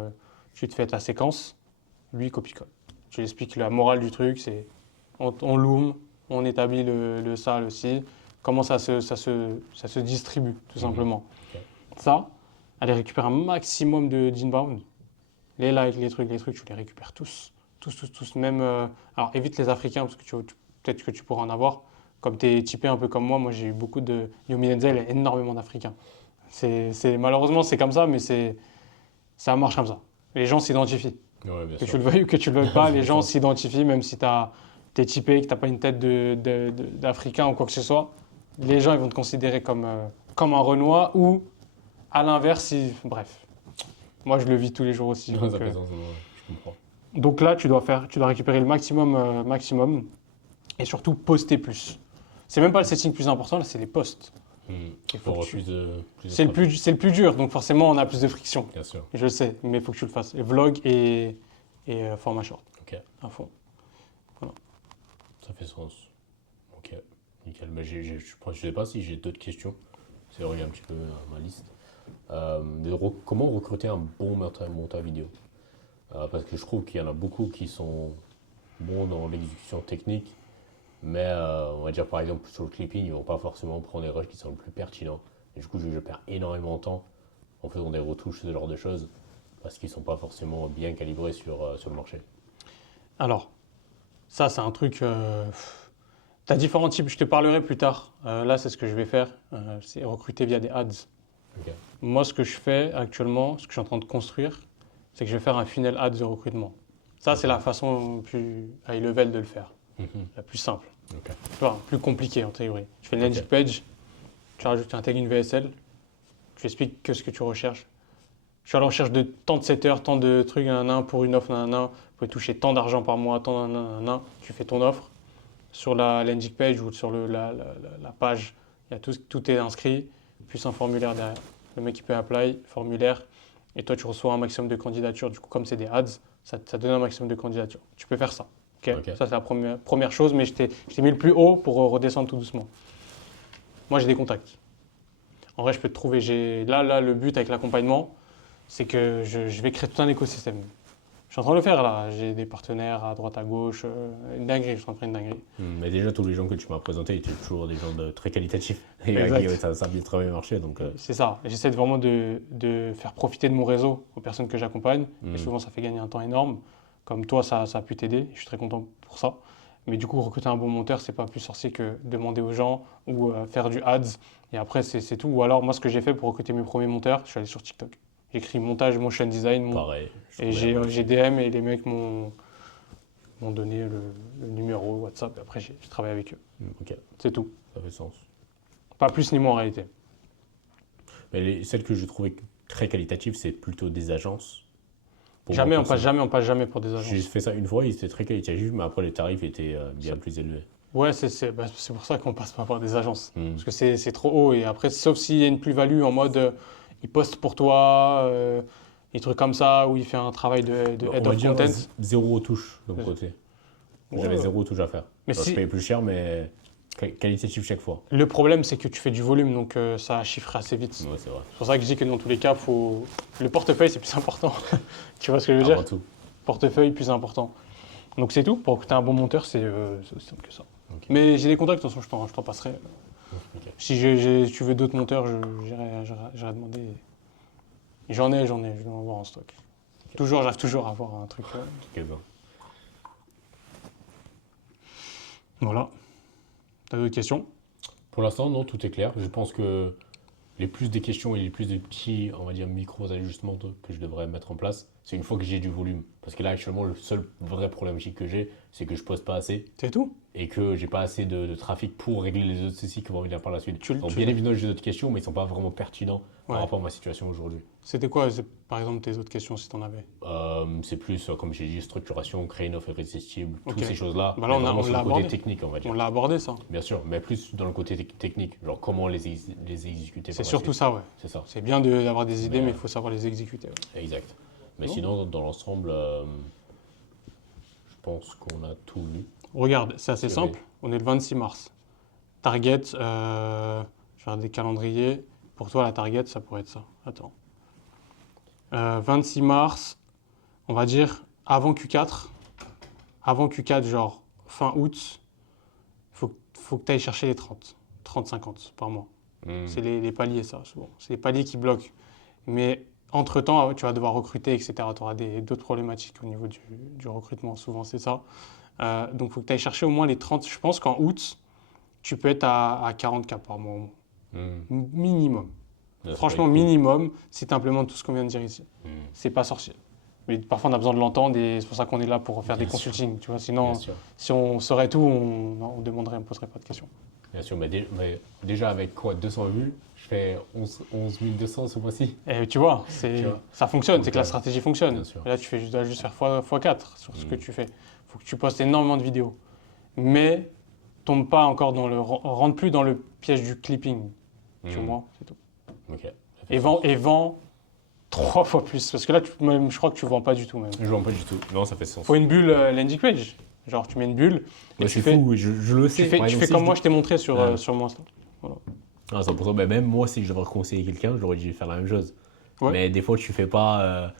Tu te fais ta séquence, lui, copie-colle. Tu lui expliques la morale du truc, c'est on loom, on établit le ça, le ci, comment ça se distribue, tout simplement. Ok. Ça, aller récupérer un maximum d'inbound. Les likes, les trucs, tu les récupères tous. Tous. Même, alors évite les Africains, parce que peut-être que tu pourras en avoir. Comme tu es typé un peu comme moi j'ai eu beaucoup de... Yomi Denzel, il y a énormément d'Africains. Malheureusement, c'est comme ça, mais ça marche comme ça. Les gens s'identifient. Ouais, bien Que sûr. tu le veuilles ou que tu le veuilles pas, les gens s'identifient, même si tu es typé, que tu n'as pas une tête d'Africain ou quoi que ce soit. Les gens ils vont te considérer comme un Renois ou, à l'inverse, bref. Moi, je le vis tous les jours aussi. Non, Donc, ça fait sens, je comprends. donc là, tu dois récupérer le maximum et surtout poster plus. C'est même pas le setting plus important, là, c'est les posts. Il faut avoir plus de C'est le plus dur, donc forcément, on a plus de friction. Bien sûr. Je le sais, mais il faut que tu le fasses. Et vlog et format short, Ok, à fond. ça fait sens. Ok, nickel. Mais je sais pas si j'ai d'autres questions. C'est regarder un petit peu ma liste. Comment recruter un bon monteur vidéo? Parce que je trouve qu'il y en a beaucoup qui sont bons dans l'exécution technique, Mais on va dire par exemple sur le clipping, ils vont pas forcément prendre les rushs qui sont le plus pertinents. Et du coup, je perds énormément de temps en faisant des retouches, ce genre de choses, parce qu'ils sont pas forcément bien calibrés sur le marché. Alors, ça, c'est un truc. Tu as différents types, je te parlerai plus tard. Là, c'est ce que je vais faire, c'est recruter via des ads. Ok. Moi, ce que je fais actuellement, ce que je suis en train de construire, c'est que je vais faire un funnel ads de recrutement. Ça, c'est la façon plus high level de le faire, la plus simple. Ok. Enfin, plus compliquée en théorie. Tu fais une landing page, tu intègres une VSL, tu expliques que ce que tu recherches. Je suis à la recherche de tant de setters, tant de trucs, pour une offre, vous pouvez toucher tant d'argent par mois, tant, tu fais ton offre. Sur la landing page ou sur la page, il y a tout est inscrit, plus un formulaire derrière. Le mec il peut apply, formulaire, et toi tu reçois un maximum de candidatures. Du coup, comme c'est des ads, ça donne un maximum de candidatures. Tu peux faire ça. Ok. Ça, c'est la première chose, mais je t'ai mis le plus haut pour redescendre tout doucement. Moi, j'ai des contacts. En vrai, je peux te trouver. Là, le but avec l'accompagnement, c'est que je vais créer tout un écosystème. Je suis en train de le faire là, j'ai des partenaires à droite à gauche, une dinguerie, je suis en train de faire une dinguerie. Mais déjà, tous les gens que tu m'as présentés étaient toujours des gens très qualitatifs. Et Exact. ça a bien très bien marché. Donc, C'est ça, j'essaie vraiment de faire profiter de mon réseau aux personnes que j'accompagne, et souvent ça fait gagner un temps énorme. Comme toi, ça a pu t'aider, je suis très content pour ça. Mais du coup, recruter un bon monteur, c'est pas plus sorcier que demander aux gens ou faire du ads, et après c'est tout. Ou alors, moi, ce que j'ai fait pour recruter mes premiers monteurs, je suis allé sur TikTok. J'ai écrit montage, motion design, pareil. et j'ai DM et les mecs m'ont donné le numéro WhatsApp et après j'ai travaillé avec eux. Ok, C'est tout. ça fait sens. Pas plus ni moins en réalité. Mais celles que je trouvais très qualitatives, c'est plutôt des agences. On passe jamais pour des agences. J'ai fait ça une fois, ils étaient très qualitatifs, mais après les tarifs étaient bien plus élevés. Ouais, c'est pour ça qu'on passe pas par des agences. Parce que c'est trop haut et après, sauf s'il y a une plus-value en mode il poste pour toi, des trucs comme ça, où il fait un travail de head of content. Zéro touche de mon côté. J'avais zéro touche à faire. Mais je payais plus cher, mais qualitatif chaque fois. Le problème, c'est que tu fais du volume, donc ça chiffre assez vite. Ouais, c'est vrai. C'est pour ça que je dis que dans tous les cas, le portefeuille, c'est plus important. Tu vois ce que je veux dire? Avant tout. Portefeuille, plus important. Donc c'est tout. Pour recruter un bon monteur, c'est aussi simple que ça. Okay. Mais j'ai des contacts, de toute façon, je t'en passerai. Okay. Si tu veux d'autres monteurs, j'irai demander. J'en ai, je dois en avoir en stock. Okay. J'arrive toujours à avoir un truc. Okay, bon. Voilà. T'as d'autres questions? Pour l'instant, non, tout est clair. Je pense que les plus des questions et les plus de petits, on va dire, micro-ajustements que je devrais mettre en place, c'est une fois que j'ai du volume. Parce que là, actuellement, le seul vrai problématique que j'ai, c'est que je poste pas assez. C'est tout? Et que j'ai pas assez de trafic pour régler les autres soucis qui vont venir par la suite. Donc, bien évidemment, j'ai d'autres questions, mais ils sont pas vraiment pertinents par rapport à ma situation aujourd'hui. C'était quoi, par exemple, tes autres questions, si tu en avais? C'est plus, comme j'ai dit, structuration, créer une offre irrésistible, toutes ces choses-là. Bah là, on l'a abordé. Côté technique, on va dire. On l'a abordé, ça. Bien sûr, mais plus dans le côté technique, genre comment les exécuter. C'est surtout ça, ouais. C'est ça. C'est bien d'avoir des idées, mais il faut savoir les exécuter. Ouais. Exact. Mais sinon, dans l'ensemble, je pense qu'on a tout vu. Regarde, c'est assez simple. On est le 26 mars. Target, je vais faire des calendriers. Pour toi, la target, ça pourrait être ça. Attends. 26 mars, on va dire avant Q4. Avant Q4, genre fin août, faut que tu ailles chercher les 30-50 par mois. C'est les paliers, ça, souvent. C'est les paliers qui bloquent. Mais entre-temps, tu vas devoir recruter, etc. Tu auras d'autres problématiques au niveau du recrutement. Souvent, c'est ça. Donc, il faut que tu ailles chercher au moins les 30. Je pense qu'en août, tu peux être à 40K par mois. Minimum. Franchement, minimum, si tu implémentes tout ce qu'on vient de dire ici. C'est pas sorcier. Mais parfois, on a besoin de l'entendre et c'est pour ça qu'on est là pour faire des consultings. Tu vois, sinon, si on saurait tout, on demanderait, on ne poserait pas de questions. Bien sûr, mais déjà avec quoi 200 vues, je fais 11 200 ce mois-ci. Et tu vois, ça fonctionne, c'est que la Donc, stratégie fonctionne. Et là, tu dois juste faire x4 sur ce que tu fais. Il faut que tu postes énormément de vidéos. Mais tombe pas encore rentre plus dans le piège du clipping. Tu vois, c'est tout. Okay. Et vends 3 fois plus. Parce que là, je crois que tu vends pas du tout même. Je vends pas du tout. Non, ça fait sens. Faut une bulle landing page. Genre, tu mets une bulle. Ouais, c'est fou, je le sais. Tu fais comme moi, je t'ai montré sur mon Insta. Voilà. Ah, 100%. Mais même moi, si je devrais conseiller quelqu'un, j'aurais dû faire la même chose. Ouais. Mais des fois, tu fais pas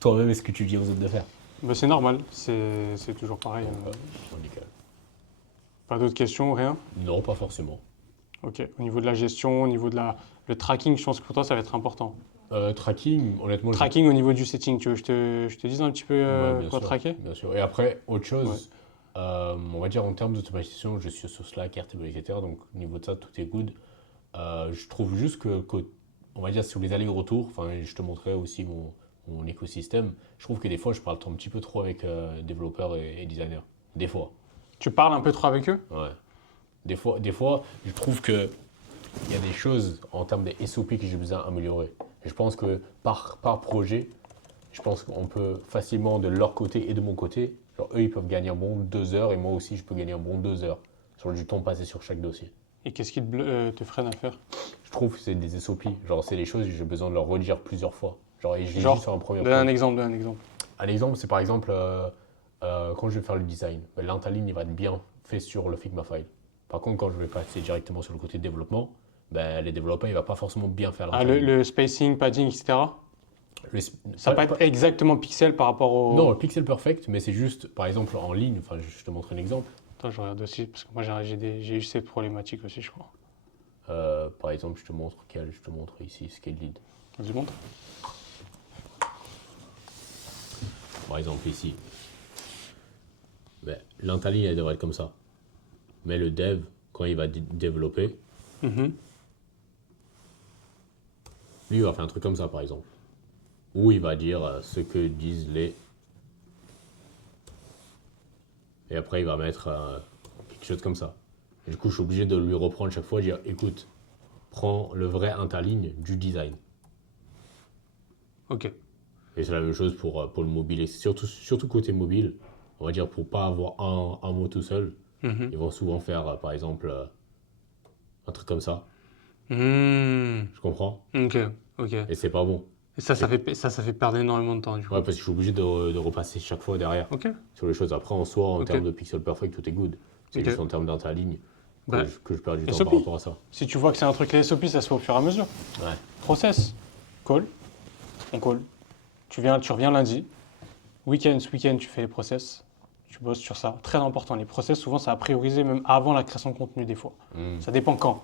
toi-même ce que tu dis aux autres de faire. Bah, c'est normal, c'est toujours pareil. Nickel. Pas d'autres questions, rien? Non, pas forcément. Ok. Au niveau de la gestion, au niveau de le tracking, je pense que pour toi, ça va être important. Tracking, honnêtement, Tracking au niveau du setting, tu veux que je te dise un petit peu ouais, bien quoi sûr, tracker? bien sûr. Et après, autre Ouais. chose, on va dire en termes d'automatisation, je suis sur Slack, Airtable, etc. Donc au niveau de ça, tout est good. Je trouve juste on va dire sur les allers-retours, enfin, je te montrerai aussi mon écosystème. Je trouve que des fois, je parle un petit peu trop avec développeurs et designers. Des fois, Tu parles un peu trop avec eux? ouais. Des fois, je trouve que il y a des choses en termes des SOP que j'ai besoin d'améliorer. Et je pense que par projet, je pense qu'on peut facilement de leur côté et de mon côté, genre eux ils peuvent gagner un bon 2 heures et moi aussi je peux gagner un bon 2 heures sur du temps passé sur chaque dossier. Et qu'est-ce qui te freine à faire? Je trouve que c'est des SOP, genre c'est des choses que j'ai besoin de leur redire plusieurs fois. Genre et je l'ai Genre, juste sur un premier donne un point. exemple, donne un exemple. Un exemple, c'est par exemple quand je vais faire le design, ben, l'intaline il va être bien fait sur le Figma file. Par contre, quand je vais passer directement sur le côté développement, ben, les développeurs il va pas forcément bien faire Ah, l'intaline. le spacing, padding, etc. Le- Ça peut être exactement pixel par rapport Non, au... le pixel perfect, mais c'est juste, par exemple, en ligne, enfin, je te montre un exemple. Attends, je regarde aussi, parce que moi j'ai eu ces problématiques aussi, je crois. Par exemple, je te montre ici, Scale Lead. Vas-y, montre. Par exemple, ici. Ben, l'intaline, elle devrait être comme ça. Mais le dev, quand il va développer, Mhm. lui, il va faire un truc comme ça, par exemple. Où il va dire ce que disent les... Et après, il va mettre quelque chose comme ça. Et du coup, je suis obligé de lui reprendre chaque fois et dire, écoute, prends le vrai interligne du design. Ok. Et c'est la même chose pour le mobile. Et surtout côté mobile, on va dire pour pas avoir un mot tout seul, Mhm. ils vont souvent faire, par exemple, un truc comme ça. Hmm. Je comprends. Ok, ok. Et c'est pas bon. Et ça fait perdre énormément de temps, du coup. Ouais, parce que je suis obligé de repasser chaque fois derrière Ok, sur les choses. Après, en soi, en ok, termes de pixel perfect, tout est good. C'est ok. juste en termes d'interligne Bah, que je perds du temps SOP. par rapport à ça. Si tu vois que c'est un truc les SOP, ça se fait au fur et à mesure. Ouais. Process. Call. On call. Tu reviens lundi. Ce week-end, tu fais les process. Tu bosses sur ça. Très important. Les process, souvent, ça a prioriser même avant la création de contenu, des fois. Hmm. Ça dépend quand.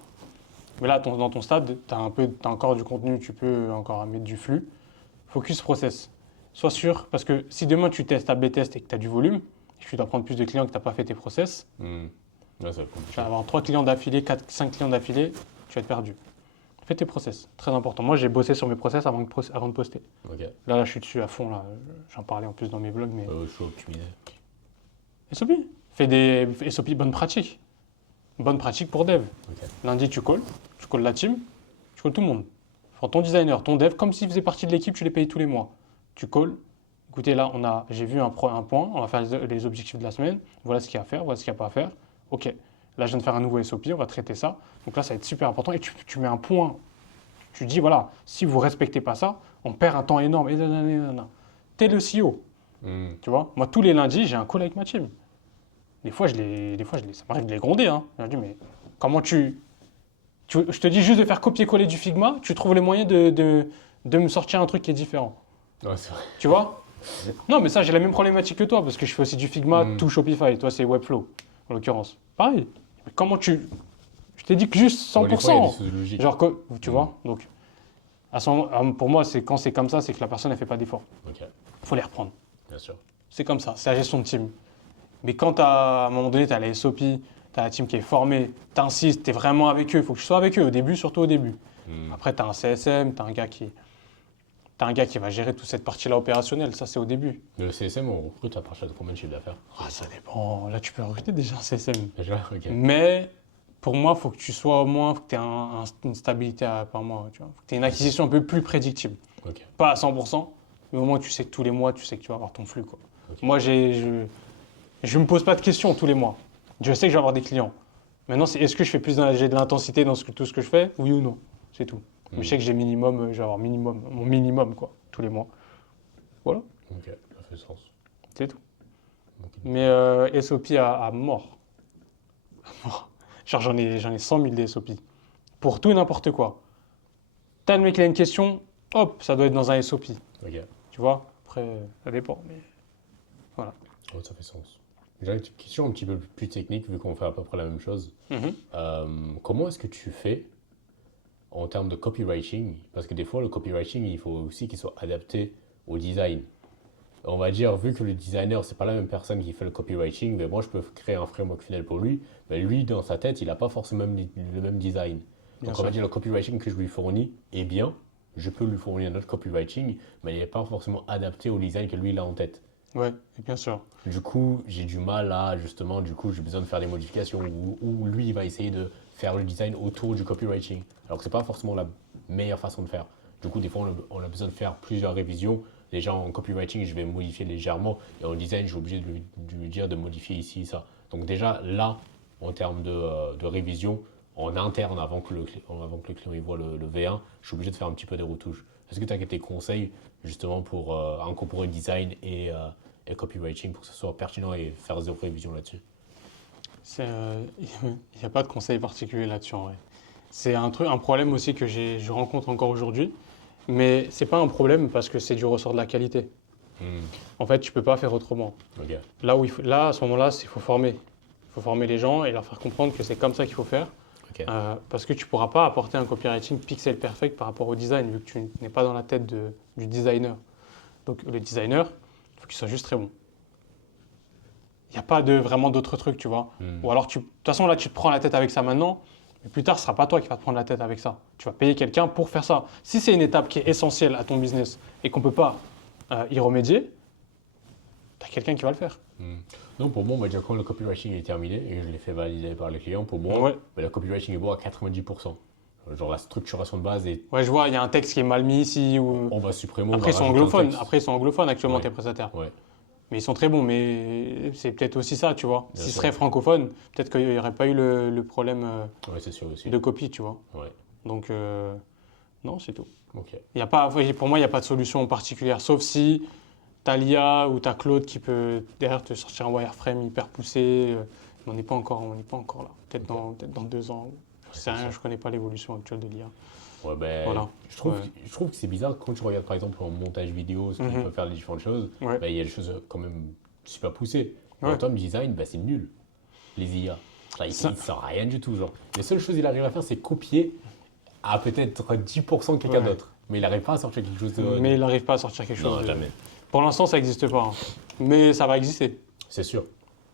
Mais là, dans ton stade, t'as encore du contenu, tu peux encore mettre du flux. Focus process. Sois sûr, parce que si demain tu testes AB test et que tu as du volume, et que tu dois prendre plus de clients que tu n'as pas fait tes process, Hmm. Ouais, ça va être tu compliqué. vas avoir 3 clients d'affilée, 4, 5 clients d'affilée, tu vas être perdu. Fais tes process, très important. Moi, j'ai bossé sur mes process avant de poster. Ok. Là, je suis dessus à fond. Là. J'en parlais en plus dans mes vlogs, mais Je suis optimisé. SOP. Fais des SOP bonnes pratiques. Bonnes pratiques pour dev. Ok. Lundi, tu calls la team, tu calls tout le monde. Enfin, ton designer, ton dev, comme s'il faisait partie de l'équipe, tu les payes tous les mois. Tu calls. Écoutez, là, j'ai vu un point, on va faire les objectifs de la semaine. Voilà ce qu'il y a à faire, voilà ce qu'il n'y a pas à faire. Ok, là, je viens de faire un nouveau SOP, on va traiter ça. Donc là, ça va être super important. Et tu mets un point. Tu dis, voilà, si vous ne respectez pas ça, on perd un temps énorme. Et nanana. T'es le CEO, Hmm. tu vois. Moi, tous les lundis, j'ai un call avec ma team. Des fois, ça m'arrive de les gronder. Hein. Je leur dis, mais comment je te dis juste de faire copier-coller du Figma, tu trouves les moyens de me sortir un truc qui est différent. Ouais, c'est vrai. Tu vois? Non, mais ça, j'ai la même problématique que toi, parce que je fais aussi du Figma, tout Shopify. Toi, c'est Webflow, en l'occurrence. Pareil. Mais comment Je t'ai dit que juste 100%. Bon, des fois, il y a des choses logiques. Genre, tu vois? Donc, pour moi, quand c'est comme ça, c'est que la personne, elle fait pas d'effort. Ok, Faut les reprendre. bien sûr. C'est comme ça, c'est la gestion de team. Mais quand à un moment donné, tu as la SOP, tu as la team qui est formée, tu insistes, tu es vraiment avec eux, il faut que tu sois avec eux au début, surtout au début. Hmm. Après, tu as un CSM, tu as un gars qui va gérer toute cette partie-là opérationnelle, ça c'est au début. Le CSM, on recrute à partir de combien de chiffre d'affaires? Ah, ça dépend, là tu peux recruter déjà un CSM. Déjà, ok. Mais pour moi, il faut que tu sois au moins, faut que tu aies une stabilité par mois, tu vois. Faut que tu aies une acquisition un peu plus prédictible. Ok. Pas à 100%, mais au moins tu sais que tous les mois, tu sais que tu vas avoir ton flux, quoi. Ok. Moi, je me pose pas de questions tous les mois. Je sais que je vais avoir des clients. Maintenant, c'est est-ce que je fais j'ai de l'intensité dans tout ce que je fais, oui ou non. C'est tout. Mais je sais que j'ai minimum, je vais avoir mon minimum, quoi, tous les mois. Voilà, Ok, ça fait sens. c'est tout. Ok. Mais SOP à mort. À mort. Genre, j'en ai 100 000 des SOP. Pour tout et n'importe quoi. T'as le mec qui a une question, hop, ça doit être dans un SOP. Ok, Tu vois? Après, ça dépend. Mais voilà. ouais, ça fait sens. J'ai une petite question un petit peu plus technique, vu qu'on fait à peu près la même chose. Mhm. Comment est-ce que tu fais en termes de copywriting? Parce que des fois, le copywriting, il faut aussi qu'il soit adapté au design. On va dire, vu que le designer, c'est pas la même personne qui fait le copywriting, mais moi, je peux créer un framework final pour lui, mais lui, dans sa tête, il n'a pas forcément le même design. Bien Donc, on va sûr. dire, le copywriting que je lui fournis est bien, je peux lui fournir un autre copywriting, mais il n'est pas forcément adapté au design que lui, il a en tête. Ouais, bien sûr. Du coup, j'ai du mal à, justement, du coup, j'ai besoin de faire des modifications où lui, il va essayer de faire le design autour du copywriting. Alors que c'est pas forcément la meilleure façon de faire. Du coup, des fois, on a besoin de faire plusieurs révisions. Déjà, en copywriting, je vais modifier légèrement. Et en design, je suis obligé de lui dire de modifier ici, ça. Donc déjà, là, en termes de révision, en interne, avant que le client il voit le V1, je suis obligé de faire un petit peu des retouches. Est-ce que tu as des conseils, justement, pour incorporer le design et le copywriting pour que ce soit pertinent et faire zéro révision là-dessus? Il n'y a pas de conseil particulier là-dessus en vrai. C'est un problème aussi que je rencontre encore aujourd'hui, mais c'est pas un problème parce que c'est du ressort de la qualité. Hmm, En fait, tu peux pas faire autrement. ok. Là, à ce moment-là, il faut former. Il faut former les gens et leur faire comprendre que c'est comme ça qu'il faut faire. Ok. Parce que tu ne pourras pas apporter un copywriting pixel perfect par rapport au design, vu que tu n'es pas dans la tête du designer. Donc le designer, il faut qu'il soit juste très bon. Il n'y a pas vraiment d'autres trucs, tu vois. Hmm, Ou alors, de toute façon, là, tu te prends la tête avec ça maintenant, mais plus tard, ce ne sera pas toi qui vas te prendre la tête avec ça. Tu vas payer quelqu'un pour faire ça. Si c'est une étape qui est essentielle à ton business et qu'on ne peut pas y remédier, tu as quelqu'un qui va le faire. hmm. Non, pour moi, on va dire quand le copywriting est terminé et que je l'ai fait valider par les clients, pour moi, Ouais, ben, le copywriting est bon à 90%. Genre la structuration de base et ouais, je vois, il y a un texte qui est mal mis ici. Ou... on va supprimer, on Après, va rajouter un texte. Ils sont anglophones actuellement, Ouais. tes prestataires. Ouais, Mais ils sont très bons, mais c'est peut-être aussi ça, tu vois. bien S'ils sûr. seraient francophones, peut-être qu'il n'y aurait pas eu le problème Ouais, c'est sûr aussi. de copie, tu vois. Ouais, Donc, non, c'est tout. ok. Il y a pas, pour moi, il n'y a pas de solution particulière, sauf si tu as l'IA ou tu as Claude qui peut derrière te sortir un wireframe hyper poussé. Mais on n'est pas encore là. Peut-être dans 2 ans. Je sais c'est rien, ça. je ne connais pas l'évolution actuelle de l'IA. Ouais, ben, Voilà. je Ouais. je trouve que c'est bizarre quand tu regardes par exemple en montage vidéo, ce qu'il Mhm. peut faire les différentes choses, Ouais. ben, il y a des choses quand même super poussées. Mais Ouais. en termes de design, ben, c'est nul, les IA. Là, il Ça- ne sort rien du tout. Genre. Les seules choses qu'il arrive à faire, c'est copier à peut-être 10% de quelqu'un Ouais. d'autre. Mais il n'arrive pas à sortir quelque chose de. Mais il n'arrive pas à sortir quelque chose Non, de... jamais. Pour l'instant, ça n'existe pas, hein. Mais ça va exister. C'est sûr.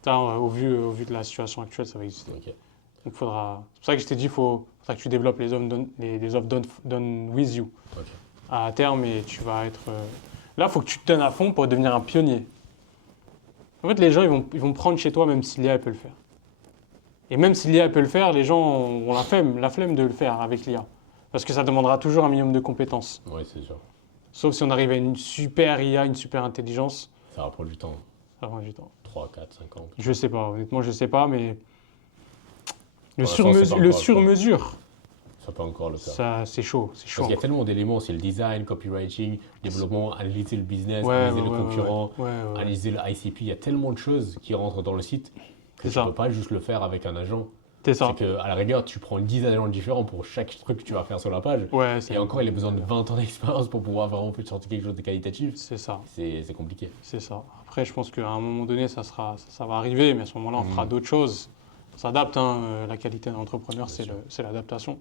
Ça, au vu de la situation actuelle, ça va exister. Ok. Donc, faudra... C'est pour ça que je t'ai dit, faudra que tu développes les offres done with you Ok. à terme et tu vas être... Là, il faut que tu te donnes à fond pour devenir un pionnier. En fait, les gens, ils vont prendre chez toi même si l'IA peut le faire. Et même si l'IA peut le faire, les gens ont la flemme de le faire avec l'IA. Parce que ça demandera toujours un minimum de compétences. Ouais, c'est sûr. Sauf si on arrive à une super IA, une super intelligence, Ça va prendre du temps. ça prend du temps. 3, 4, 5 ans. Je sais pas, honnêtement, je sais pas, mais le Pour l'instant, c'est pas encore le cas. sur-mesure, Ça peut encore le faire. ça, c'est chaud, c'est chaud. Parce qu'il y a tellement d'éléments, c'est le design, copywriting, développement, analyser le business, Ouais, analyser ouais, le ouais, concurrent, ouais, ouais. analyser le ICP. Il y a tellement de choses qui rentrent dans le site que C'est tu ça. ne peux pas juste le faire avec un agent. C'est ça. C'est qu'à la rigueur, tu prends 10 agents différents pour chaque truc que tu vas faire sur la page. Ouais, Et encore, il a besoin de 20 ans d'expérience pour pouvoir vraiment sortir quelque chose de qualitatif. c'est ça. C'est compliqué. C'est ça. Après, je pense qu'à un moment donné, ça va arriver, mais à ce moment-là, on fera d'autres choses. On s'adapte, hein. La qualité d'un entrepreneur, Bien sûr. c'est l'adaptation.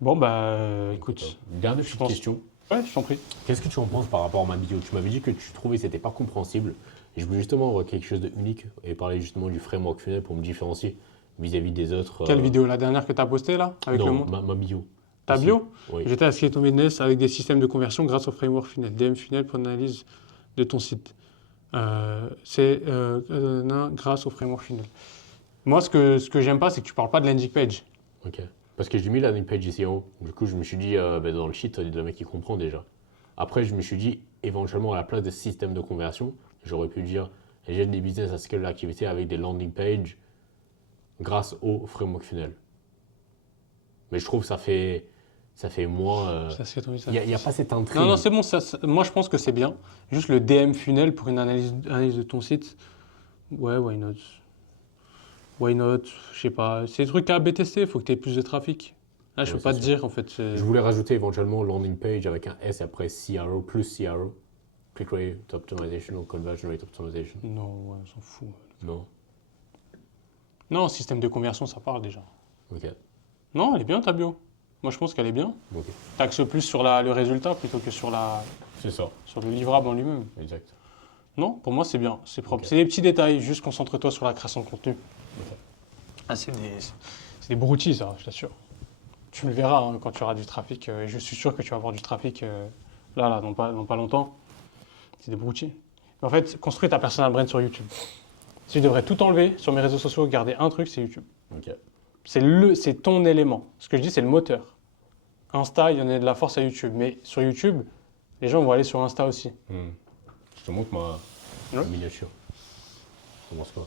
Bon, bah, écoute. Dernière petite pense- question. Ouais, je t'en prie. Qu'est-ce que tu en penses par rapport à ma vidéo? Tu m'avais dit que tu trouvais que c'était pas compréhensible. Et je voulais justement avoir quelque chose d'unique et parler justement du framework funnel pour me différencier vis-à-vis des autres. Quelle vidéo? La dernière que tu as postée, là, avec non, le monde? ma bio. Ta Ici. bio? Oui. J'étais à scaler ton business avec des systèmes de conversion grâce au framework Funnel, DM Funnel pour l'analyse de ton site. Grâce au framework Funnel. Moi, ce que j'aime pas, c'est que tu parles pas de landing page. Ok. Parce que j'ai mis la landing page ici en haut. Du coup, je me suis dit, dans le sheet, il y a le mec qui comprend déjà. Après, je me suis dit, éventuellement, à la place de système de conversion, j'aurais pu dire, j'ai des business à scale l'activité avec des landing pages grâce au framework funnel. Mais je trouve que ça fait moins. Ça, c'est ton Il n'y a pas cette intrigue. Non, non, c'est bon. Moi, je pense que c'est bien. Juste le DM Funnel pour une analyse de ton site. Ouais, why not? Why not? Je sais pas. C'est des trucs à AB tester. Il faut que tu aies plus de trafic. Là, je Ouais, peux pas c'est te sûr. dire, en fait. Je voulais rajouter éventuellement landing page avec un S après CRO plus CRO. Click rate optimization ou conversion rate optimization. Non, ouais, on s'en fout. Non. Non, système de conversion, ça parle déjà. Ok. Non, elle est bien ta bio. Moi, je pense qu'elle est bien. Ok. T'axes plus sur le résultat plutôt que sur C'est ça. sur le livrable en lui-même. Exact. Non, pour moi, c'est bien, c'est propre. Ok. C'est des petits détails, juste concentre-toi sur la création de contenu. Ok. Ah, c'est des broutilles, ça, je t'assure. Tu le verras hein, quand tu auras du trafic. Et je suis sûr que tu vas avoir du trafic là, dans pas longtemps. C'est des broutilles. En fait, construis ta personal brand sur YouTube. Si je devrais tout enlever sur mes réseaux sociaux, garder un truc, c'est YouTube. Ok. C'est ton élément. Ce que je dis, c'est le moteur. Insta, il y en a de la force à YouTube. Mais sur YouTube, les gens vont aller sur Insta aussi. Je te montre ma miniature. Tu penses quoi?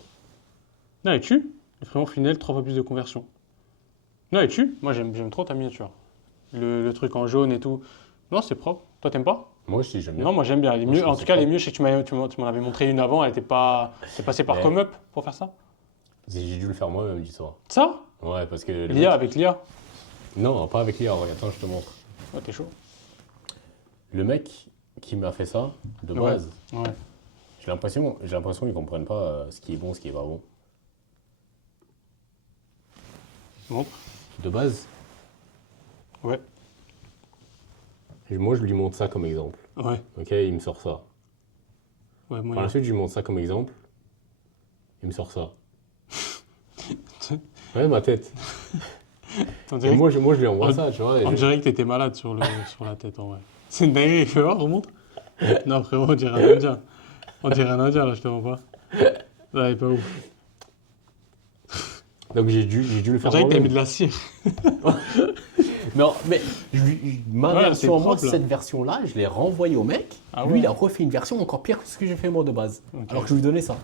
Non, elle tue. Le frérot funnel, 3 fois plus de conversion. Non, elle tue. Moi, j'aime trop ta miniature. Le truc en jaune et tout. Non, c'est propre. Toi, t'aimes pas? Moi aussi, j'aime bien. Non, moi, j'aime bien. Elle est Moi, mieux. je En trouve tout c'est cas, elle est propre. mieux. Je sais que tu m'en avais montré une avant. Elle était pas. C'est passé par Ouais. ComeUp pour faire ça. J'ai dû le faire moi-même, dis-toi. Ça? Ouais, parce que. le L'IA mec- avec l'IA. Non, pas avec l'IA. Regarde, attends, je te montre. Ouais, t'es chaud. Le mec qui m'a fait ça, de Ouais. base, Ouais. j'ai l'impression qu'ils comprennent pas ce qui est bon, ce qui est pas bon. Montre. De base, Ouais. moi, je lui montre ça comme exemple. Ouais. Ok, il me sort ça. Ouais, Par moyen. la suite, je lui montre ça comme exemple. Il me sort ça. Ouais, ma tête. On Et dirait, moi, je lui envoie on- ça, tu vois. et on je- dirait que t'étais malade sur la tête, en vrai. C'est une dinguerie. Fais voir, remonte. Non, frérot, on dirait un Indien. On dirait un Indien, là, je te mens pas. Là, il est pas ouf. Donc, j'ai dû le On faire dirait que t'as mis moi-même. de la cire. Mais ma Ouais, c'est version, moi, propre, là. cette version-là, je l'ai renvoyée au mec. Ah Lui, ouais. il a refait une version encore pire que ce que j'ai fait moi de base. Ok. Alors que je lui donnais ça.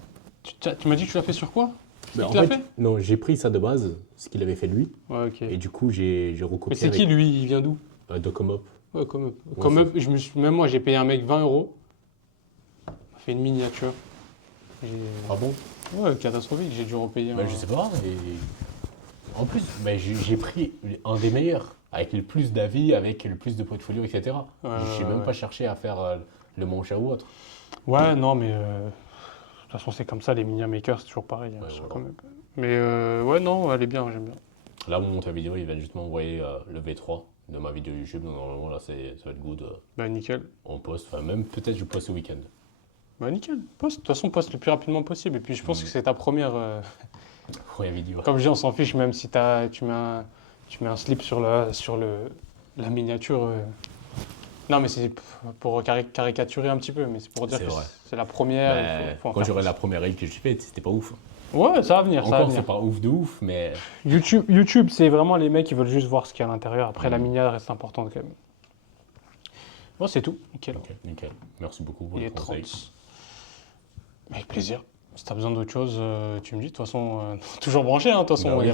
Tu m'as dit que tu l'as fait sur quoi? Mais Qui en te l'a fait, fait? non, j'ai pris ça de base, ce qu'il avait fait lui. Ouais, ok. Et du coup, j'ai Mais recopié c'est qui, lui? Il vient d'où? de ComeUp. Ouais, comme up. Ouais, Comme c'est- up, même moi, j'ai payé un mec 20 €. Il m'a fait une miniature. J'ai- Ah bon? Ouais, catastrophique. J'ai dû repayer Ben, un... je sais pas. En plus, ben, j'ai pris un des meilleurs, avec le plus d'avis, avec le plus de portfolio, etc. Ouais, J'ai même ouais. pas cherché à faire le mancha ou autre. Ouais, non, mais... de toute façon, c'est comme ça, les mini makers, c'est toujours pareil. Hein, Ouais, sur voilà. Comme Up. Mais ouais, non, elle est bien, j'aime bien. Là, mon montage vidéo, il vient juste m'envoyer le V3 de ma vidéo YouTube. Donc, normalement, là, ça va être good. Bah, nickel. On poste, enfin, même peut-être je poste ce week-end. Bah, nickel. Poste. De toute façon, poste le plus rapidement possible. Et puis, je pense que c'est ta première... Ouais, vidéo. Comme je dis, on s'en fiche, même si tu mets un slip sur la miniature. Non, mais c'est pour caricaturer un petit peu, mais c'est pour dire C'est que vrai. c'est la première. Ben, faut en quand faire j'aurai plus. la première règle que j'ai faite, c'était pas ouf. Ouais, ça va venir, ça va Encore, venir. c'est pas ouf de ouf, mais YouTube, c'est vraiment les mecs qui veulent juste voir ce qu'il y a à l'intérieur. Après, la miniature reste importante quand même. Bon, c'est tout. Nickel. ok, nickel. Merci beaucoup pour Il les est conseils. 30. Avec plaisir. Si t'as besoin d'autre chose, tu me dis. De toute façon, toujours branché, hein. De toute façon, Bah il oui.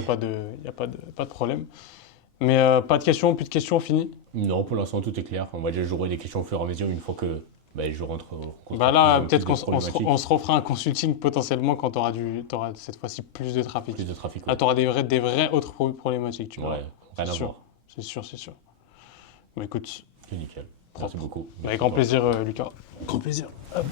n'y a pas de problème. Mais pas de questions, plus de questions, fini. Non, pour l'instant, tout est clair. On va dire, j'aurai des questions au fur et à mesure une fois que ben, je rentre au contact Bah là, plus peut-être de qu'on se problématiques, on se refera un consulting potentiellement quand t'auras cette fois-ci plus de trafic. plus de trafic. Ah, t'auras des vraies autres problématiques, tu vois. Ouais, rien à C'est sûr. voir. C'est sûr, c'est sûr. Bah écoute, C'est nickel. Merci beaucoup. avec grand Merci à toi. plaisir, Lucas. Grand plaisir. Hop.